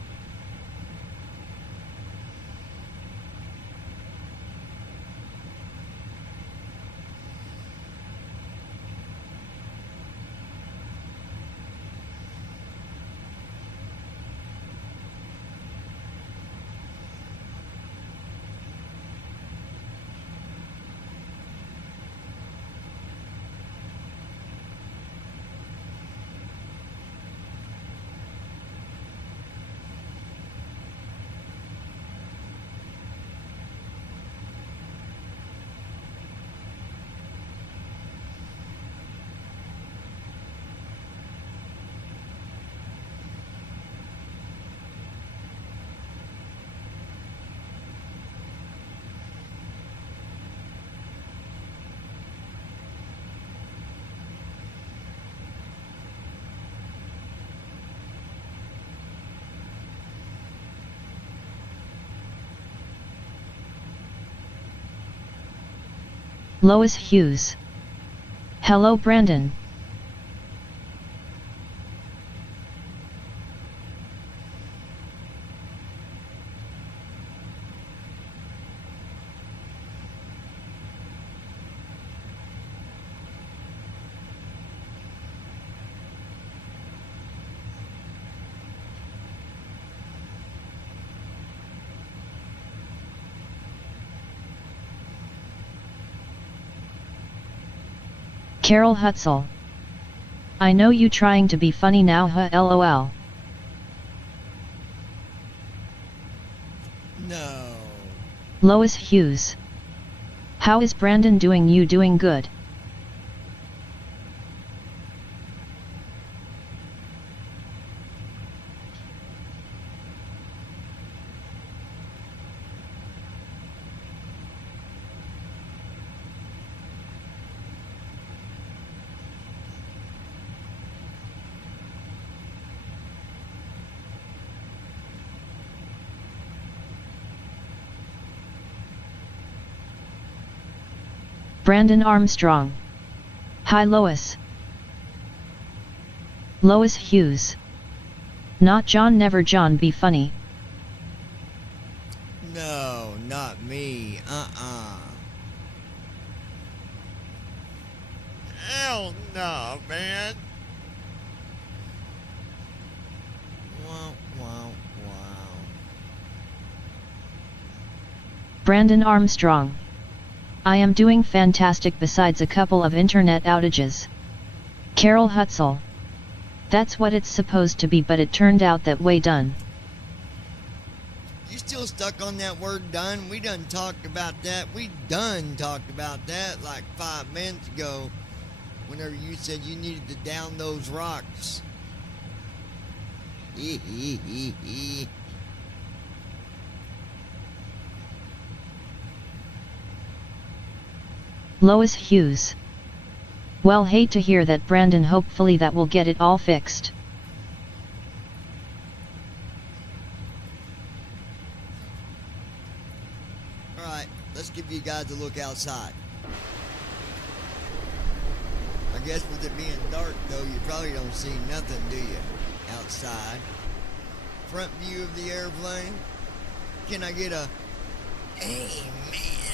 Lois Hughes. Hello, Brandon. Carol Hutzel. I know you trying to be funny now, huh, lol. No. Lois Hughes. How is Brandon doing? You doing good? Brandon Armstrong. Hi Lois. Lois Hughes. Not John, never John, be funny. No, not me. Hell no, man. Wow, wow, wow. Brandon Armstrong. I am doing fantastic besides a couple of internet outages. Carol Hutzel. That's what it's supposed to be, but it turned out that way. Done. You still stuck on that word done? We done talked about that. We done talked about that like 5 minutes ago. Whenever you said you needed to down those rocks. Lois Hughes. Well, hate to hear that, Brandon. Hopefully that will get it all fixed. Alright, let's give you guys a look outside. I guess with it being dark though, you probably don't see nothing, do you? Outside. Front view of the airplane. Can I get a amen?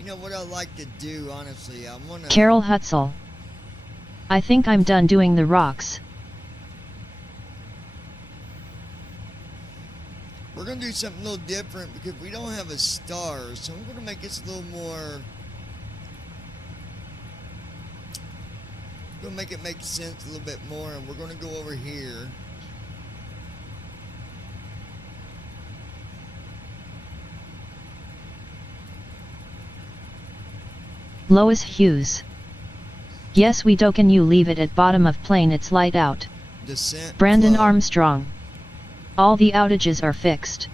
You know what I like to do, honestly? I want to... Carol Hutzel. I think I'm done doing the rocks. We're going to do something a little different because we don't have a star, so I'm going to make this a little more... We'll make it make sense a little bit more, and we're going to go over here. Lois Hughes. Yes, we do. Can you leave it at bottom of plane? It's light out. Descent Brandon flow. Armstrong. All the outages are fixed.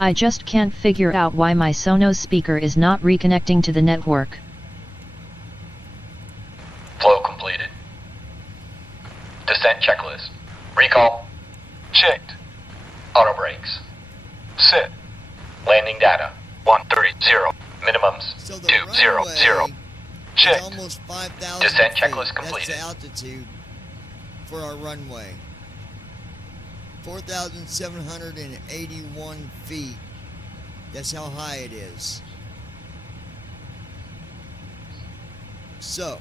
I just can't figure out why my Sonos speaker is not reconnecting to the network. Flow completed. Descent checklist. Recall. Checked. Auto brakes. Set. Landing data. 130. Minimums. So the 200. runway Checked. is almost 5,000 Descent feet. checklist That's completed. the altitude for our runway. 4,781 feet. That's how high it is. So,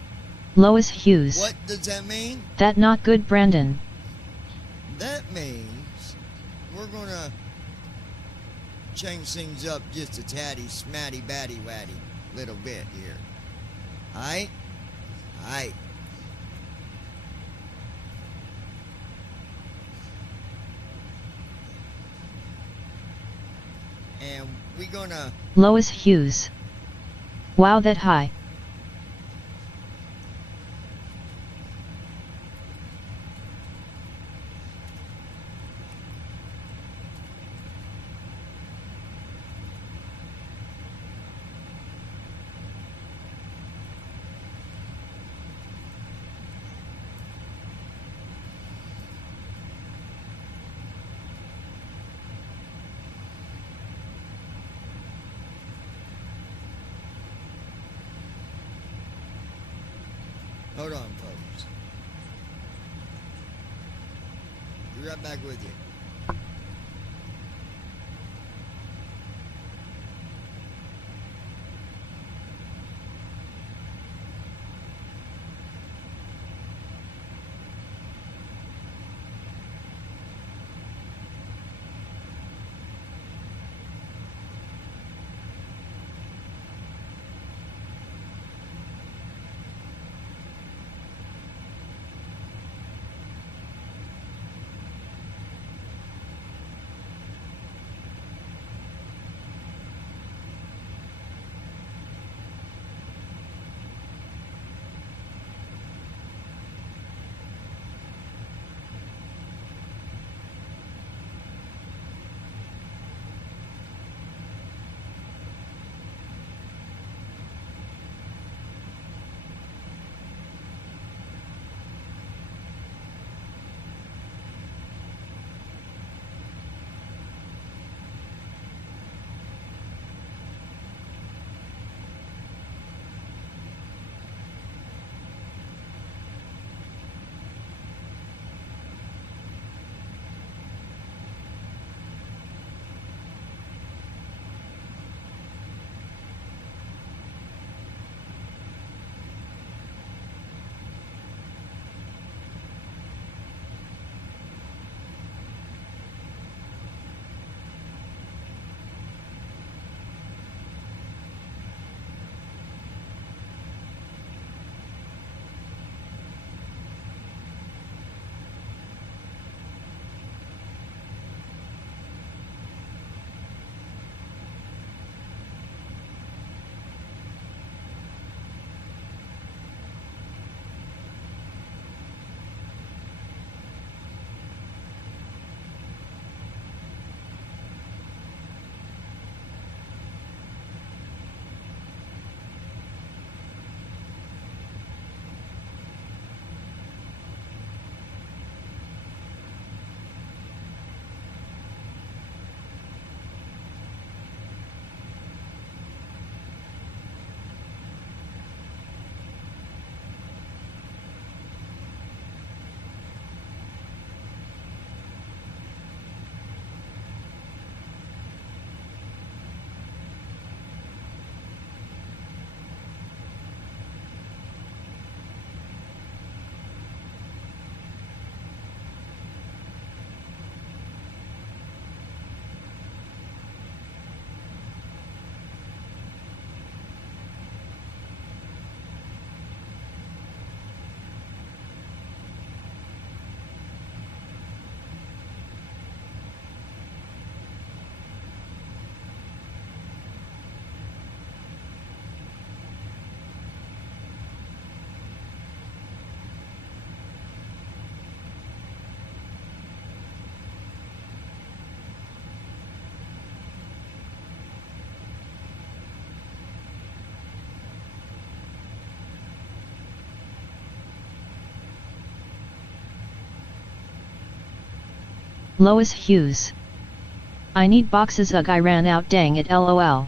Lois Hughes. what does that mean? That not good, Brandon. That means we're gonna change things up just a tatty, smatty, batty, watty little bit here. Aight? Aight. And we gonna... Lois Hughes. Wow, that high. Hold on, folks. Be right back with you. Lois Hughes. I need boxes. Ugh, I ran out. Dang it. LOL.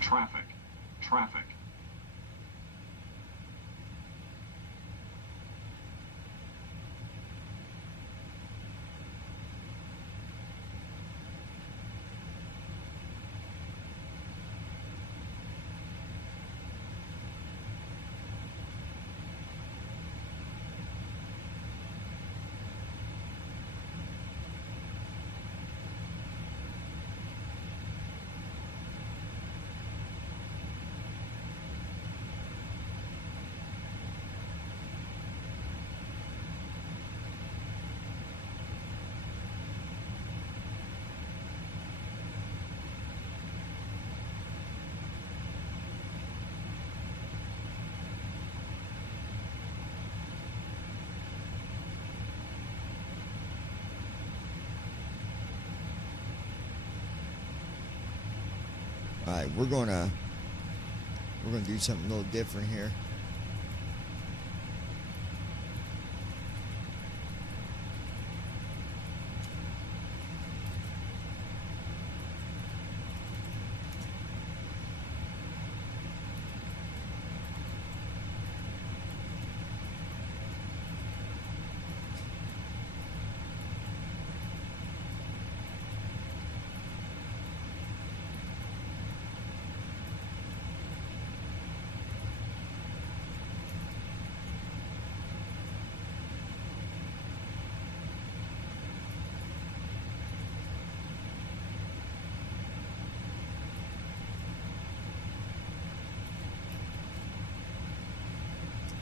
Traffic. Traffic. Alright, we're gonna do something a little different here.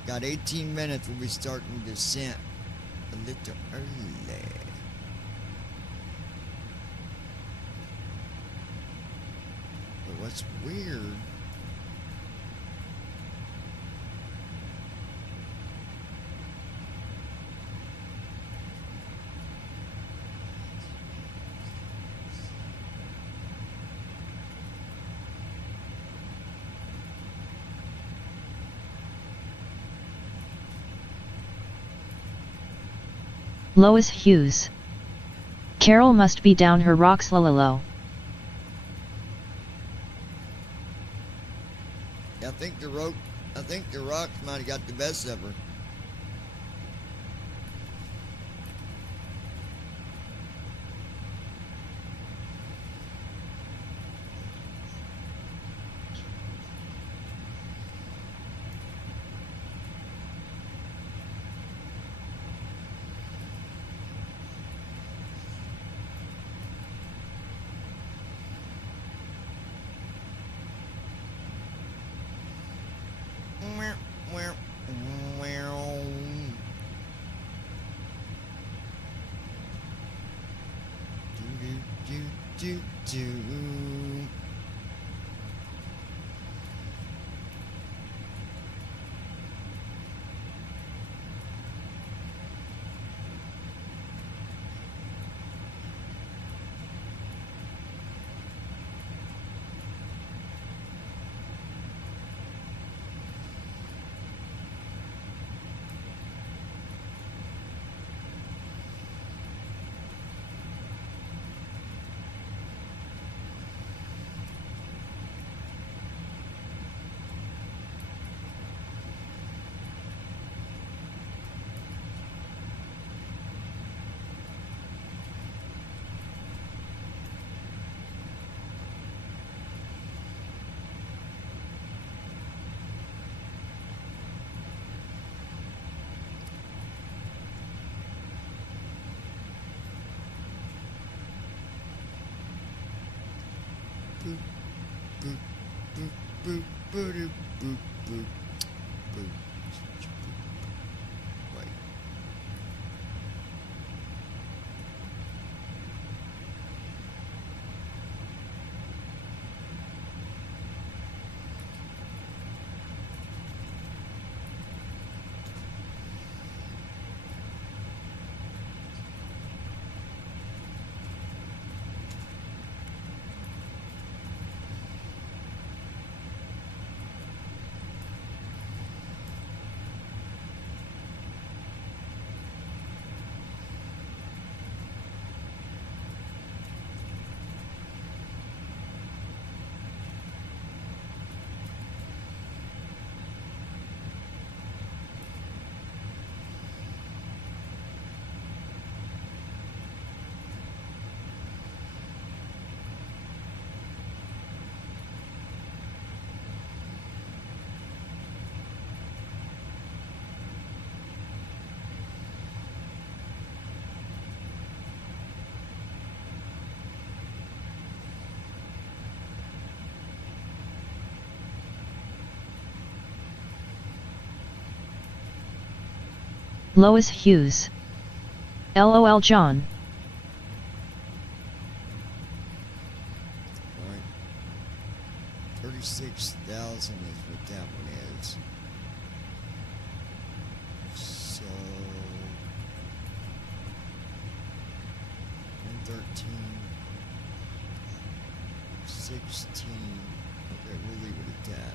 Got 18 minutes. We'll be starting descent a little early. But what's weird? Lois Hughes. Carol must be down her rocks. Lololo. I think the Rocks might have got the best of her. Do. boop, boop, boop, boop, boop, boop, boop, boop. Wait. Lois Hughes. LOL John. Alright. 36,000 is what that one is. So 113, 16. Okay, we'll leave it at that.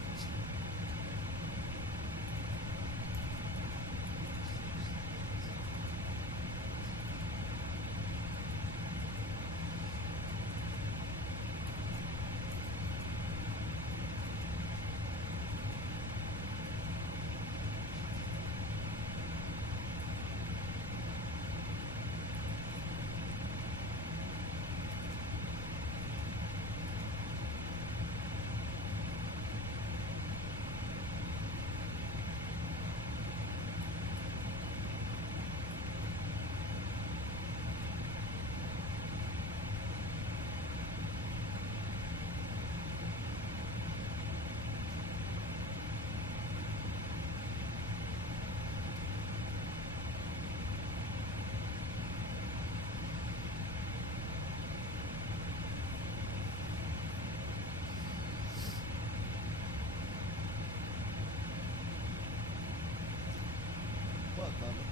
What, Bubba?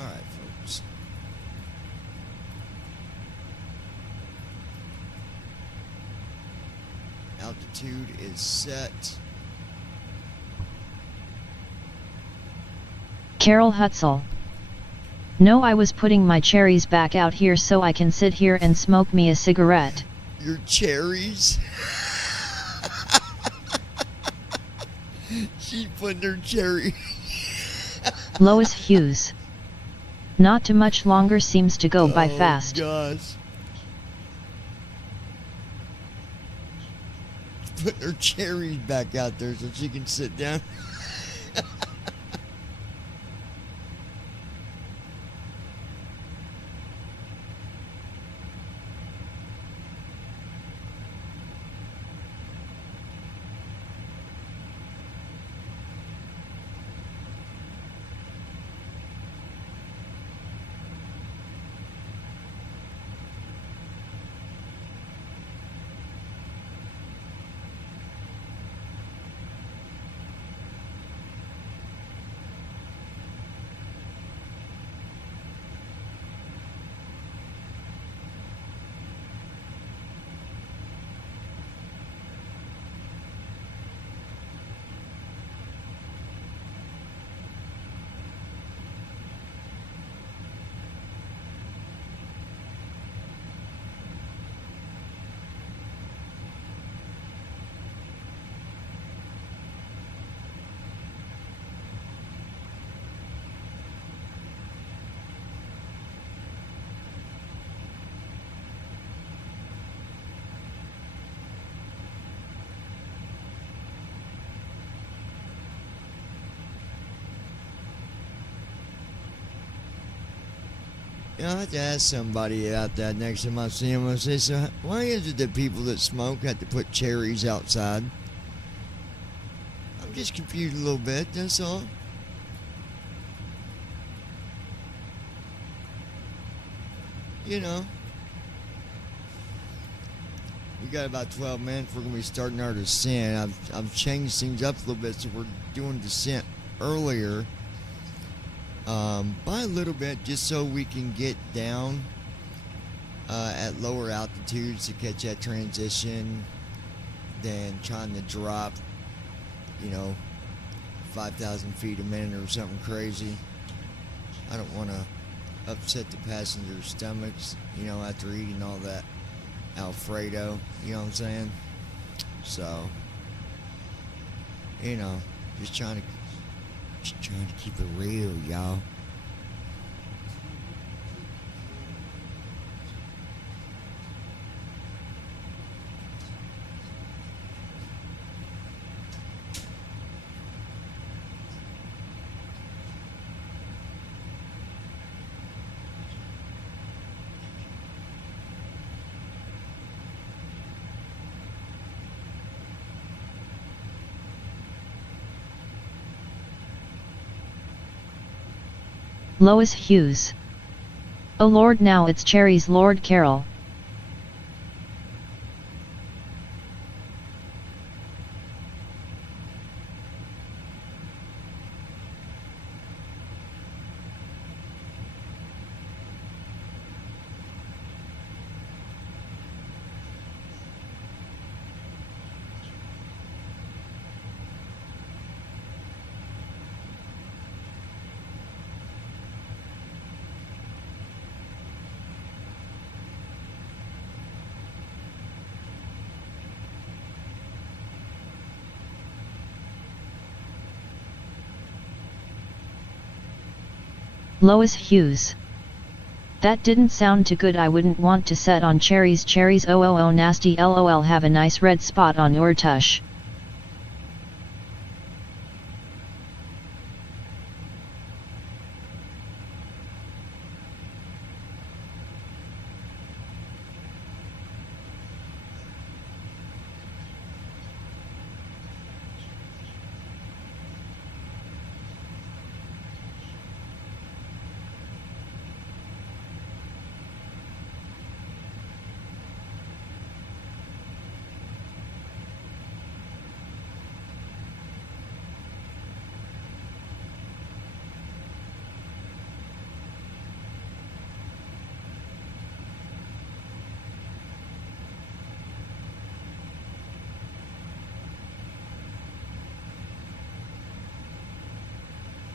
Alright, folks. Altitude is set. Carol Hutzel. No, I was putting my cherries back out here so I can sit here and smoke me a cigarette. Your cherries? She put her cherry. Lois Hughes. Not too much longer seems to go by fast. Oh, gosh. Put her cherries back out there so she can sit down. You know, I have to ask somebody out there next time I see them. I say, so why is it that people that smoke have to put cherries outside? I'm just confused a little bit, that's all. You know. We got about 12 minutes. We're going to be starting our descent. I've changed things up a little bit, so we're doing descent earlier. By a little bit, just so we can get down at lower altitudes to catch that transition than trying to drop, 5,000 feet a minute or something crazy. I don't want to upset the passengers' stomachs, after eating all that Alfredo, you know what I'm saying? So, just trying to keep it real, y'all. Lois Hughes. Oh Lord, now it's Cherry's Lord Carol. Lois Hughes. That didn't sound too good. I wouldn't want to set on cherries. Oh nasty lol. Have a nice red spot on your tush.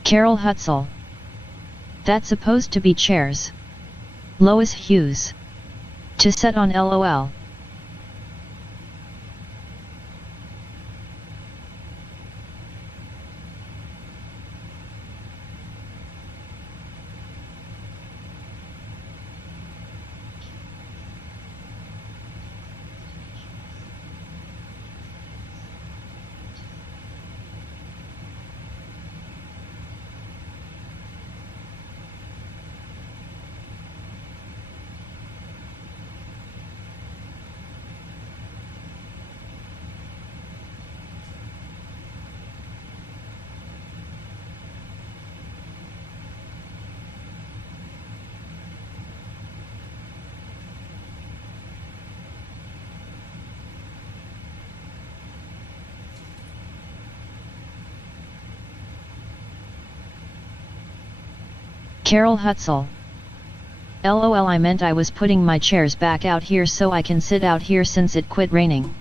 Carol Hutzel. That's supposed to be chairs. Lois Hughes. To set on LOL. Carol Hutzel. LOL, I meant I was putting my chairs back out here so I can sit out here since it quit raining.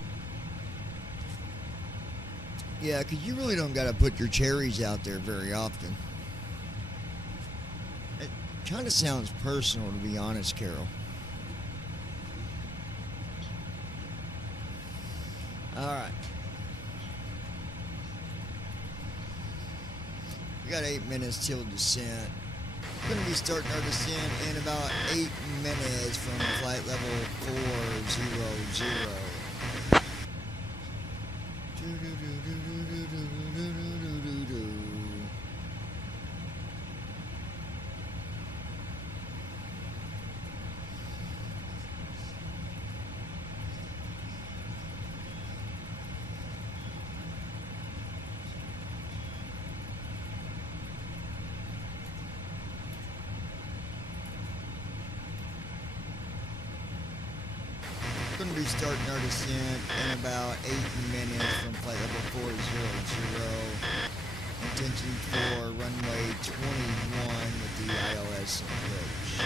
Yeah, 'cause you really don't gotta put your cherries out there very often. It kind of sounds personal, to be honest, Carol. Alright. We got 8 minutes till descent. We're going to be starting our descent in about 8 minutes from flight level 400. Going to be starting our descent in about 8 minutes from flight level 400. Intention for runway 21 with the ILS approach.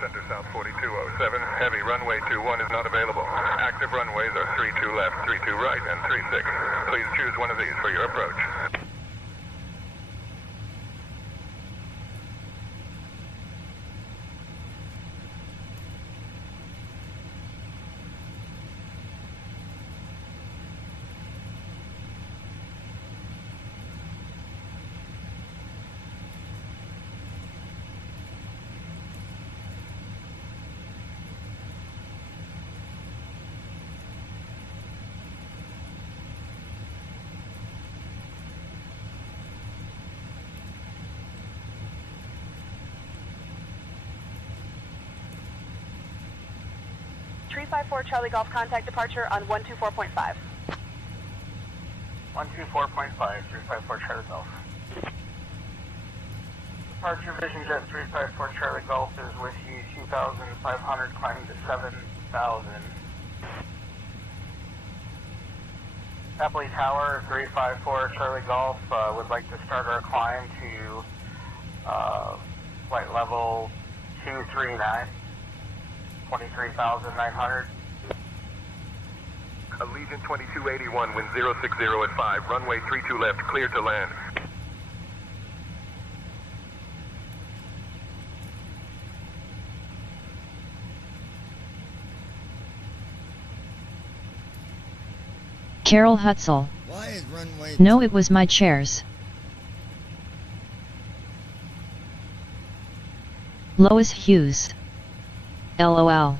Center South 4207, heavy runway 21 is not available. Active runways are 32 left, 32 right, and 36. Please choose one of these for your approach. Three 54 Charlie Golf, contact departure on 124.5. 124.5, 354 Charlie Golf. Departure Vision Jet 354 Charlie Golf is with you 2,500, climbing to 7,000. Tapley Tower 354 Charlie Golf would like to start our climb to flight level 239. 23,900. Allegiant 2281, wind 060 at 5, runway 32 left, clear to land. Carol Hutzel. Why is runway... No, it was my chairs. Lois Hughes. LOL.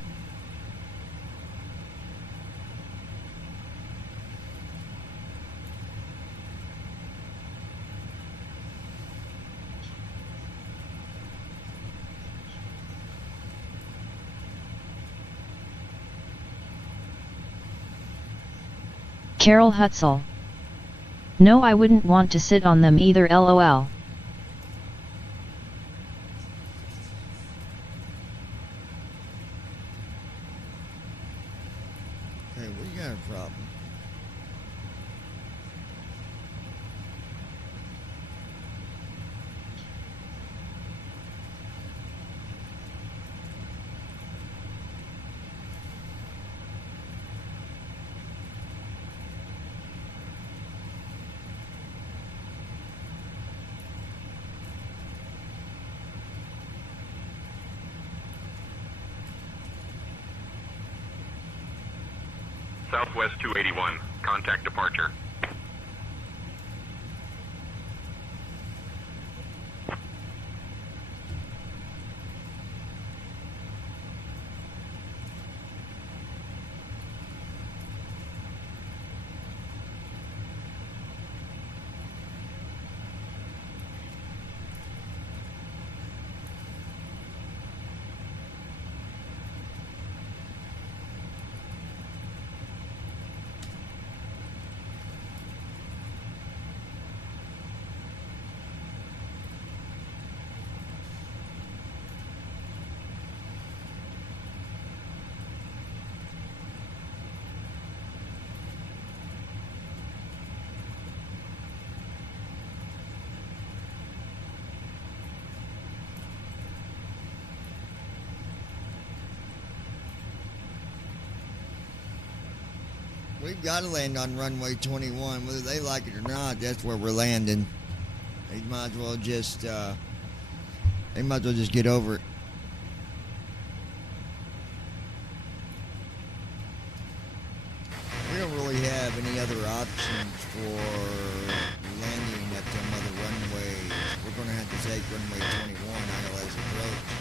Carol Hutzel. No, I wouldn't want to sit on them either, LOL. Hey, we got a problem. Southwest 281, contact departure. We've got to land on runway 21, whether they like it or not. That's where we're landing. They might as well just get over it. We don't really have any other options for landing at some other runways. We're going to have to take runway 21 ILS approach.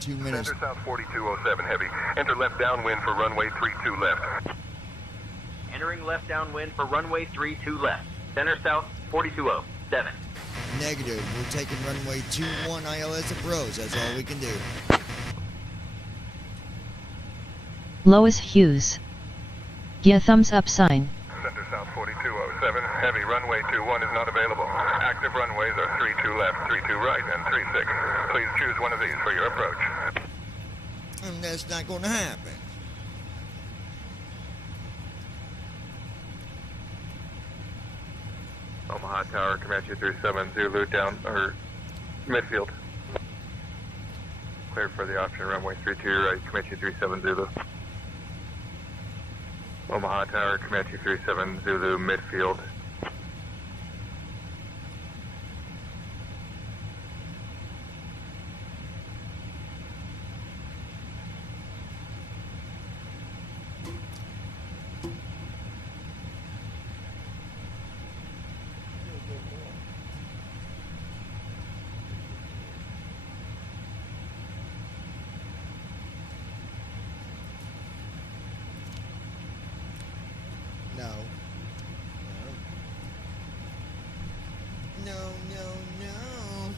2 minutes. Center South 4207, heavy. Enter left downwind for runway 32 left. Entering left downwind for runway 32 left. Center South 4207. Negative. We're taking runway 21 ILS approach. That's all we can do. Lois Hughes. Yeah, thumbs up sign. Center South 4207. Heavy runway 21 is not available. Active runways are 32 left, 32 right, and 36. Please choose one of these for your approach. And that's not going to happen. Omaha Tower, Comanche 37, Zulu down, or midfield. Clear for the option, runway 32 right, Comanche 37, Zulu. Omaha Tower, Comanche 37, Zulu, midfield. No. No. No, no, no.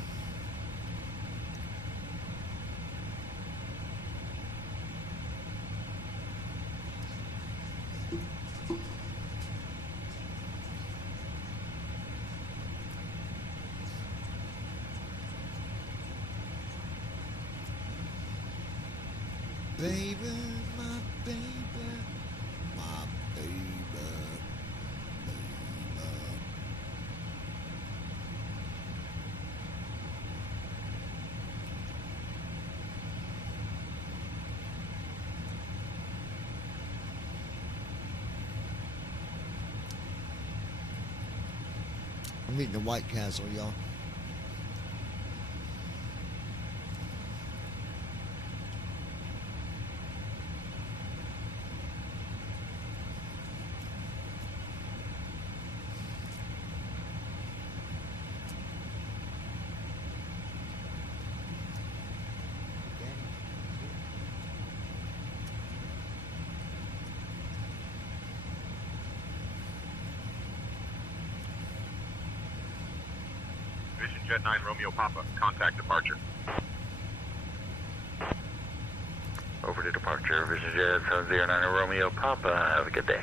Baby, my baby, my baby. I'm eating the White Castle, y'all. Vision Jet 9 Romeo Papa, contact departure. Over to departure, Vision Jet 709 Romeo Papa, have a good day.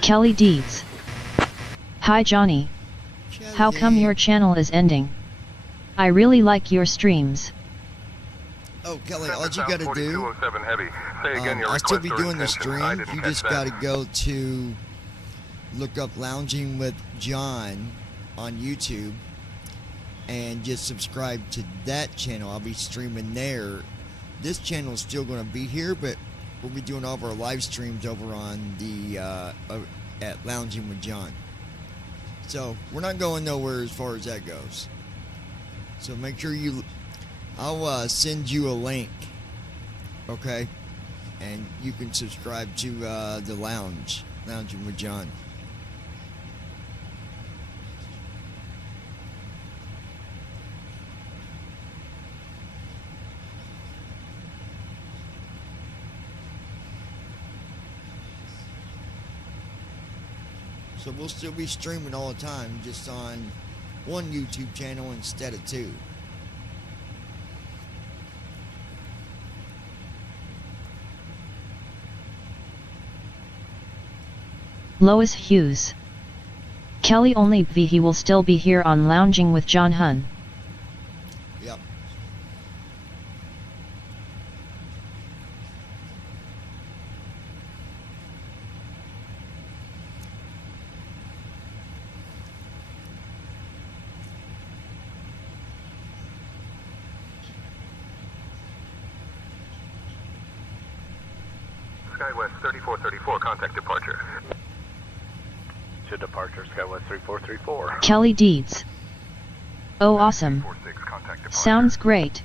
Kelly Deeds. Hi Johnny. How come your channel is ending? I really like your streams. Oh, Kelly, all you gotta do, Heavy. Say again your I'll still request be or doing the intention. I stream. didn't You catch just that. gotta go to look up Lounging with John on YouTube and just subscribe to that channel. I'll be streaming there. This channel is still gonna be here, but we'll be doing all of our live streams over on the at Lounging with John. So we're not going nowhere as far as that goes. So make sure I'll send you a link, okay? And you can subscribe to the Lounging with John. So we'll still be streaming all the time, just on one YouTube channel instead of two. Lois Hughes. Kelly only V. He will still be here on Lounging with John Hun. Yep. SkyWest 3434, contact departure. To departure, SkyWest 3434. Kelly Deeds. Oh awesome. Contact departure. Sounds great.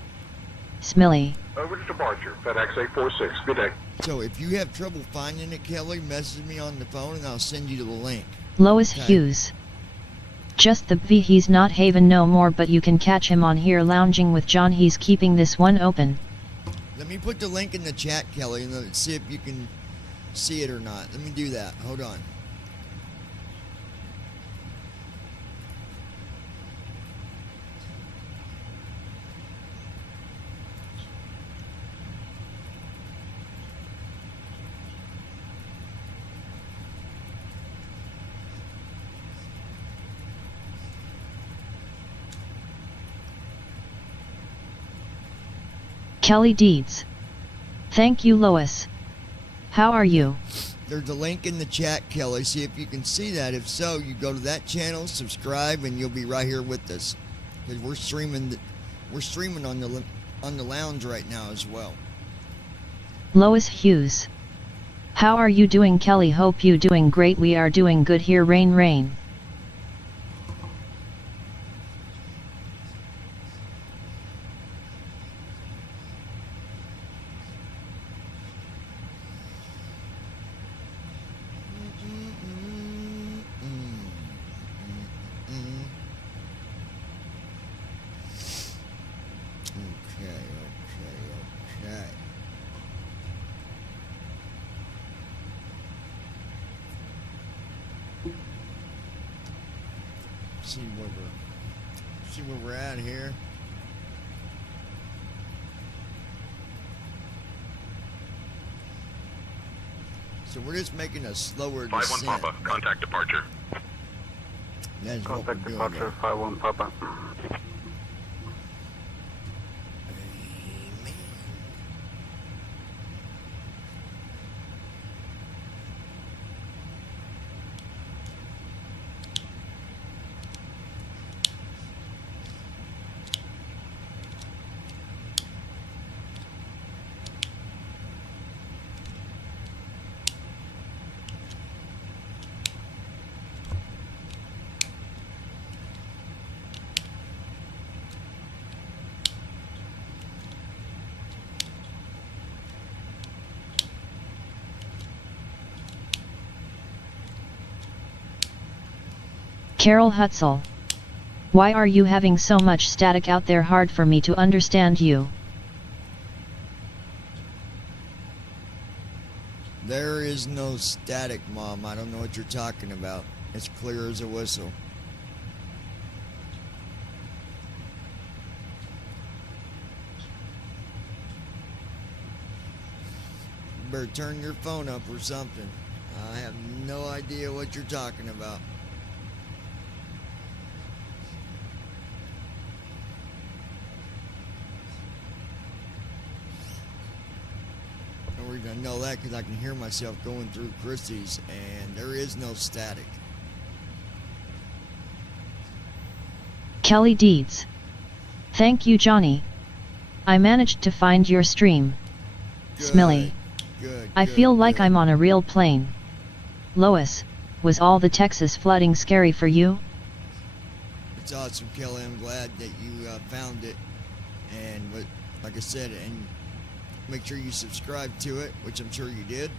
Smiley. Over to departure, FedEx 846, good day. So if you have trouble finding it, Kelly, message me on the phone and I'll send you the link. Lois Okay. Hughes. Just the V, he's not Haven no more, but you can catch him on here lounging with John. He's keeping this one open. Let me put the link in the chat, Kelly, and let's see if you can see it or not. Let me do that. Hold on. Kelly Deeds. Thank you, Lois. How are you? There's a link in the chat, Kelly. See if you can see that. If so, you go to that channel, subscribe, and you'll be right here with us. Because we're streaming on the lounge right now as well. Lois Hughes. How are you doing, Kelly? Hope you doing great. We are doing good here. Rain. Okay. See where we're at here. So we're just making a slower 5-1 descent. Papa, contact departure. That's what we're Contact doing departure, there. 5-1 Papa. Carol Hutzel. Why are you having so much static out there? Hard for me to understand you. There is no static, Mom. I don't know what you're talking about. It's clear as a whistle. You better turn your phone up or something. I have no idea what you're talking about. And we're gonna know that because I can hear myself going through Christie's, and there is no static. Kelly Deeds. Thank you, Johnny. I managed to find your stream. Smiley. I feel like I'm on a real plane. Lois, was all the Texas flooding scary for you? It's awesome, Kelly. I'm glad that you found it, and like I said, and make sure you subscribe to it, which I'm sure you did.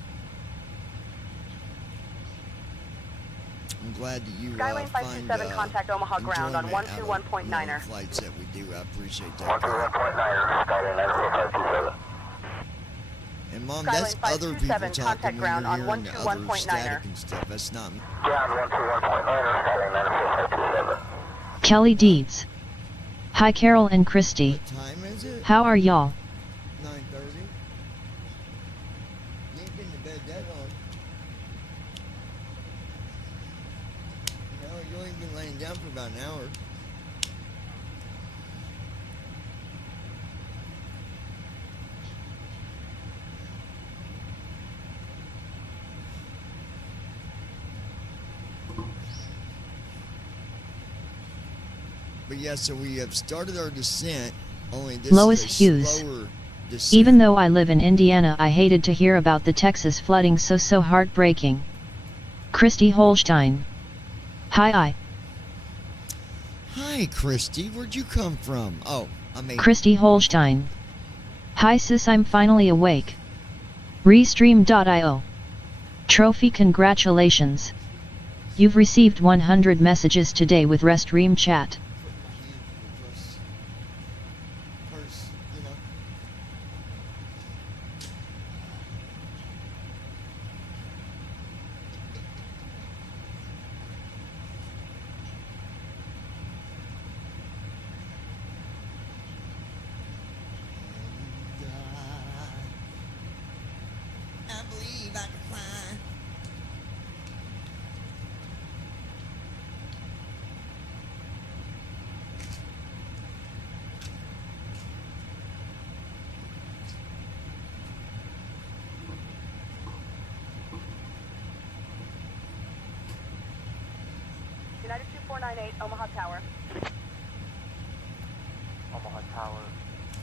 I'm glad that you Skylane find 527, contact Omaha ground on enjoyment out of 121.9er. flights that we do. I appreciate that. 121.9er, Skylane 94527. And Mom, Skylane that's other people 527, talking contact when ground you're on hearing the other 121.9er. static and stuff. That's not me. Ground 121.9er, Skylane 94527. Kelly Deeds. Hi, Carol and Christy. What time is it? How are y'all? 9:30. You ain't been to bed that long. No, you only been laying down for about an hour. But yeah, so we have started our descent. Only this Lois is a Hughes. slower descent. Even though I live in Indiana, I hated to hear about the Texas flooding. So heartbreaking. Christy Holstein. Hi. Hi, Christy. Where'd you come from? Oh, I mean. Christy Holstein. Hi sis, I'm finally awake. Restream.io. Trophy, congratulations. You've received 100 messages today with Restream chat. I believe I can fly. United 2498, Omaha Tower. Omaha Tower,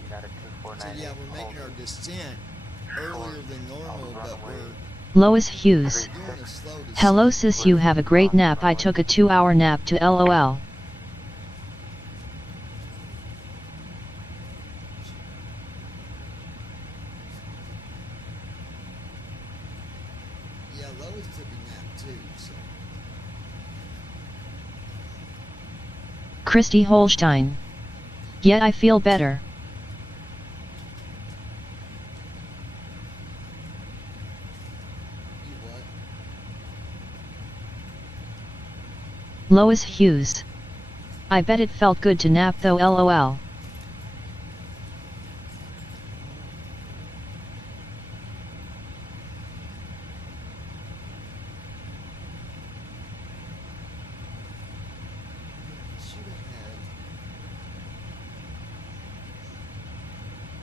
United So 2498. yeah, we're making our descent earlier than normal, but we're Lois Hughes. doing a slow descent. Hello sis, you have a great nap. I took a 2-hour nap to LOL. Yeah, Lois took a nap too, so. Christy Holstein. Yeah, I feel better. You what? Lois Hughes. I bet it felt good to nap though, LOL.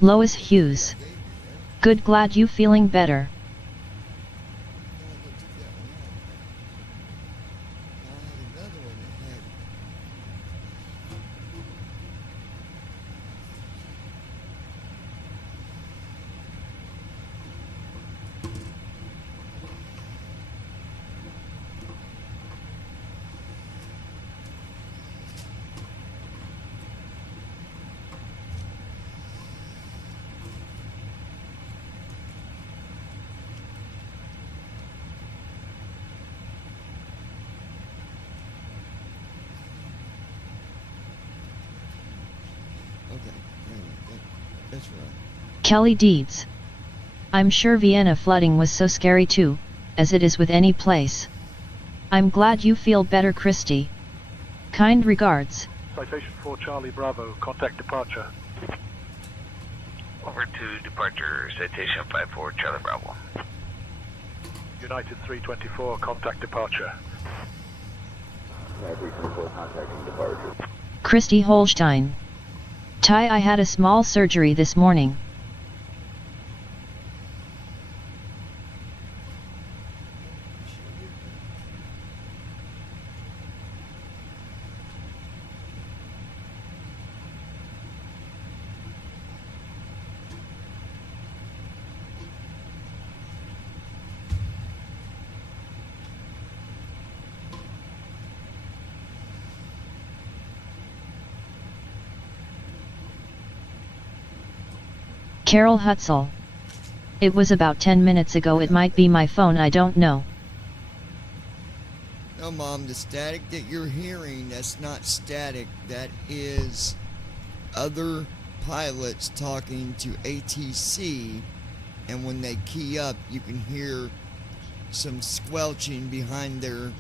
Lois Hughes. Good, glad you feeling better. That's right. Kelly Deeds. I'm sure Vienna flooding was so scary too, as it is with any place. I'm glad you feel better, Christy. Kind regards. Citation 4 Charlie Bravo, contact departure. Over to departure, citation 54 Charlie Bravo. United 324, contact departure. United 324, contacting departure. Christy Holstein. Ty, I had a small surgery this morning. Carol Hutzel. It was about 10 minutes ago. It might be my phone, I don't know. No, Mom, the static that you're hearing, that's not static. That is other pilots talking to ATC, and when they key up, you can hear some squelching behind their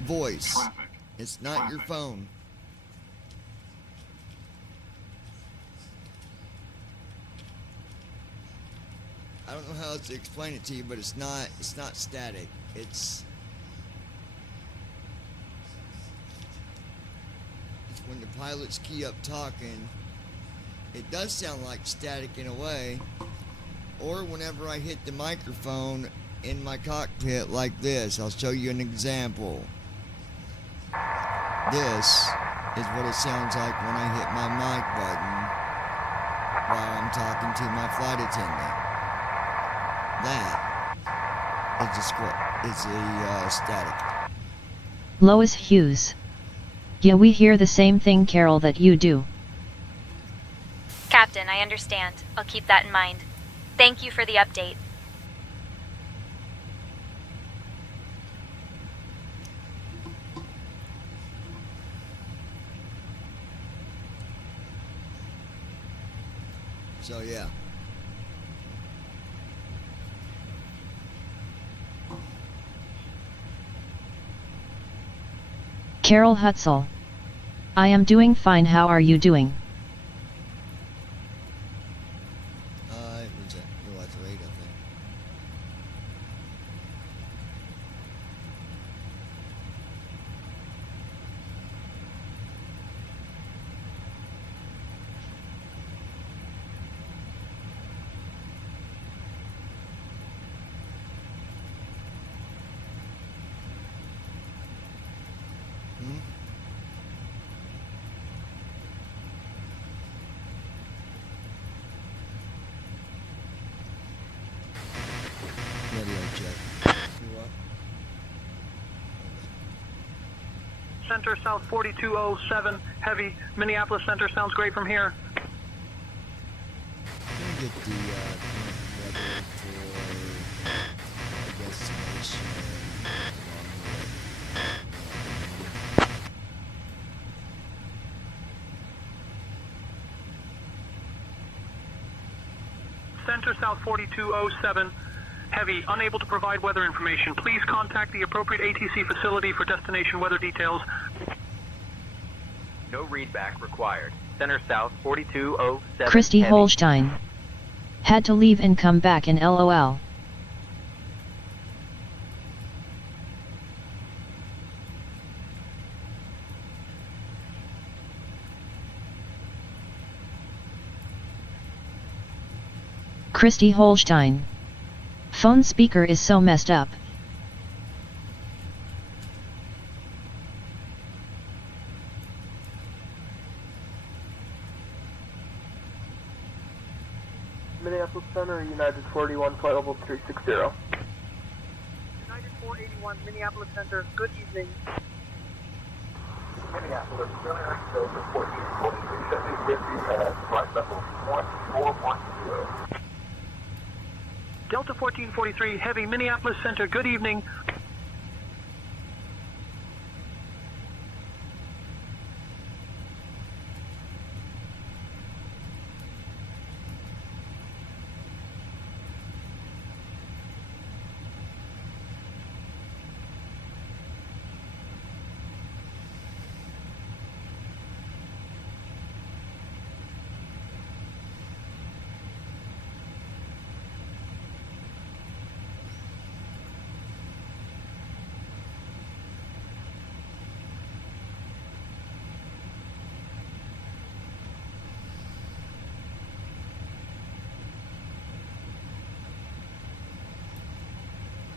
voice. It's not your phone. I don't know how else to explain it to you, but it's not static. It's when the pilots key up talking, it does sound like static in a way. Or whenever I hit the microphone in my cockpit like this. I'll show you an example. This is what it sounds like when I hit my mic button while I'm talking to my flight attendant. That is a static. Lois Hughes. Yeah, we hear the same thing, Carol, that you do. Captain, I understand. I'll keep that in mind. Thank you for the update. So yeah. Carol Hutzel. I am doing fine. How are you doing? It was at what, 8, I think. Radio check. You what? Center South 4207, heavy. Minneapolis Center sounds great from here. Let me get the weather for destination. Center South 4207, heavy. Unable to provide weather information. Please contact the appropriate ATC facility for destination weather details. No readback required. Center South 4207. Christy heavy. Holstein. Had to leave and come back in LOL. Christy Holstein. Phone speaker is so messed up. Minneapolis Center, United 41, flight level 360. United 481, Minneapolis Center, good evening. Minneapolis Center, Delta 1443, 7050, flight level 1410. Delta 1443, heavy. Minneapolis Center, good evening.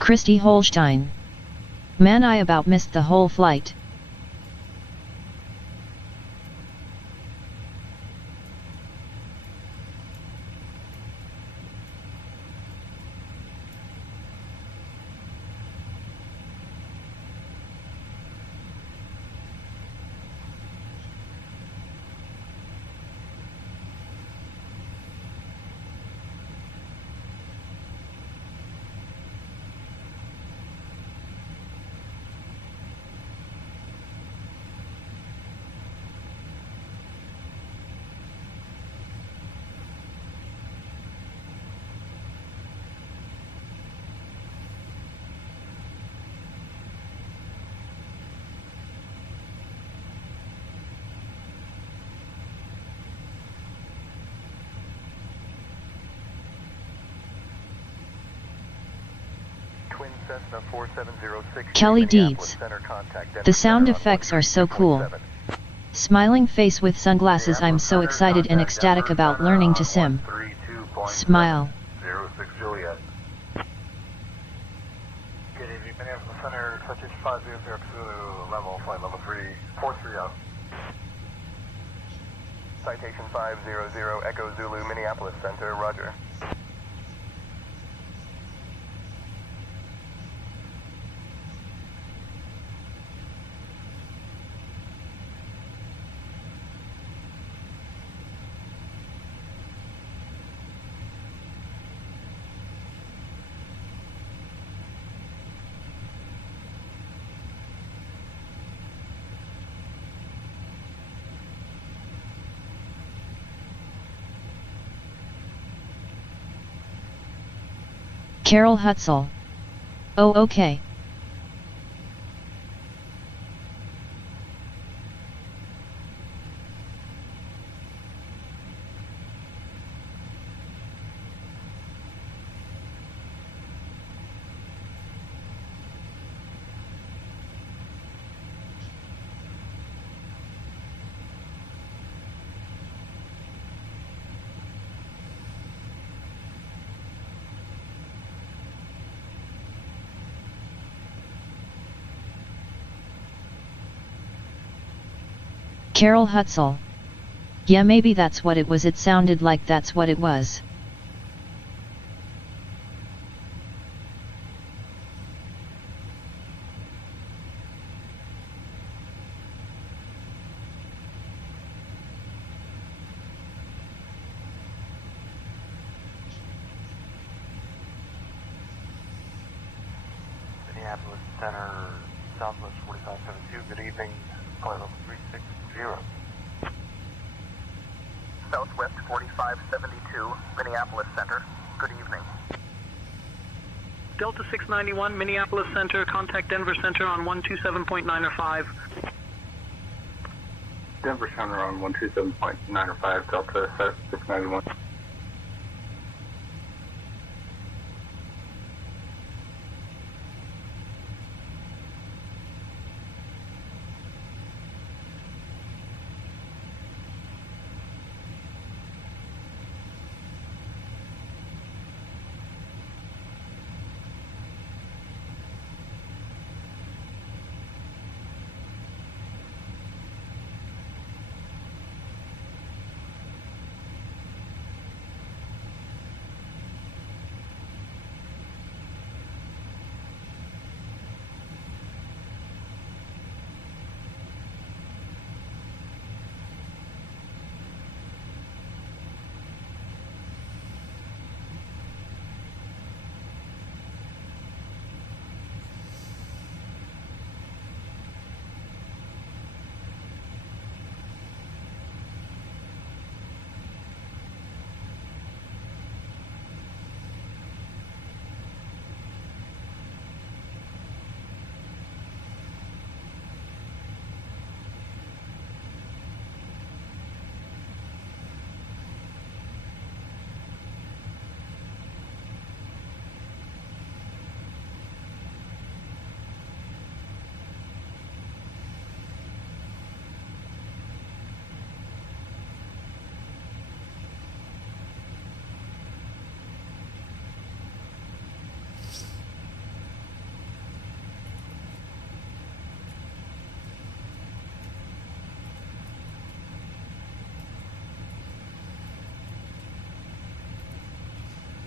Christy Holstein. Man, I about missed the whole flight. Kelly Deeds. The sound effects are so cool. Smiling face with sunglasses. I'm so excited and ecstatic about learning to sim. Smile. 06 Juliet. Good evening, Minneapolis Center, Citation 500 Zulu, level, flight level 343 out. Citation 500 Echo Zulu, Minneapolis Center, roger. Carol Hutzel. Oh, okay. Carol Hutzel. Yeah, maybe that's what it was. It sounded like that's what it was. Minneapolis Center, Southwest 4572. Good evening. Flight level 360. Southwest 4572, Minneapolis Center. Good evening. Delta 691, Minneapolis Center. Contact Denver Center on 127.905. Denver Center on 127.905, Delta 691.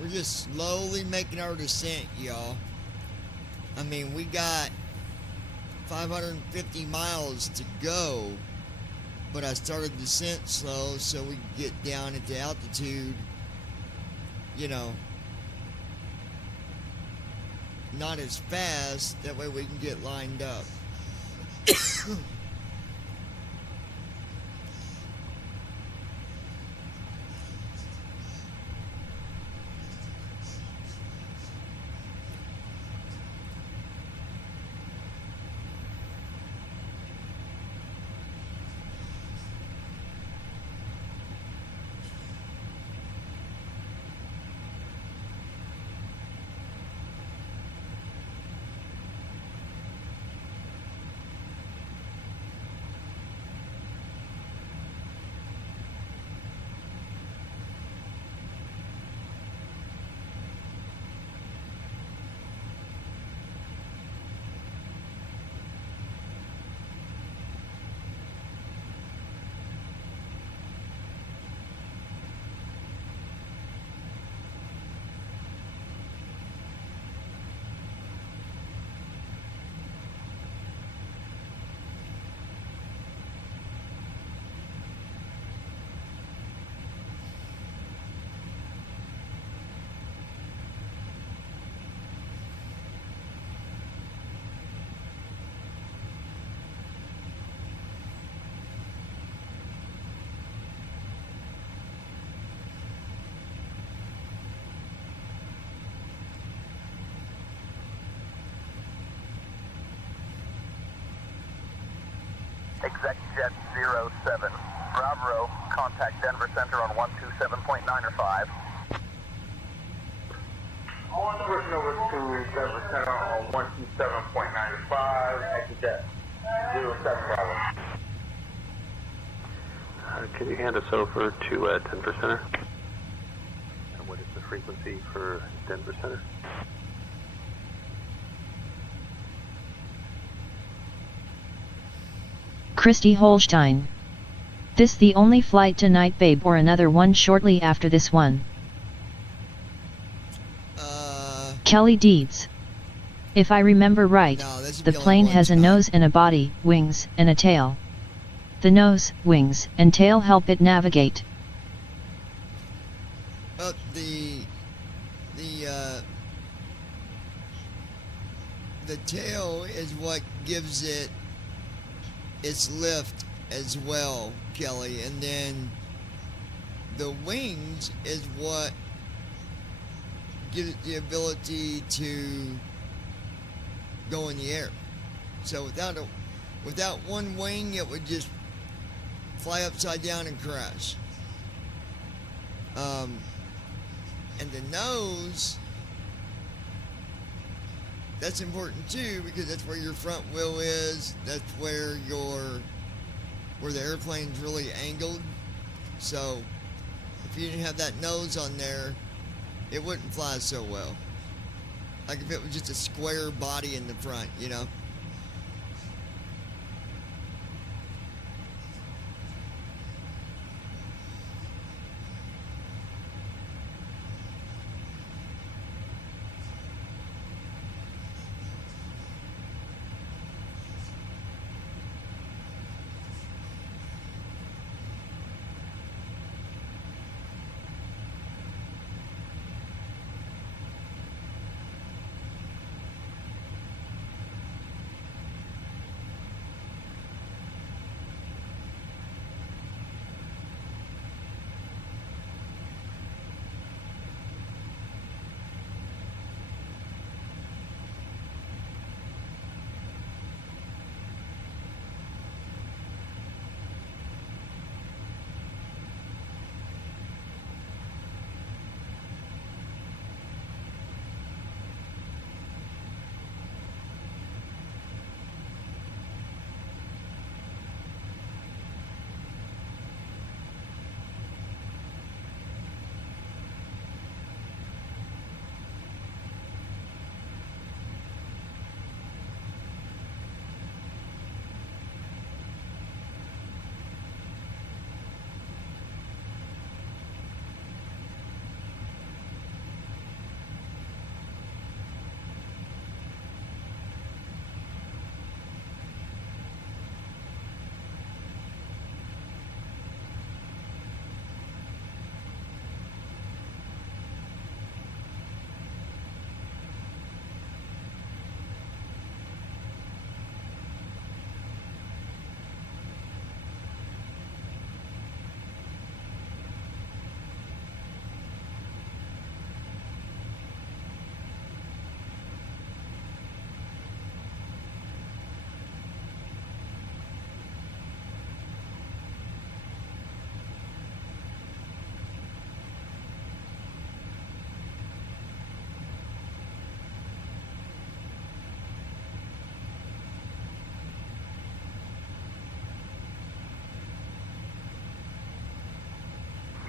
We're just slowly making our descent, y'all. I mean, we got 550 miles to go, but I started descent slow so we could get down at the altitude, you know, not as fast. That way we can get lined up. ExecJet 07. Bravo, contact Denver Center on 127.9 All numbers over to Denver Center on 127.95, ExecJet 07 Bravo. Can you hand us over to Denver Center? And what is the frequency for Denver Center? Christy Holstein. This the only flight tonight, babe, or another one shortly after this one? Kelly Deeds. If I remember right, the plane has a nose and a body, wings, and a tail. The nose, wings, and tail help it navigate. The tail is what gives it its lift as well, Kelly, and then the wings is what gives it the ability to go in the air. So without one wing, it would just fly upside down and crash. And the nose, that's important too, because that's where your front wheel is. That's where the airplane's really angled. So if you didn't have that nose on there, it wouldn't fly so well. Like if it was just a square body in the front, you know.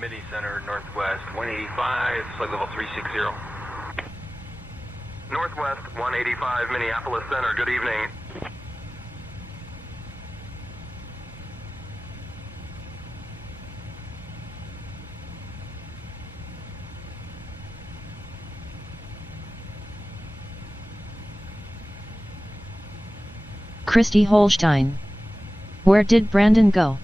Mini Center, Northwest 185, flight level 360. Northwest 185, Minneapolis Center, good evening. Christy Holstein. Where did Brandon go?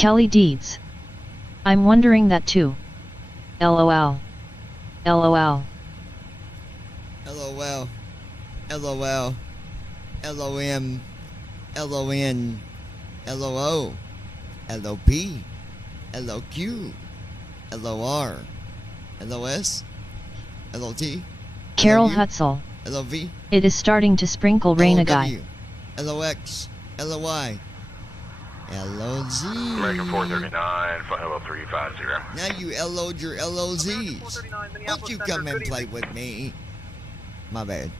Kelly Deeds. I'm wondering that too. LOL. LOL. LOL. LOL. LOM. LON. LOO. LOP. LOQ. LOR. LOS. LOT. Carol LOU, Hutzel. LOV. It is starting to sprinkle rain a guy. LOX. LOY. LOZ. American 439, flight level 350. Now you LO'd your LOZs. Don't you come and play with me. My bad.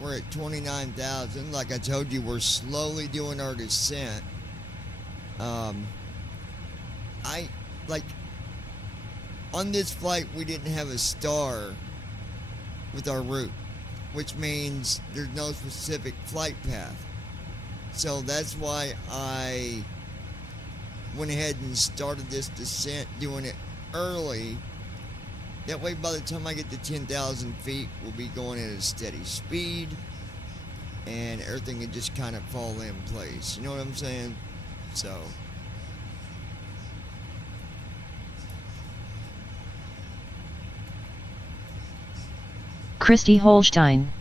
We're at 29,000. Like I told you, we're slowly doing our descent. On this flight, we didn't have a star with our route, which means there's no specific flight path. So that's why I went ahead and started this descent, doing it early. That way, by the time I get to 10,000 feet, we'll be going at a steady speed, and everything will just kind of fall in place. You know what I'm saying? So. Christy Holstein.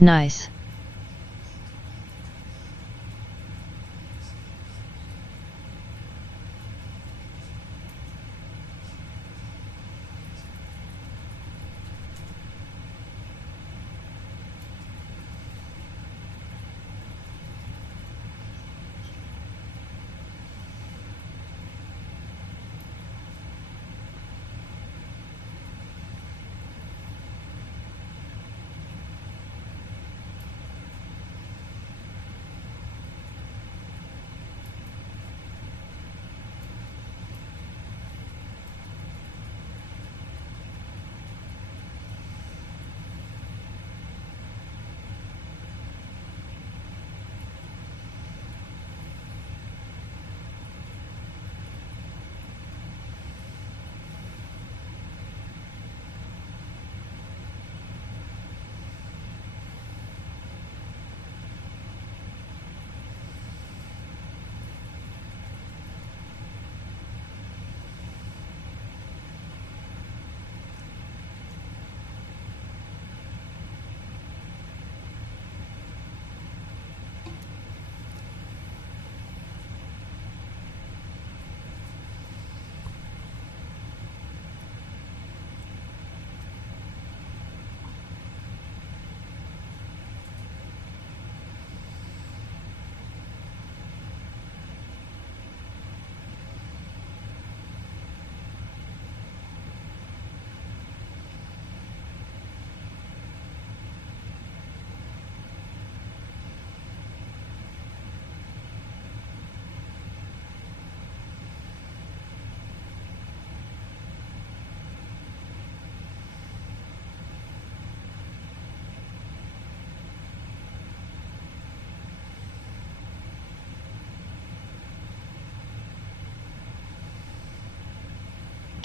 Nice.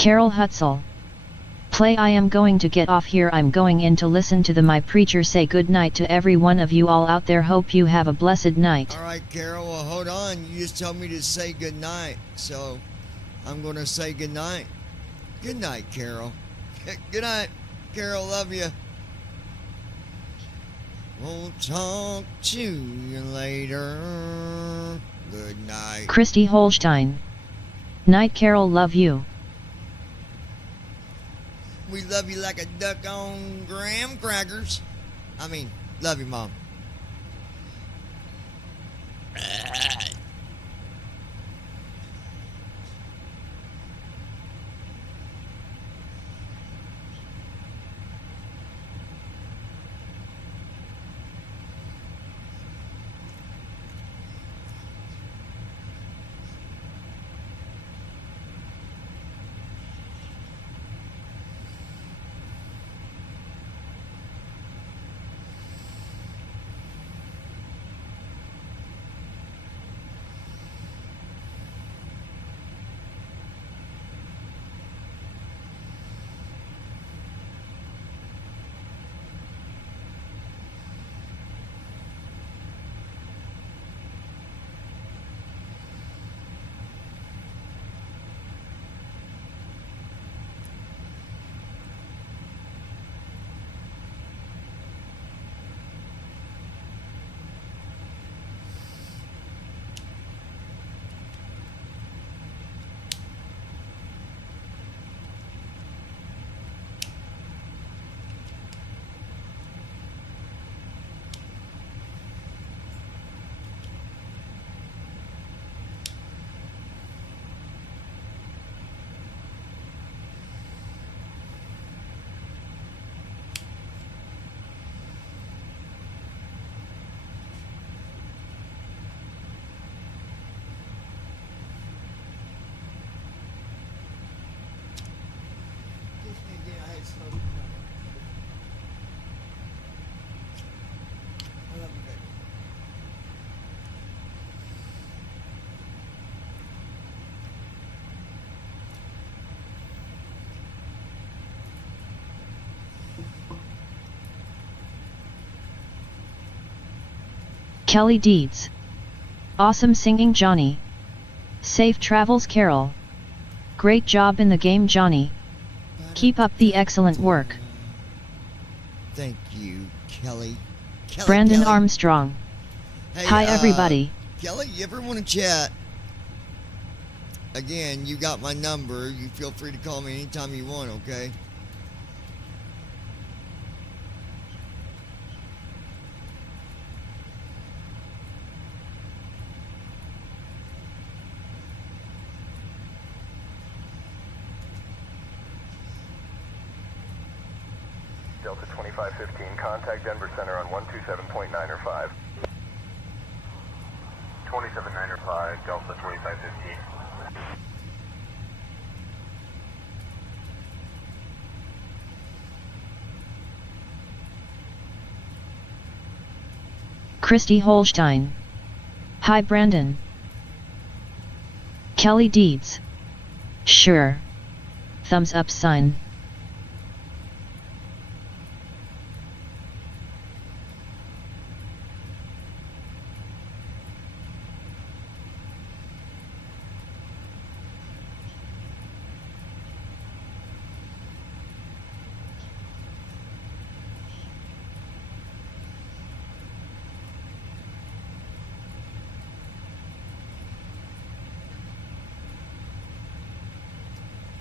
Carol Hutzel. Play. I am going to get off here. I'm going in to listen to my preacher say good night to every one of you all out there. Hope you have a blessed night. Alright, Carol, well, hold on. You just told me to say good night, so I'm going to say good night. Good night, Carol. Good night, Carol. Love you. We'll talk to you later. Good night. Christy Holstein. Night, Carol. Love you. We love you like a duck on graham crackers. I mean, love you, Mom. Kelly Deeds. Awesome singing, Johnny. Safe travels, Carol. Great job in the game, Johnny. Keep up the excellent work. Thank you, Kelly. Brandon Kelly. Armstrong. Hey, Hi, everybody. Kelly, you ever want to chat? Again, you got my number. You feel free to call me anytime you want, okay? Delta 2515, contact Denver Center on 127.9 or 5. 27.9 or 5, Delta 2515. Christy Holstein. Hi, Brandon. Kelly Deeds. Sure. Thumbs up sign.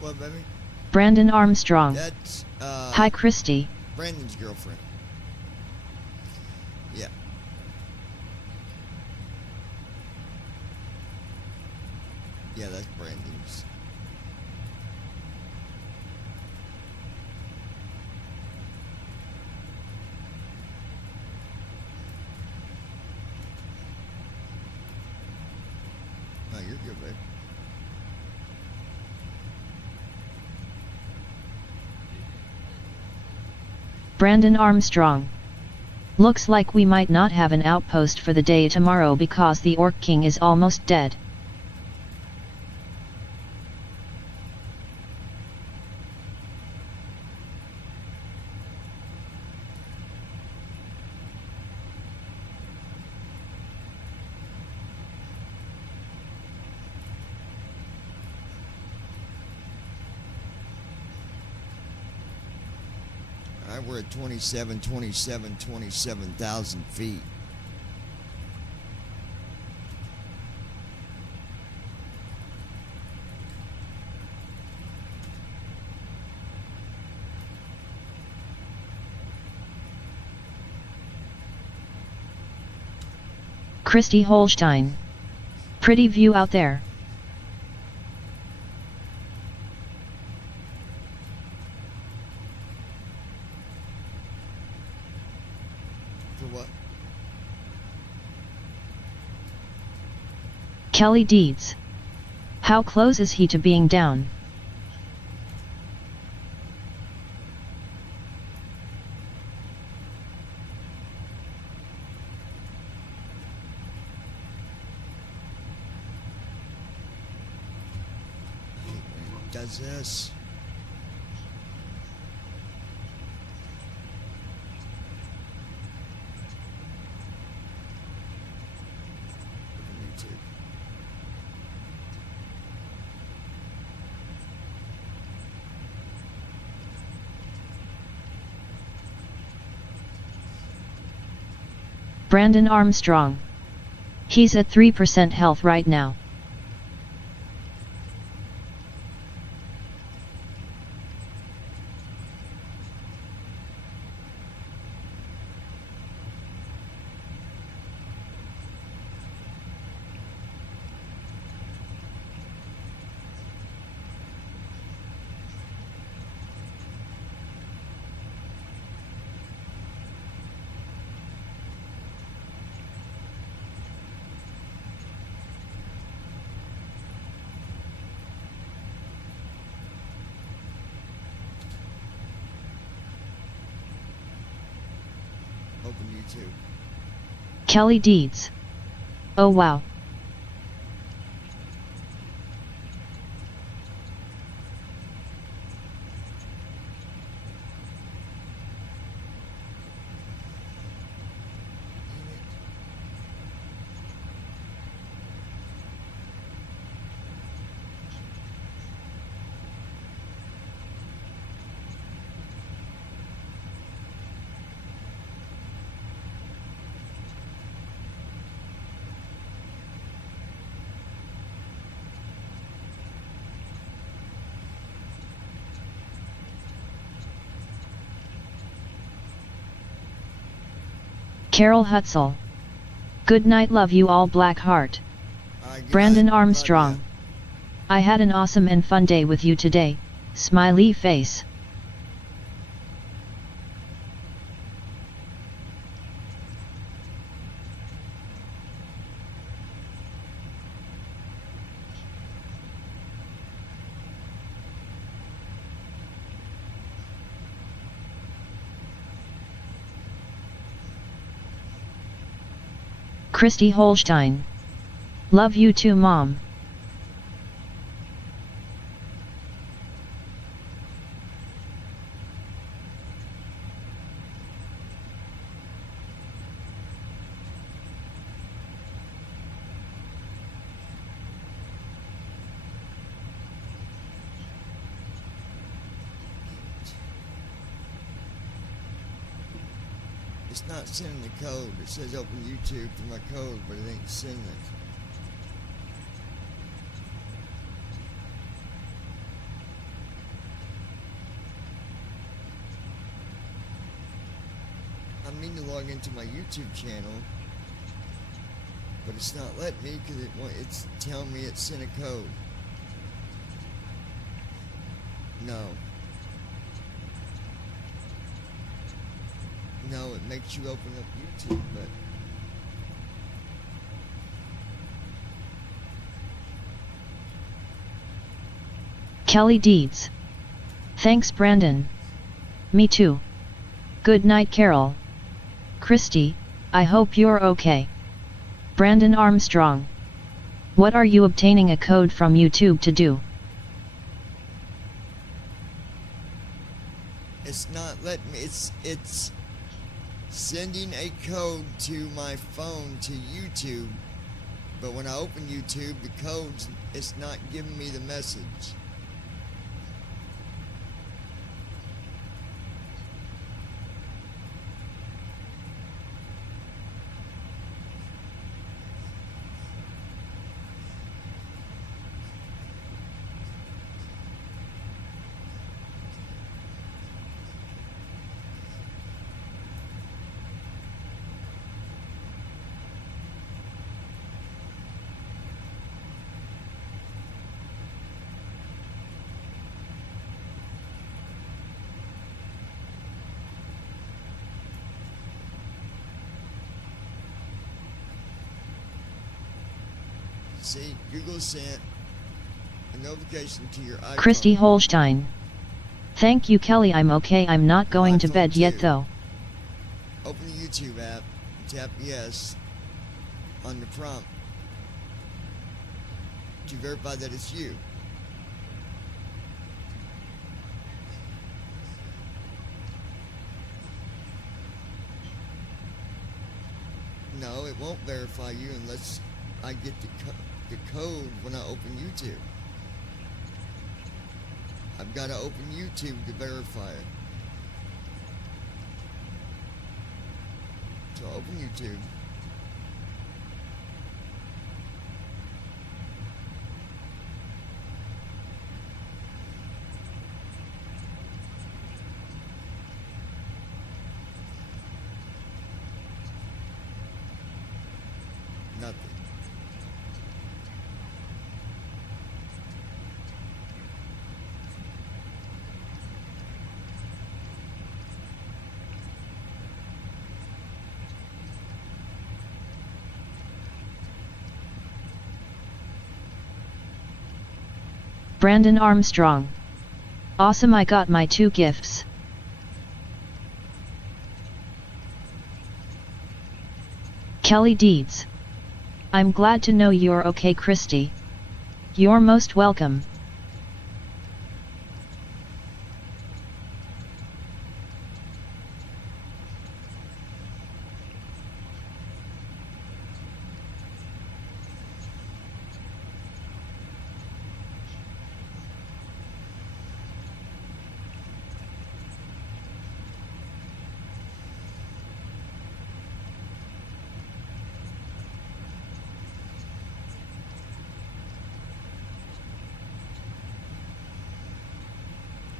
What, baby? Brandon Armstrong. That's, Hi, Christy. Brandon's girlfriend. Yeah. Yeah, that's Brandon's. Oh, you're good, babe. Brandon Armstrong. Looks like we might not have an outpost for the day tomorrow because the Orc King is almost dead. All right, we're at 27,000 feet. Christy Holstein. Pretty view out there. For what? Kelly Deeds. How close is he to being down? Does this? Brandon Armstrong. He's at 3% health right now. Open YouTube. Kelly Deeds. Oh wow. Carol Hutzel. Good night, love you all, Blackheart. Brandon Armstrong. I had an awesome and fun day with you today, smiley face. Christy Holstein. Love you too, Mom. It's not sending the code. It says open YouTube for my code, but it ain't sending it. I mean to log into my YouTube channel, but it's not letting me because it's telling me it sent a code. No. No, it makes you open up YouTube, but Kelly Deeds. Thanks, Brandon. Me too. Good night, Carol. Christy, I hope you're okay. Brandon Armstrong. What are you obtaining a code from YouTube to do? it's not letting me. It's sending a code to my phone to YouTube, but when I open YouTube, the codes, it's not giving me the message. See, Google sent a notification to your iPhone. Christy Holstein. Thank you, Kelly. I'm okay. I'm not going to bed yet though. Open the YouTube app, tap yes on the prompt to verify that it's you. No, it won't verify you unless I get the code when I open YouTube. I've got to open YouTube to verify it. So open YouTube. Nothing. Brandon Armstrong. Awesome, I got my 2 gifts. Kelly Deeds. I'm glad to know you're okay, Christy. You're most welcome.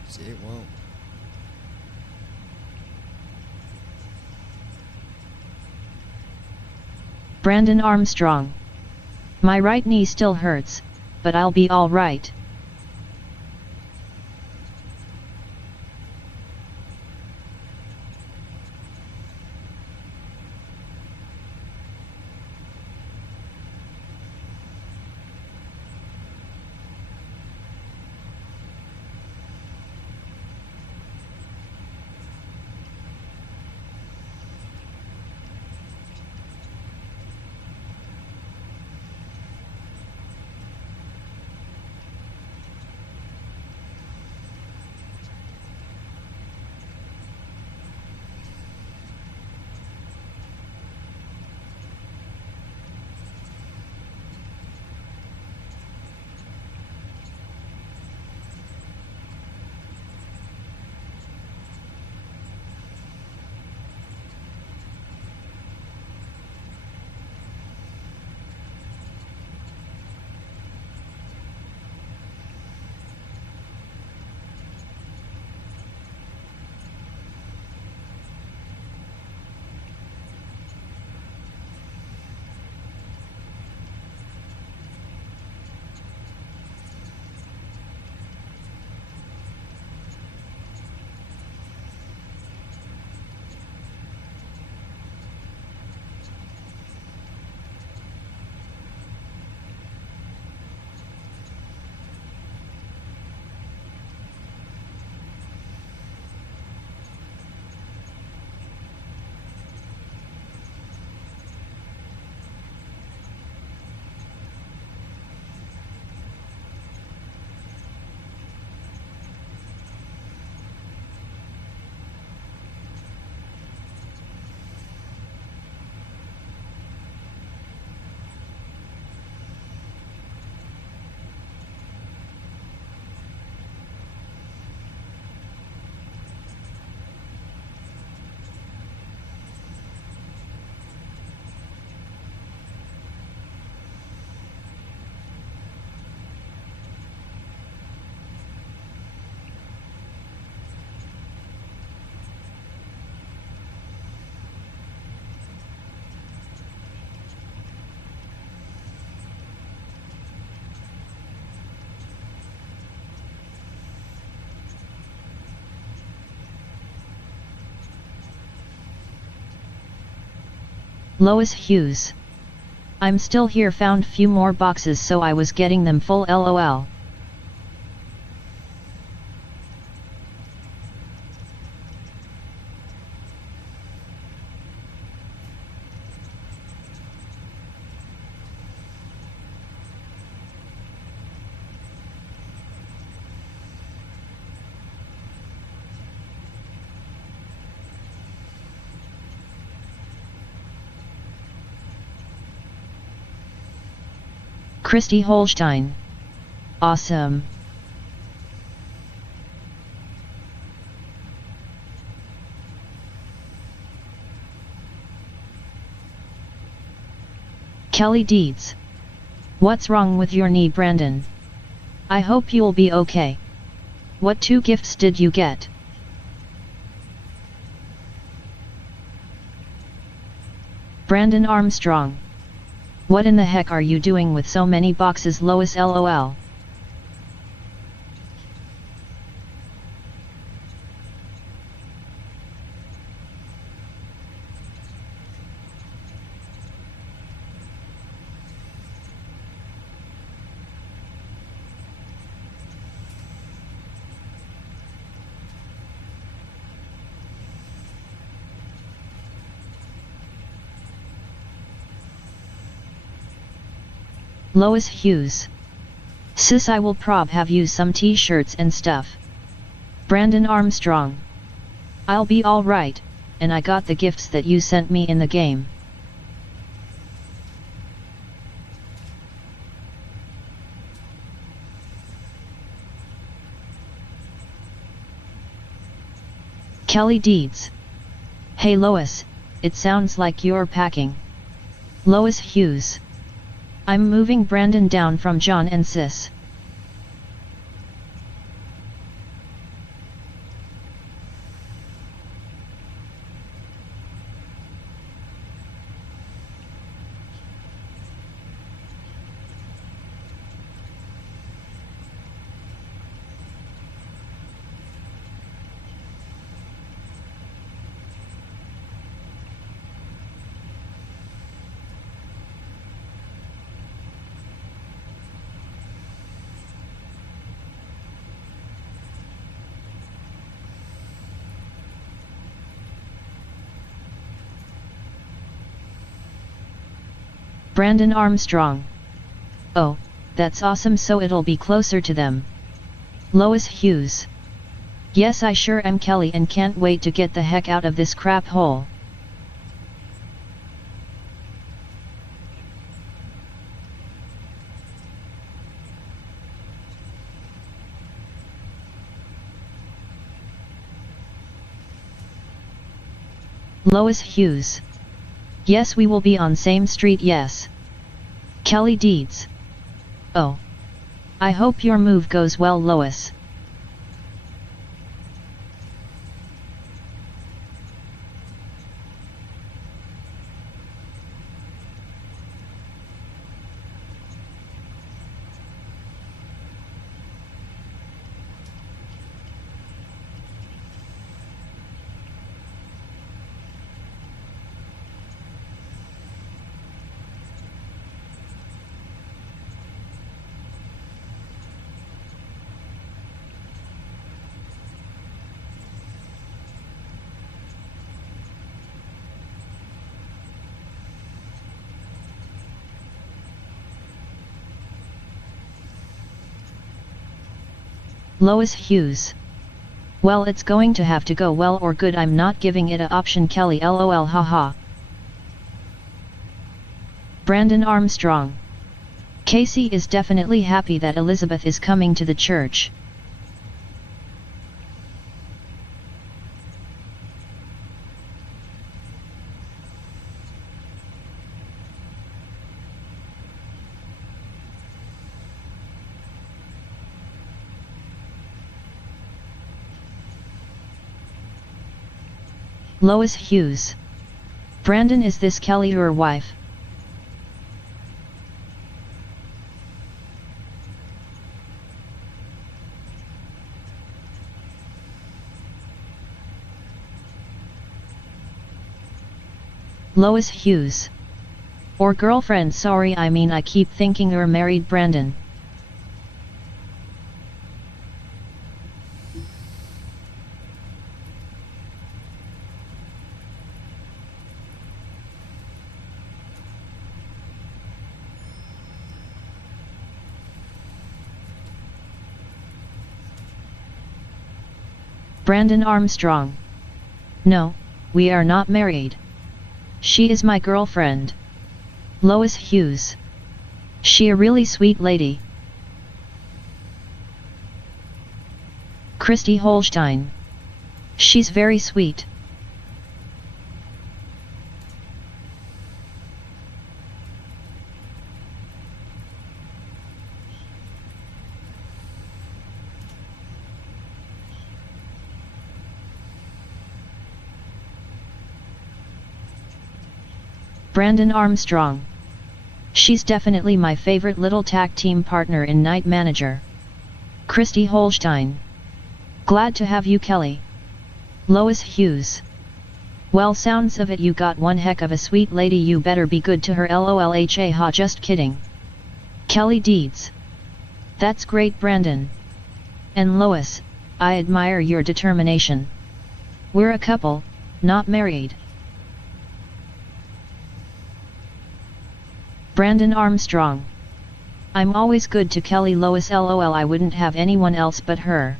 See, it won't. Brandon Armstrong. My right knee still hurts, but I'll be all right. Lois Hughes. I'm still here, found few more boxes so I was getting them full lol. Christy Holstein. Awesome. Kelly Deeds. What's wrong with your knee, Brandon? I hope you'll be okay. What 2 gifts did you get? Brandon Armstrong. What in the heck are you doing with so many boxes, Lois lol? Lois Hughes. Sis, I will prob have you some t-shirts and stuff. Brandon Armstrong. I'll be alright, and I got the gifts that you sent me in the game. Kelly Deeds. Hey Lois, it sounds like you're packing. Lois Hughes. I'm moving Brandon down from John and Sis. Brandon Armstrong. Oh, that's awesome, so it'll be closer to them. Lois Hughes. Yes, I sure am, Kelly, and can't wait to get the heck out of this crap hole. Lois Hughes. Yes, we will be on same street, yes. Kelly Deeds. Oh. I hope your move goes well, Lois. Lois Hughes. Well, it's going to have to go well or good. I'm not giving it a option, Kelly, lol, haha. Brandon Armstrong. Casey is definitely happy that Elizabeth is coming to the church. Lois Hughes. Brandon, is this Kelly your wife? Lois Hughes. Or girlfriend, sorry, I mean I keep thinking you're married, Brandon. Brandon Armstrong. No, we are not married. She is my girlfriend. Lois Hughes. She a really sweet lady. Christy Holstein. She's very sweet. Brandon Armstrong. She's definitely my favorite little tag team partner in Night Manager. Christy Holstein. Glad to have you, Kelly. Lois Hughes. Well, sounds of it you got one heck of a sweet lady, you better be good to her, lolha ha, just kidding. Kelly Deeds. That's great, Brandon. And Lois, I admire your determination. We're a couple, not married. Brandon Armstrong. I'm always good to Kelly, Lois, lol, I wouldn't have anyone else but her.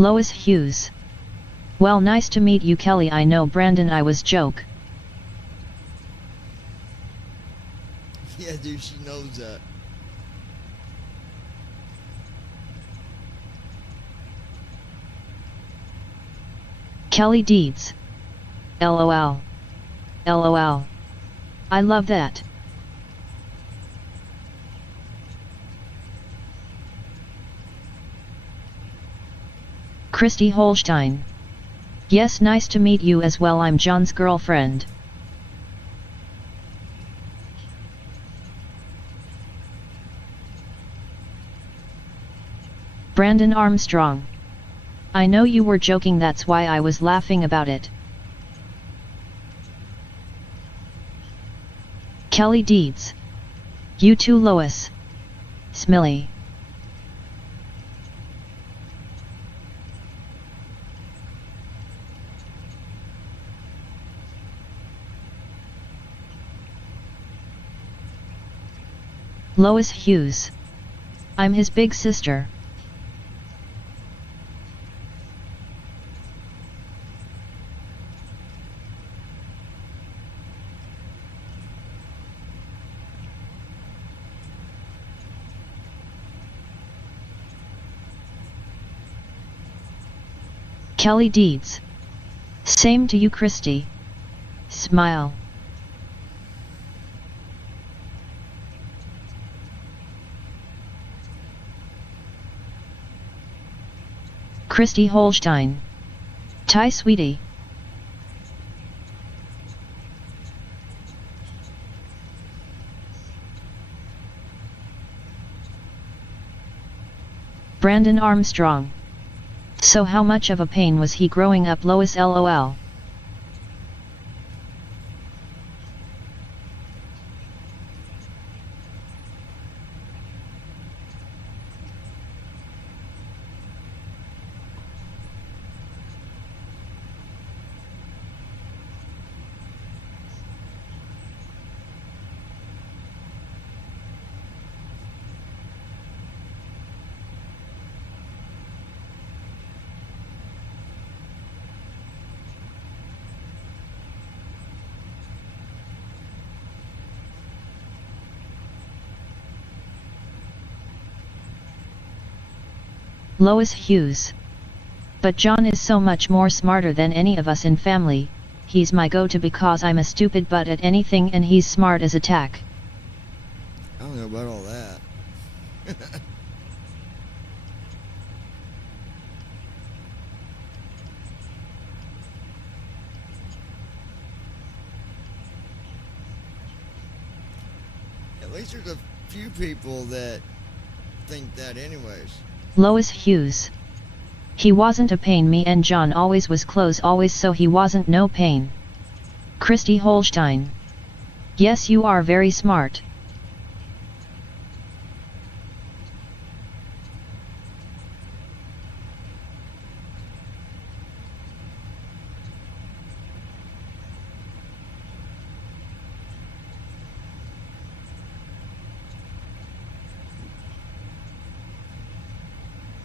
Lois Hughes. Well, nice to meet you, Kelly. I know, Brandon, I was joke. Yeah, dude, she knows that. Kelly Deeds. LOL. LOL. I love that. Christy Holstein. Yes, nice to meet you as well. I'm John's girlfriend. Brandon Armstrong. I know you were joking, that's why I was laughing about it. Kelly Deeds. You too, Lois. Smiley. Lois Hughes. I'm his big sister. Kelly Deeds. Same to you, Christy. Smile. Christy Holstein. Ty sweetie. Brandon Armstrong. So how much of a pain was he growing up, Lois? LOL. Lois Hughes. But John is so much more smarter than any of us in family. He's my go-to because I'm a stupid butt at anything and he's smart as a tack. I don't know about all that. At least there's a few people that think that anyways. Lois Hughes. He wasn't a pain, me and John always was close always, so he wasn't no pain. Christy Holstein. Yes, you are very smart.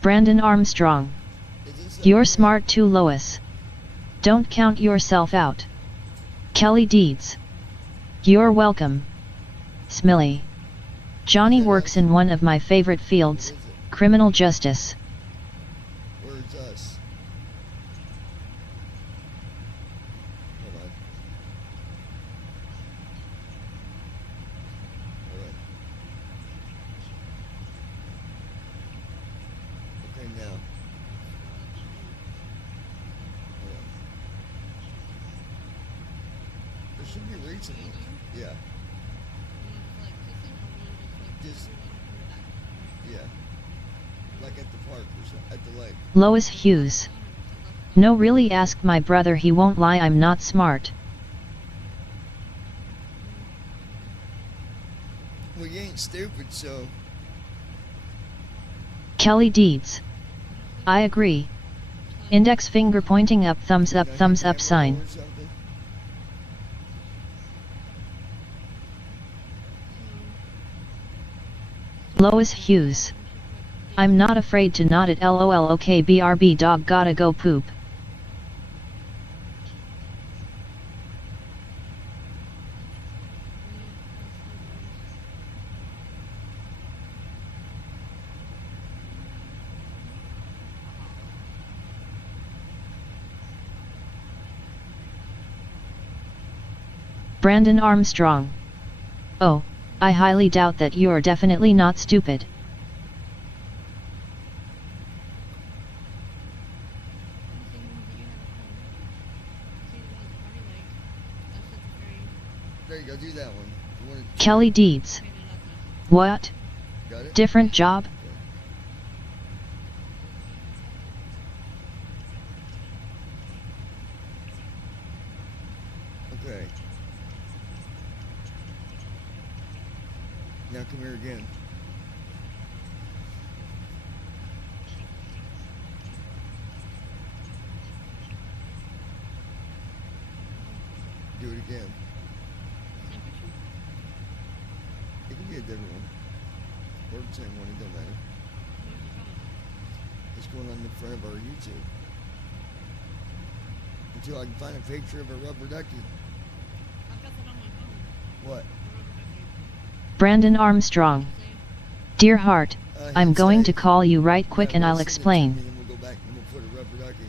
Brandon Armstrong. You're smart too, Lois. Don't count yourself out. Kelly Deeds. You're welcome. Smiley. Johnny works in one of my favorite fields, criminal justice. Where's us? Hold on. Alright. Okay, now. Hold on. There should be recent ones. Yeah. Just, yeah. Like at the park or so, at the lake. Lois Hughes. No, really, ask my brother, he won't lie, I'm not smart. Well, you ain't stupid, so. Kelly Deeds. I agree. Index finger pointing up, thumbs up sign. Lois Hughes. I'm not afraid to nod it, LOL. Okay, BRB, dog gotta go poop. Brandon Armstrong. Oh, I highly doubt that you're definitely not stupid. there you go. Do that one. Kelly Deeds. What? Got it? Different job? Okay. Now come here again. Do it again. It can be a different one. Or the same one, it don't matter. It's going on the front of our YouTube. Until I can find a picture of a rubber ducky. What? Brandon Armstrong. Dear heart, I'm going to call you right quick and I'll explain. Then we'll go back and we'll put a rubber ducky.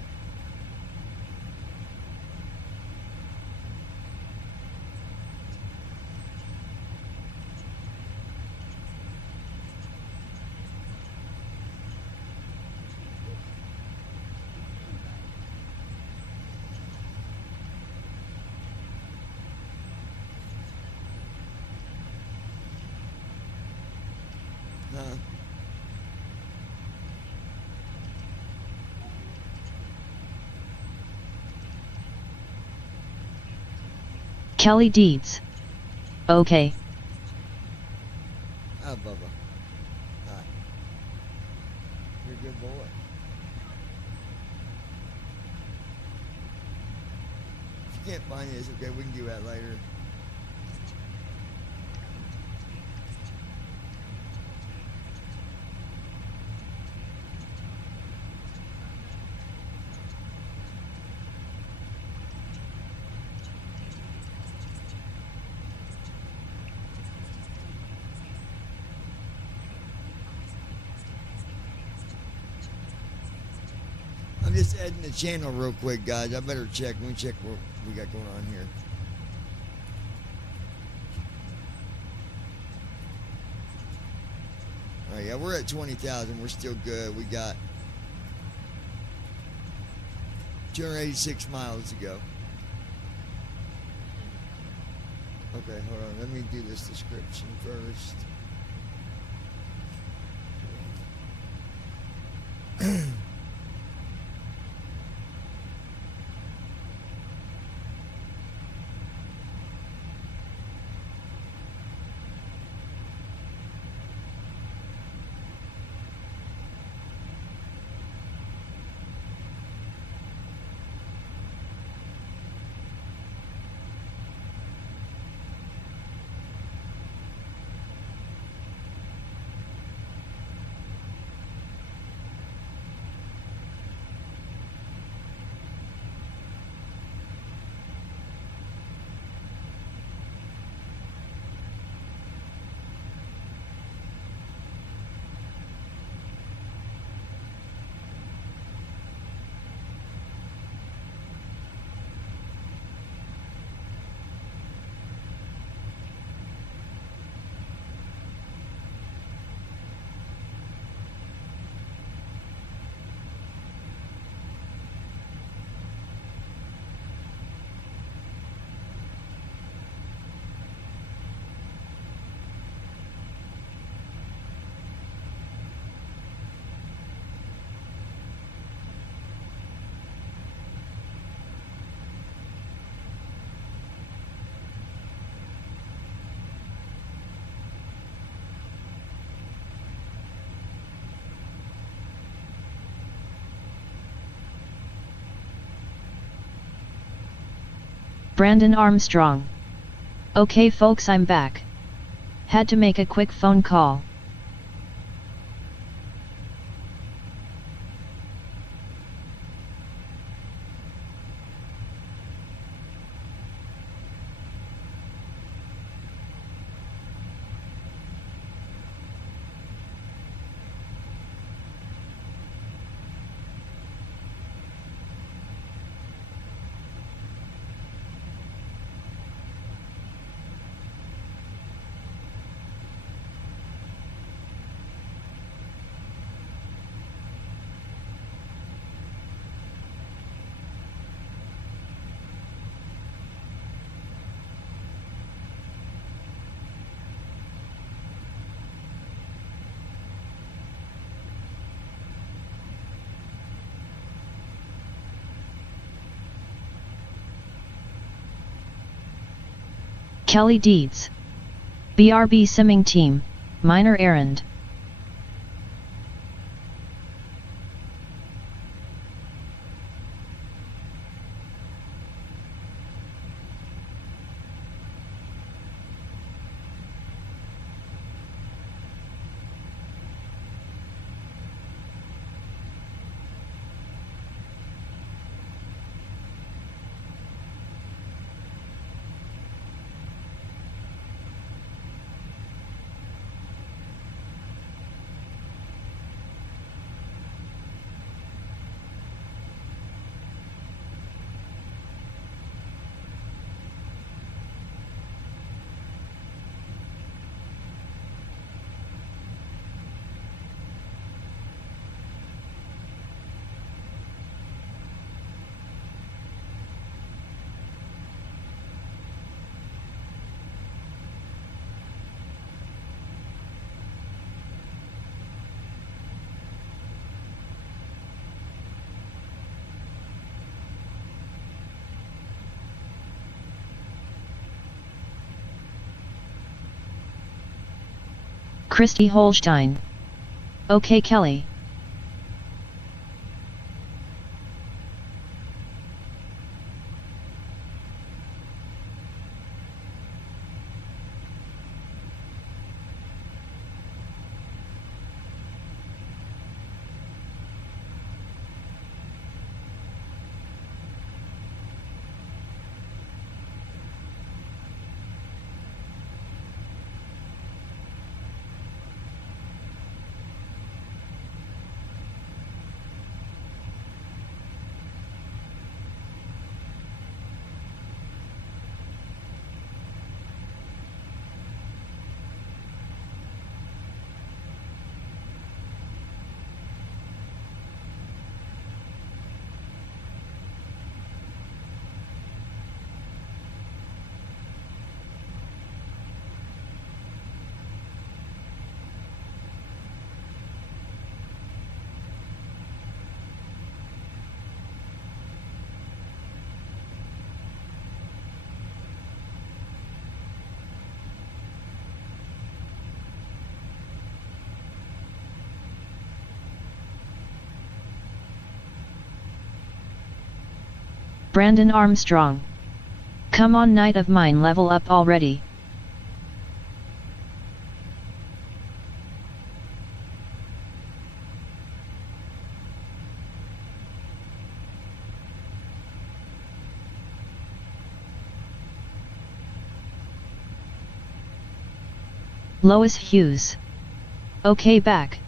Huh? Kelly Deeds. Okay. Ah, Bubba. Hi. You're a good boy. If you can't find it, it's okay. We can do that later. I'm just adding the channel real quick, guys. I better check. Let me check what we got going on here. All right, yeah, we're at 20,000. We're still good. We got 286 miles to go. Okay, hold on. Let me do this description first. Brandon Armstrong. Okay folks, I'm back. Had to make a quick phone call. Kelly Deeds. BRB Simming Team, minor errand. Christy Holstein. Okay, Kelly. Brandon Armstrong. Come on, Knight of Mine, level up already. Lois Hughes. Okay, back.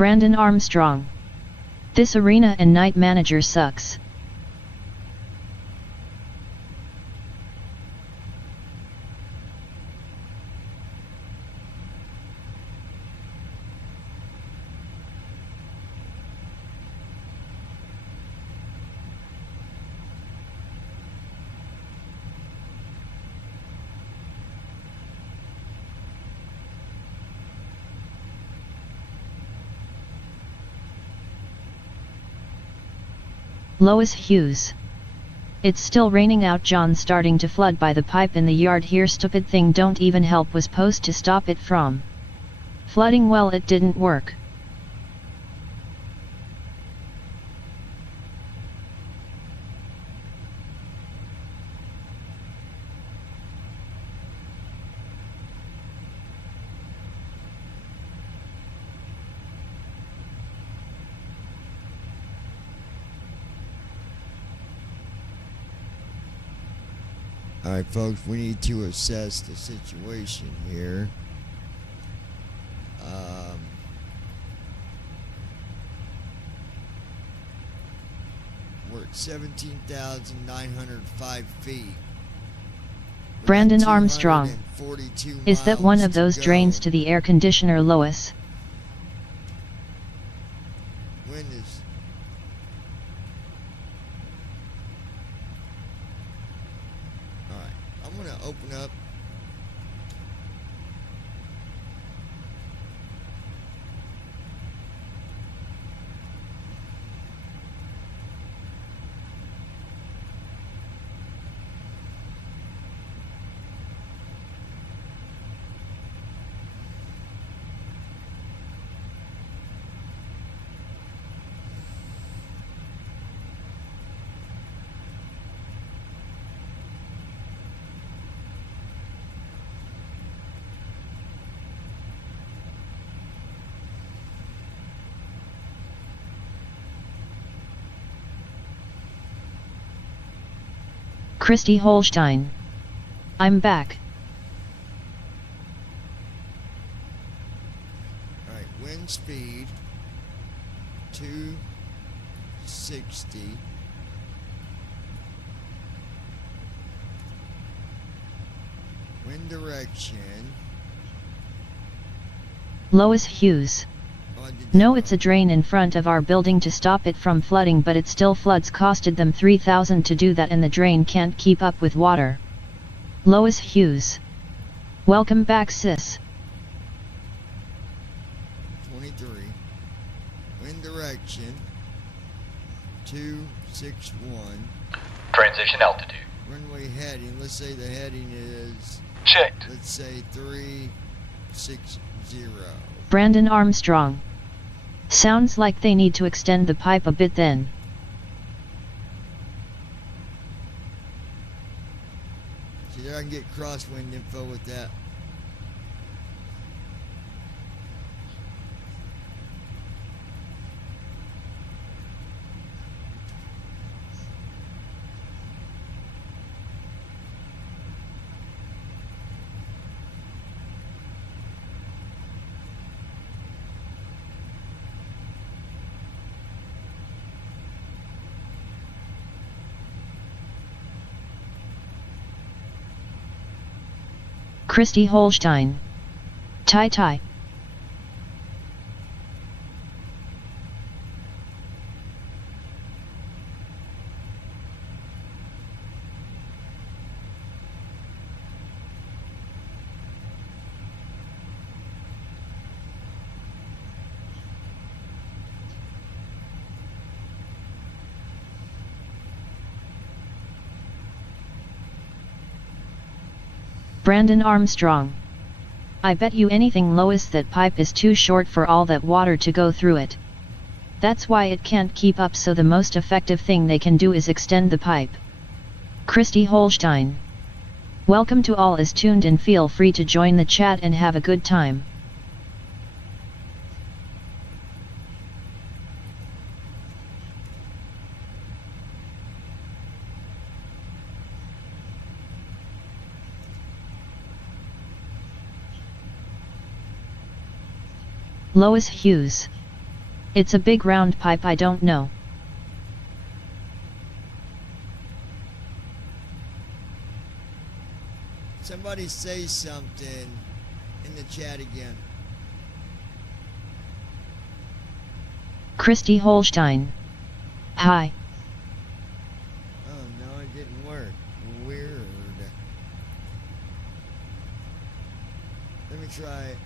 Brandon Armstrong. This arena and night manager sucks. Lois Hughes. It's still raining out, John, starting to flood by the pipe in the yard here. Stupid thing, don't even help, was supposed to stop it from flooding. Well, it didn't work. Alright, folks, we need to assess the situation here. We're at 17,905 feet. Brandon Armstrong. 242 Is that one miles of those to drains go. to the air conditioner, Lois? Wind is... Alright, I'm going to open up. Christy Holstein. I'm back. Alright, wind speed 260. Wind direction. Lois Hughes. No, it's a drain in front of our building to stop it from flooding, but it still floods. Costed them $3,000 to do that and the drain can't keep up with water. Lois Hughes. Welcome back, sis. 23. Wind direction 261. Transition altitude. Runway heading, let's say the heading is... Checked. Let's say 360. Brandon Armstrong. Sounds like they need to extend the pipe a bit then. See, there I can get crosswind info with that. Christy Holstein. Tai. Brandon Armstrong. I bet you anything, Lois, that pipe is too short for all that water to go through it. That's why it can't keep up, so the most effective thing they can do is extend the pipe. Christy Holstein. Welcome to all is tuned in. Feel free to join the chat and have a good time. Lois Hughes. It's a big round pipe, I don't know. Somebody say something in the chat again. Christy Holstein. Hi. Oh no, it didn't work. Weird. Let me try it.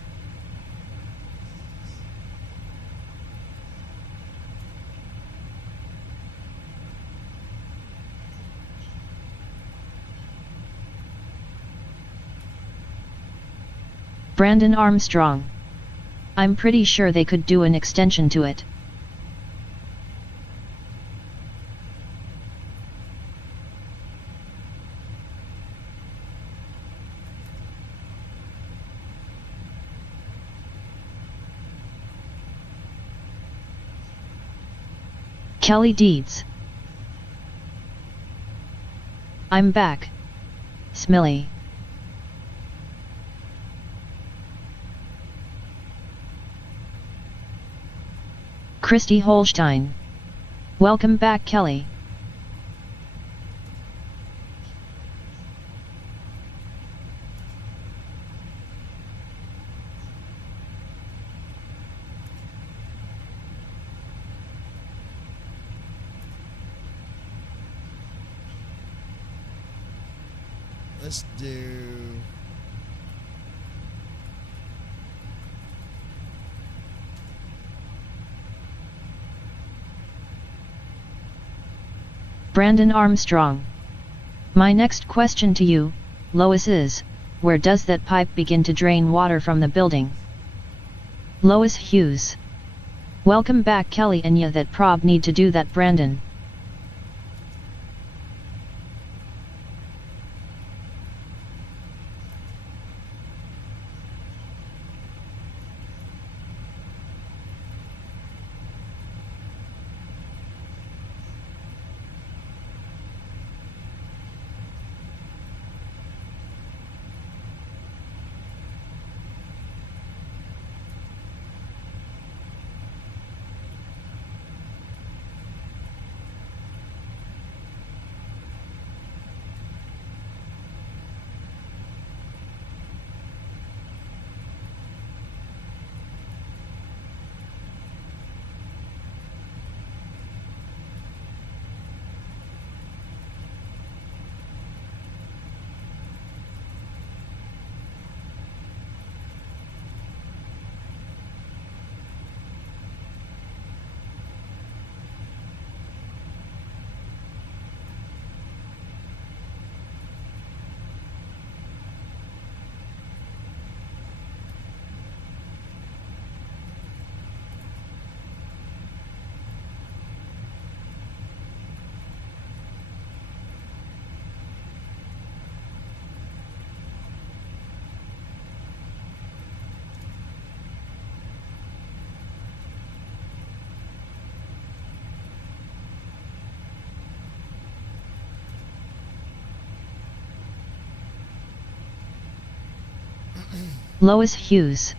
Brandon Armstrong. I'm pretty sure they could do an extension to it. Kelly Deeds. I'm back. Thanks, Millie. Christy Holstein. Welcome back, Kelly. Let's do... Brandon Armstrong. My next question to you, Lois, is, where does that pipe begin to drain water from the building? Lois Hughes. Welcome back, Kelly, and yeah, that prob need to do that, Brandon. Lois Hughes.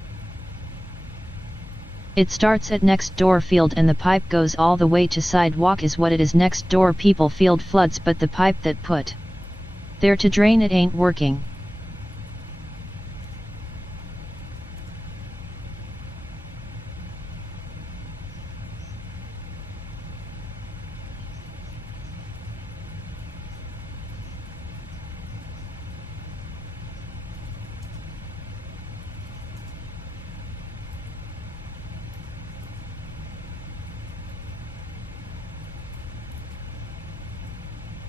It starts at next door field and the pipe goes all the way to sidewalk is what it is. Next door people field floods, but the pipe that put there to drain it ain't working.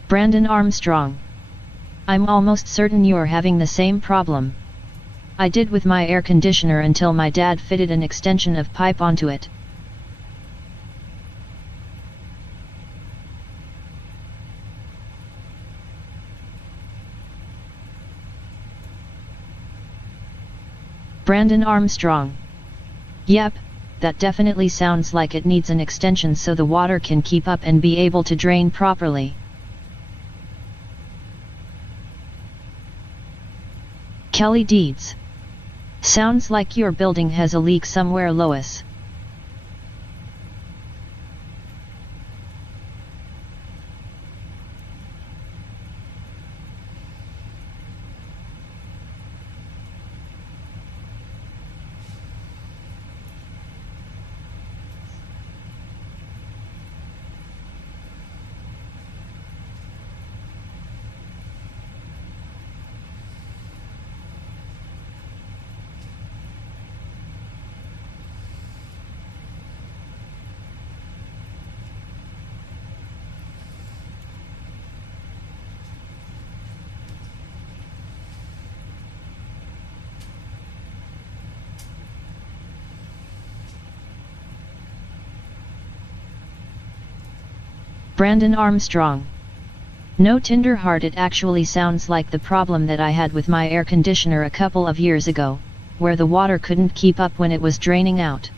Brandon Armstrong. I'm almost certain you're having the same problem I did with my air conditioner until my dad fitted an extension of pipe onto it. Brandon Armstrong. Yep, that definitely sounds like it needs an extension so the water can keep up and be able to drain properly. Kelly Deeds. Sounds like your building has a leak somewhere, Lois. Brandon Armstrong. No tender heart, it actually sounds like the problem that I had with my air conditioner a couple of years ago, where the water couldn't keep up when it was draining out.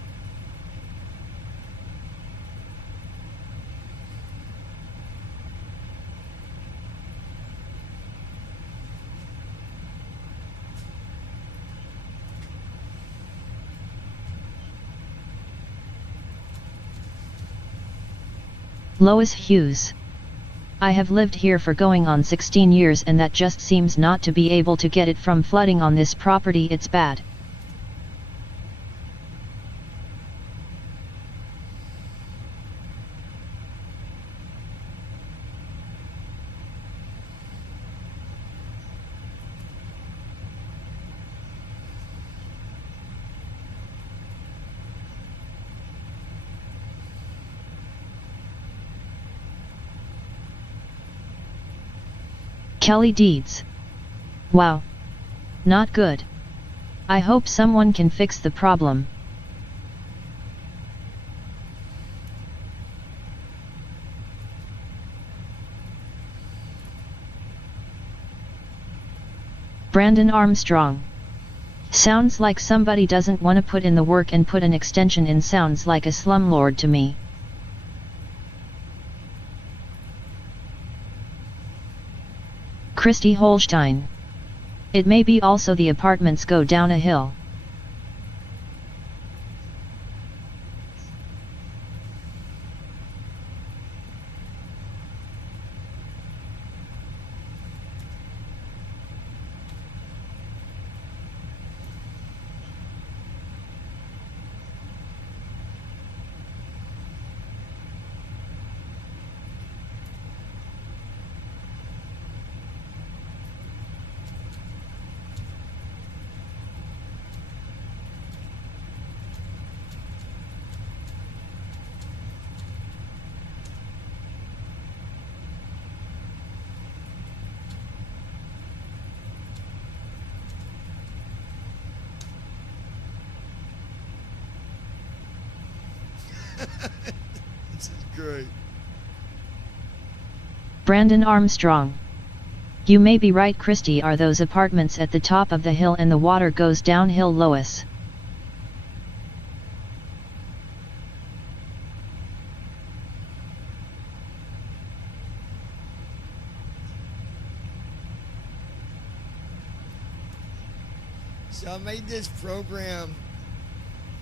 Lois Hughes. I have lived here for going on 16 years and that just seems not to be able to get it from flooding on this property. It's bad. Kelly Deeds. Wow. Not good. I hope someone can fix the problem. Brandon Armstrong. Sounds like somebody doesn't want to put in the work and put an extension in. Sounds like a slumlord to me. Christy Holstein. It may be also the apartments go down a hill. This is great. Brandon Armstrong. You may be right, Christy. Are those apartments at the top of the hill and the water goes downhill, Lois? So I made this program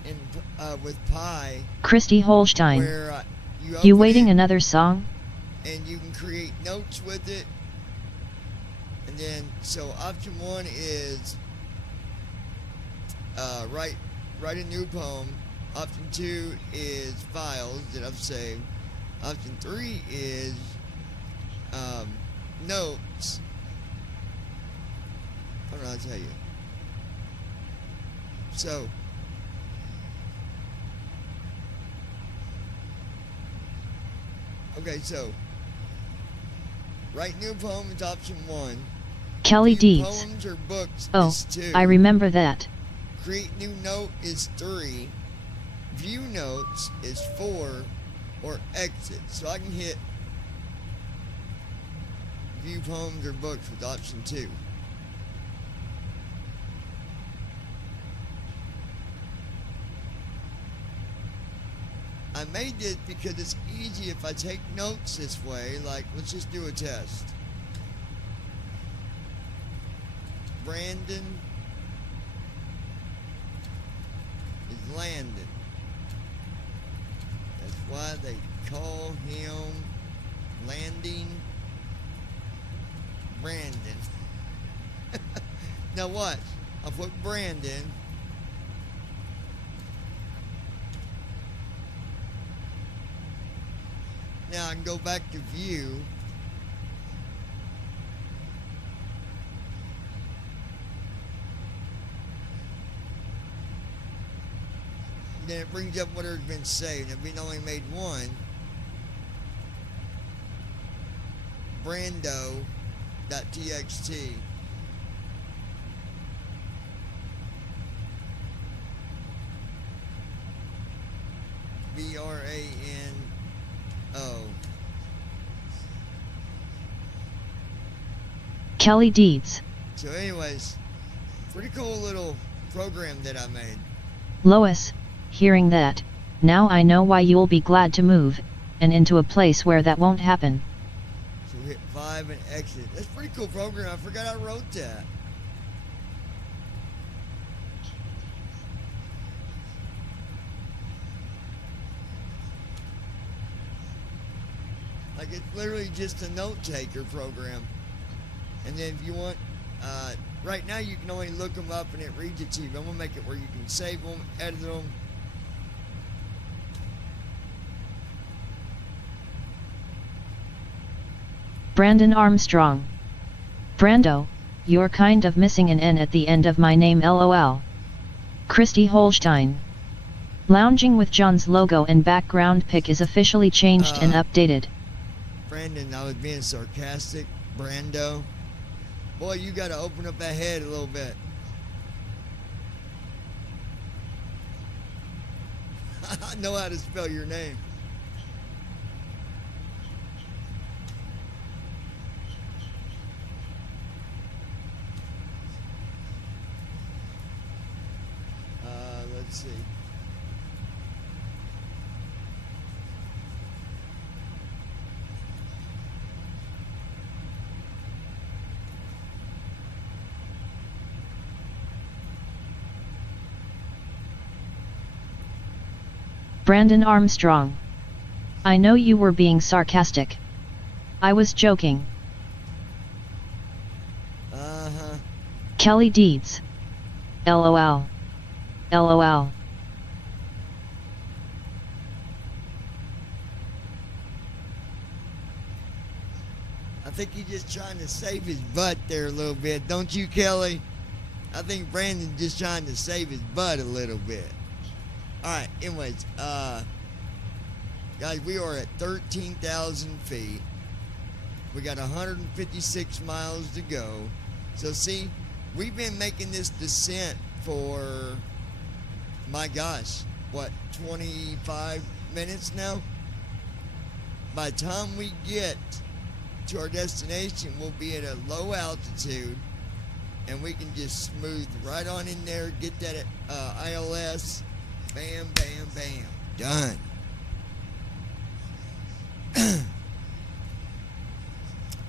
in with Pi. Christy Holstein. Where you waiting another song? And you can create notes with it. And then, so option 1 is write a new poem. Option 2 is files that I've saved. Option 3 is notes. I don't know how to tell you. So okay, so write new poem is option 1. Kelly View Deeds. poems or books Oh, is 2. I remember that. Create new note is 3. View notes is 4. Or exit. So I can hit view poems or books with option 2. I made this because it's easy if I take notes this way. Like, let's just do a test. Brandon is Landon. That's why they call him Landing Brandon. Now watch. I'll put Brandon. Now I can go back to view. Then it brings up whatever's been saved. If we only made one. Brando.txt. BRANO. Kelly Deeds. So anyways, pretty cool little program that I made. Lois, hearing that, now I know why you'll be glad to move, and into a place where that won't happen. So hit 5 and exit. That's a pretty cool program. I forgot I wrote that. Like, it's literally just a note taker program. And then if you want, right now you can only look them up and it reads it to you. But I'm going to make it where you can save them, edit them. Brandon Armstrong. Brando, you're kind of missing an N at the end of my name, lol. Christy Holstein. Lounging with John's logo and background pic is officially changed and updated. Brandon, I was being sarcastic. Brando. Boy, you got to open up that head a little bit. I know how to spell your name. Let's see. Brandon Armstrong. I know you were being sarcastic. I was joking. Kelly Deeds. LOL. LOL. I think he's just trying to save his butt there a little bit, don't you, Kelly? I think Brandon's just trying to save his butt a little bit. Alright, anyways, guys, we are at 13,000 feet. We got 156 miles to go. So see, we've been making this descent for, my gosh, what, 25 minutes now? By the time we get to our destination, we'll be at a low altitude, and we can just smooth right on in there, get that ILS, bam, bam, bam, done.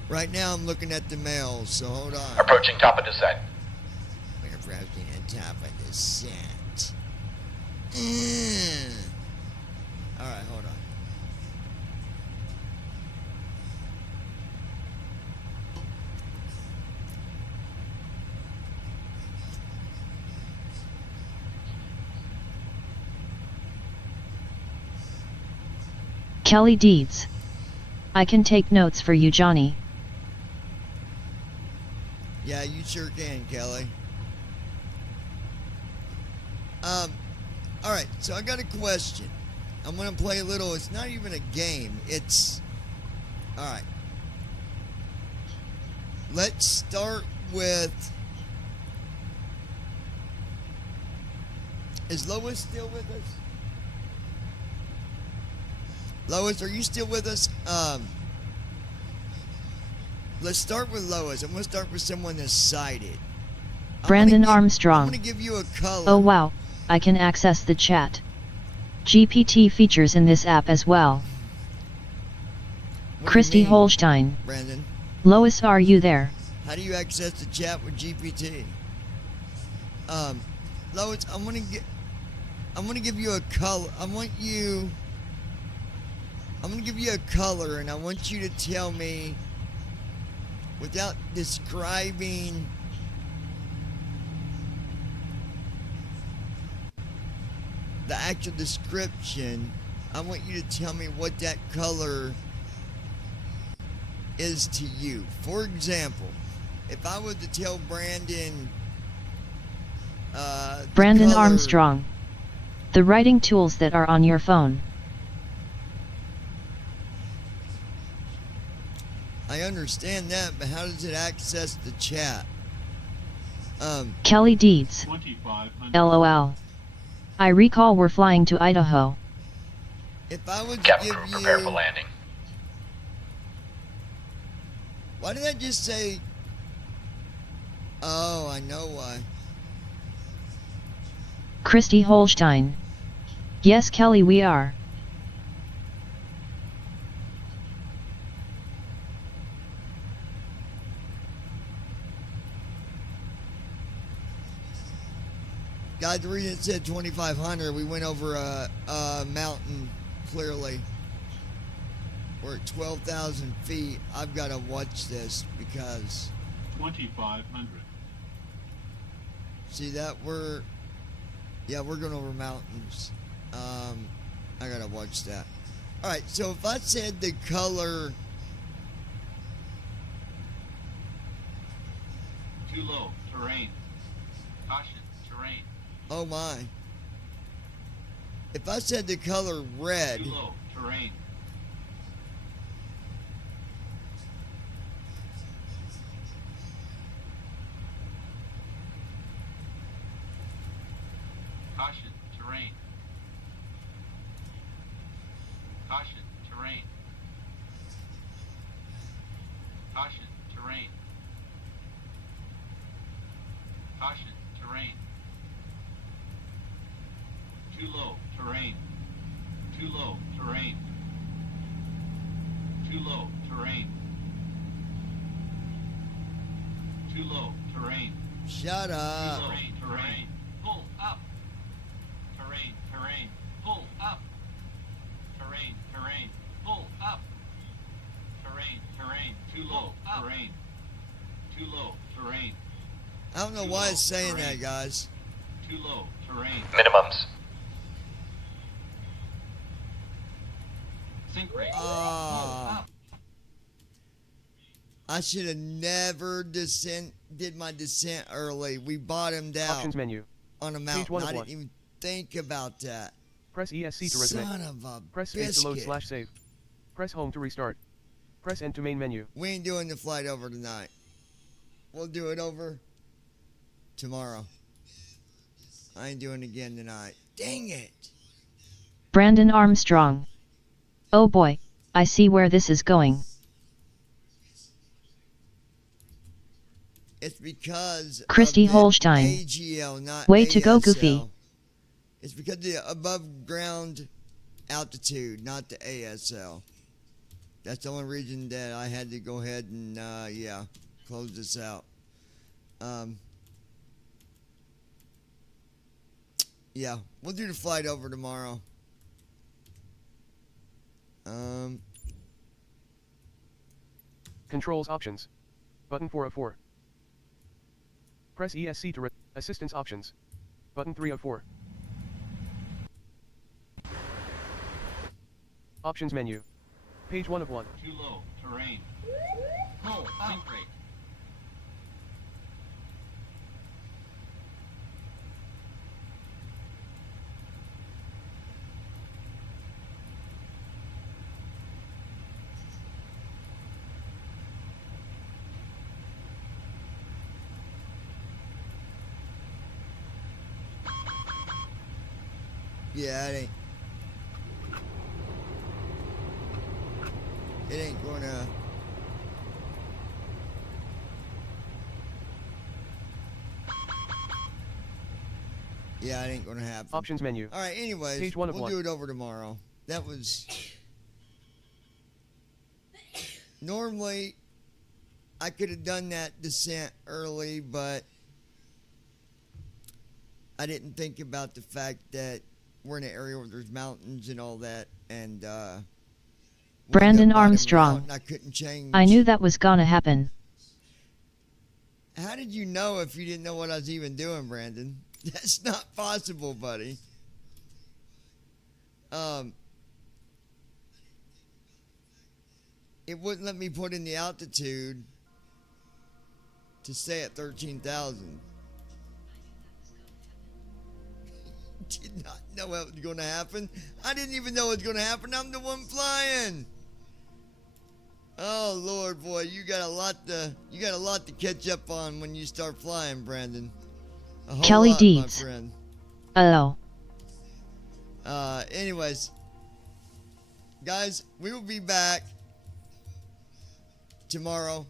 Right now I'm looking at the mail, so hold on. Approaching top of descent. We're approaching the top of descent. Alright, hold on. Kelly Deeds. I can take notes for you, Johnny. Yeah, you sure can, Kelly. Alright, so I got a question. I'm gonna play a little, it's not even a game, it's... Alright. Let's start with... Is Lois still with us? Lois, are you still with us? Let's start with Lois. I'm going to start with someone that's sighted. Brandon Armstrong. I'm going to give you a color. Oh wow, I can access the chat. GPT features in this app as well. Christy Holstein. Brandon. Lois, are you there? How do you access the chat with GPT? Lois, I'm going to give you a color. I'm going to give you a color, and I want you to tell me, without describing the actual description, I want you to tell me what that color is to you. For example, if I were to tell Brandon... Brandon Armstrong. The writing tools that are on your phone. I understand that, but how does it access the chat? Kelly Deeds. LOL. I recall we're flying to Idaho. If I would Captain give crew, you... prepare for landing. Why did I just say... Oh, I know why. Christy Holstein. Yes, Kelly, we are. Guys, the reason it said 2,500, we went over a mountain, clearly. We're at 12,000 feet. I've got to watch this because 2,500. see that we're going over mountains. I gotta watch that. All right, so if I said the color Too low. Terrain. Caution. Terrain. oh my, if I said the color red, Too low. Terrain. Caution. Terrain. Caution. Terrain. Caution. Terrain. Caution. Terrain. Too low. Terrain. Too low. Terrain. Too low. Terrain. Too low. Terrain. shut up. Terrain. Terrain. Pull up. Terrain. Terrain. Pull up. Terrain. Terrain. Pull up. Terrain. Terrain. Too low. Terrain. Too low. Terrain. I don't know why it's saying that, guys. Too low. Terrain. Minimums. Sink rate. I should have never did my descent early. We bottomed out Options menu. on a Page mountain. 1 of I 1. didn't even think about that. Press ESC to resume. Son of a Press space to load biscuit. /save. Press home to restart. Press end to main menu. We ain't doing the flight over tonight. We'll do it over tomorrow. I ain't doing it again tonight. Dang it. Brandon Armstrong. Oh boy, I see where this is going. It's because Christy of the Holstein. AGL, not Way to go, ASL. Goofy. It's because of the above ground altitude, not the ASL. That's the only reason that I had to go ahead and close this out. We'll do the flight over tomorrow. Controls options. Button 404. Press ESC to assistance options. Button 304. Options menu. Page 1 of 1. Too low. Terrain. Pull. Sink rate. Yeah, it ain't gonna. Yeah, it ain't gonna happen. Options menu. All right. Anyways, Page 1 of we'll 1. do it over tomorrow. That was normally I could have done that descent early, but I didn't think about the fact that we're in an area where there's mountains and all that, and Brandon Armstrong. I couldn't change. I knew that was gonna happen. How did you know if you didn't know what I was even doing, Brandon? That's not possible, buddy. It wouldn't let me put in the altitude to stay at 13,000. Did not know what was going to happen. I didn't even know it was going to happen. I'm the one flying. Oh Lord, boy, you got a lot to catch up on when you start flying, Brandon. A whole Kelly lot, Deeds. my friend. Hello. Anyways, guys, we will be back tomorrow.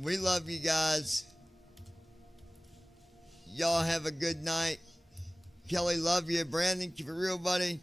We love you guys. Y'all have a good night. Kelly, love you. Brandon, keep it real, buddy.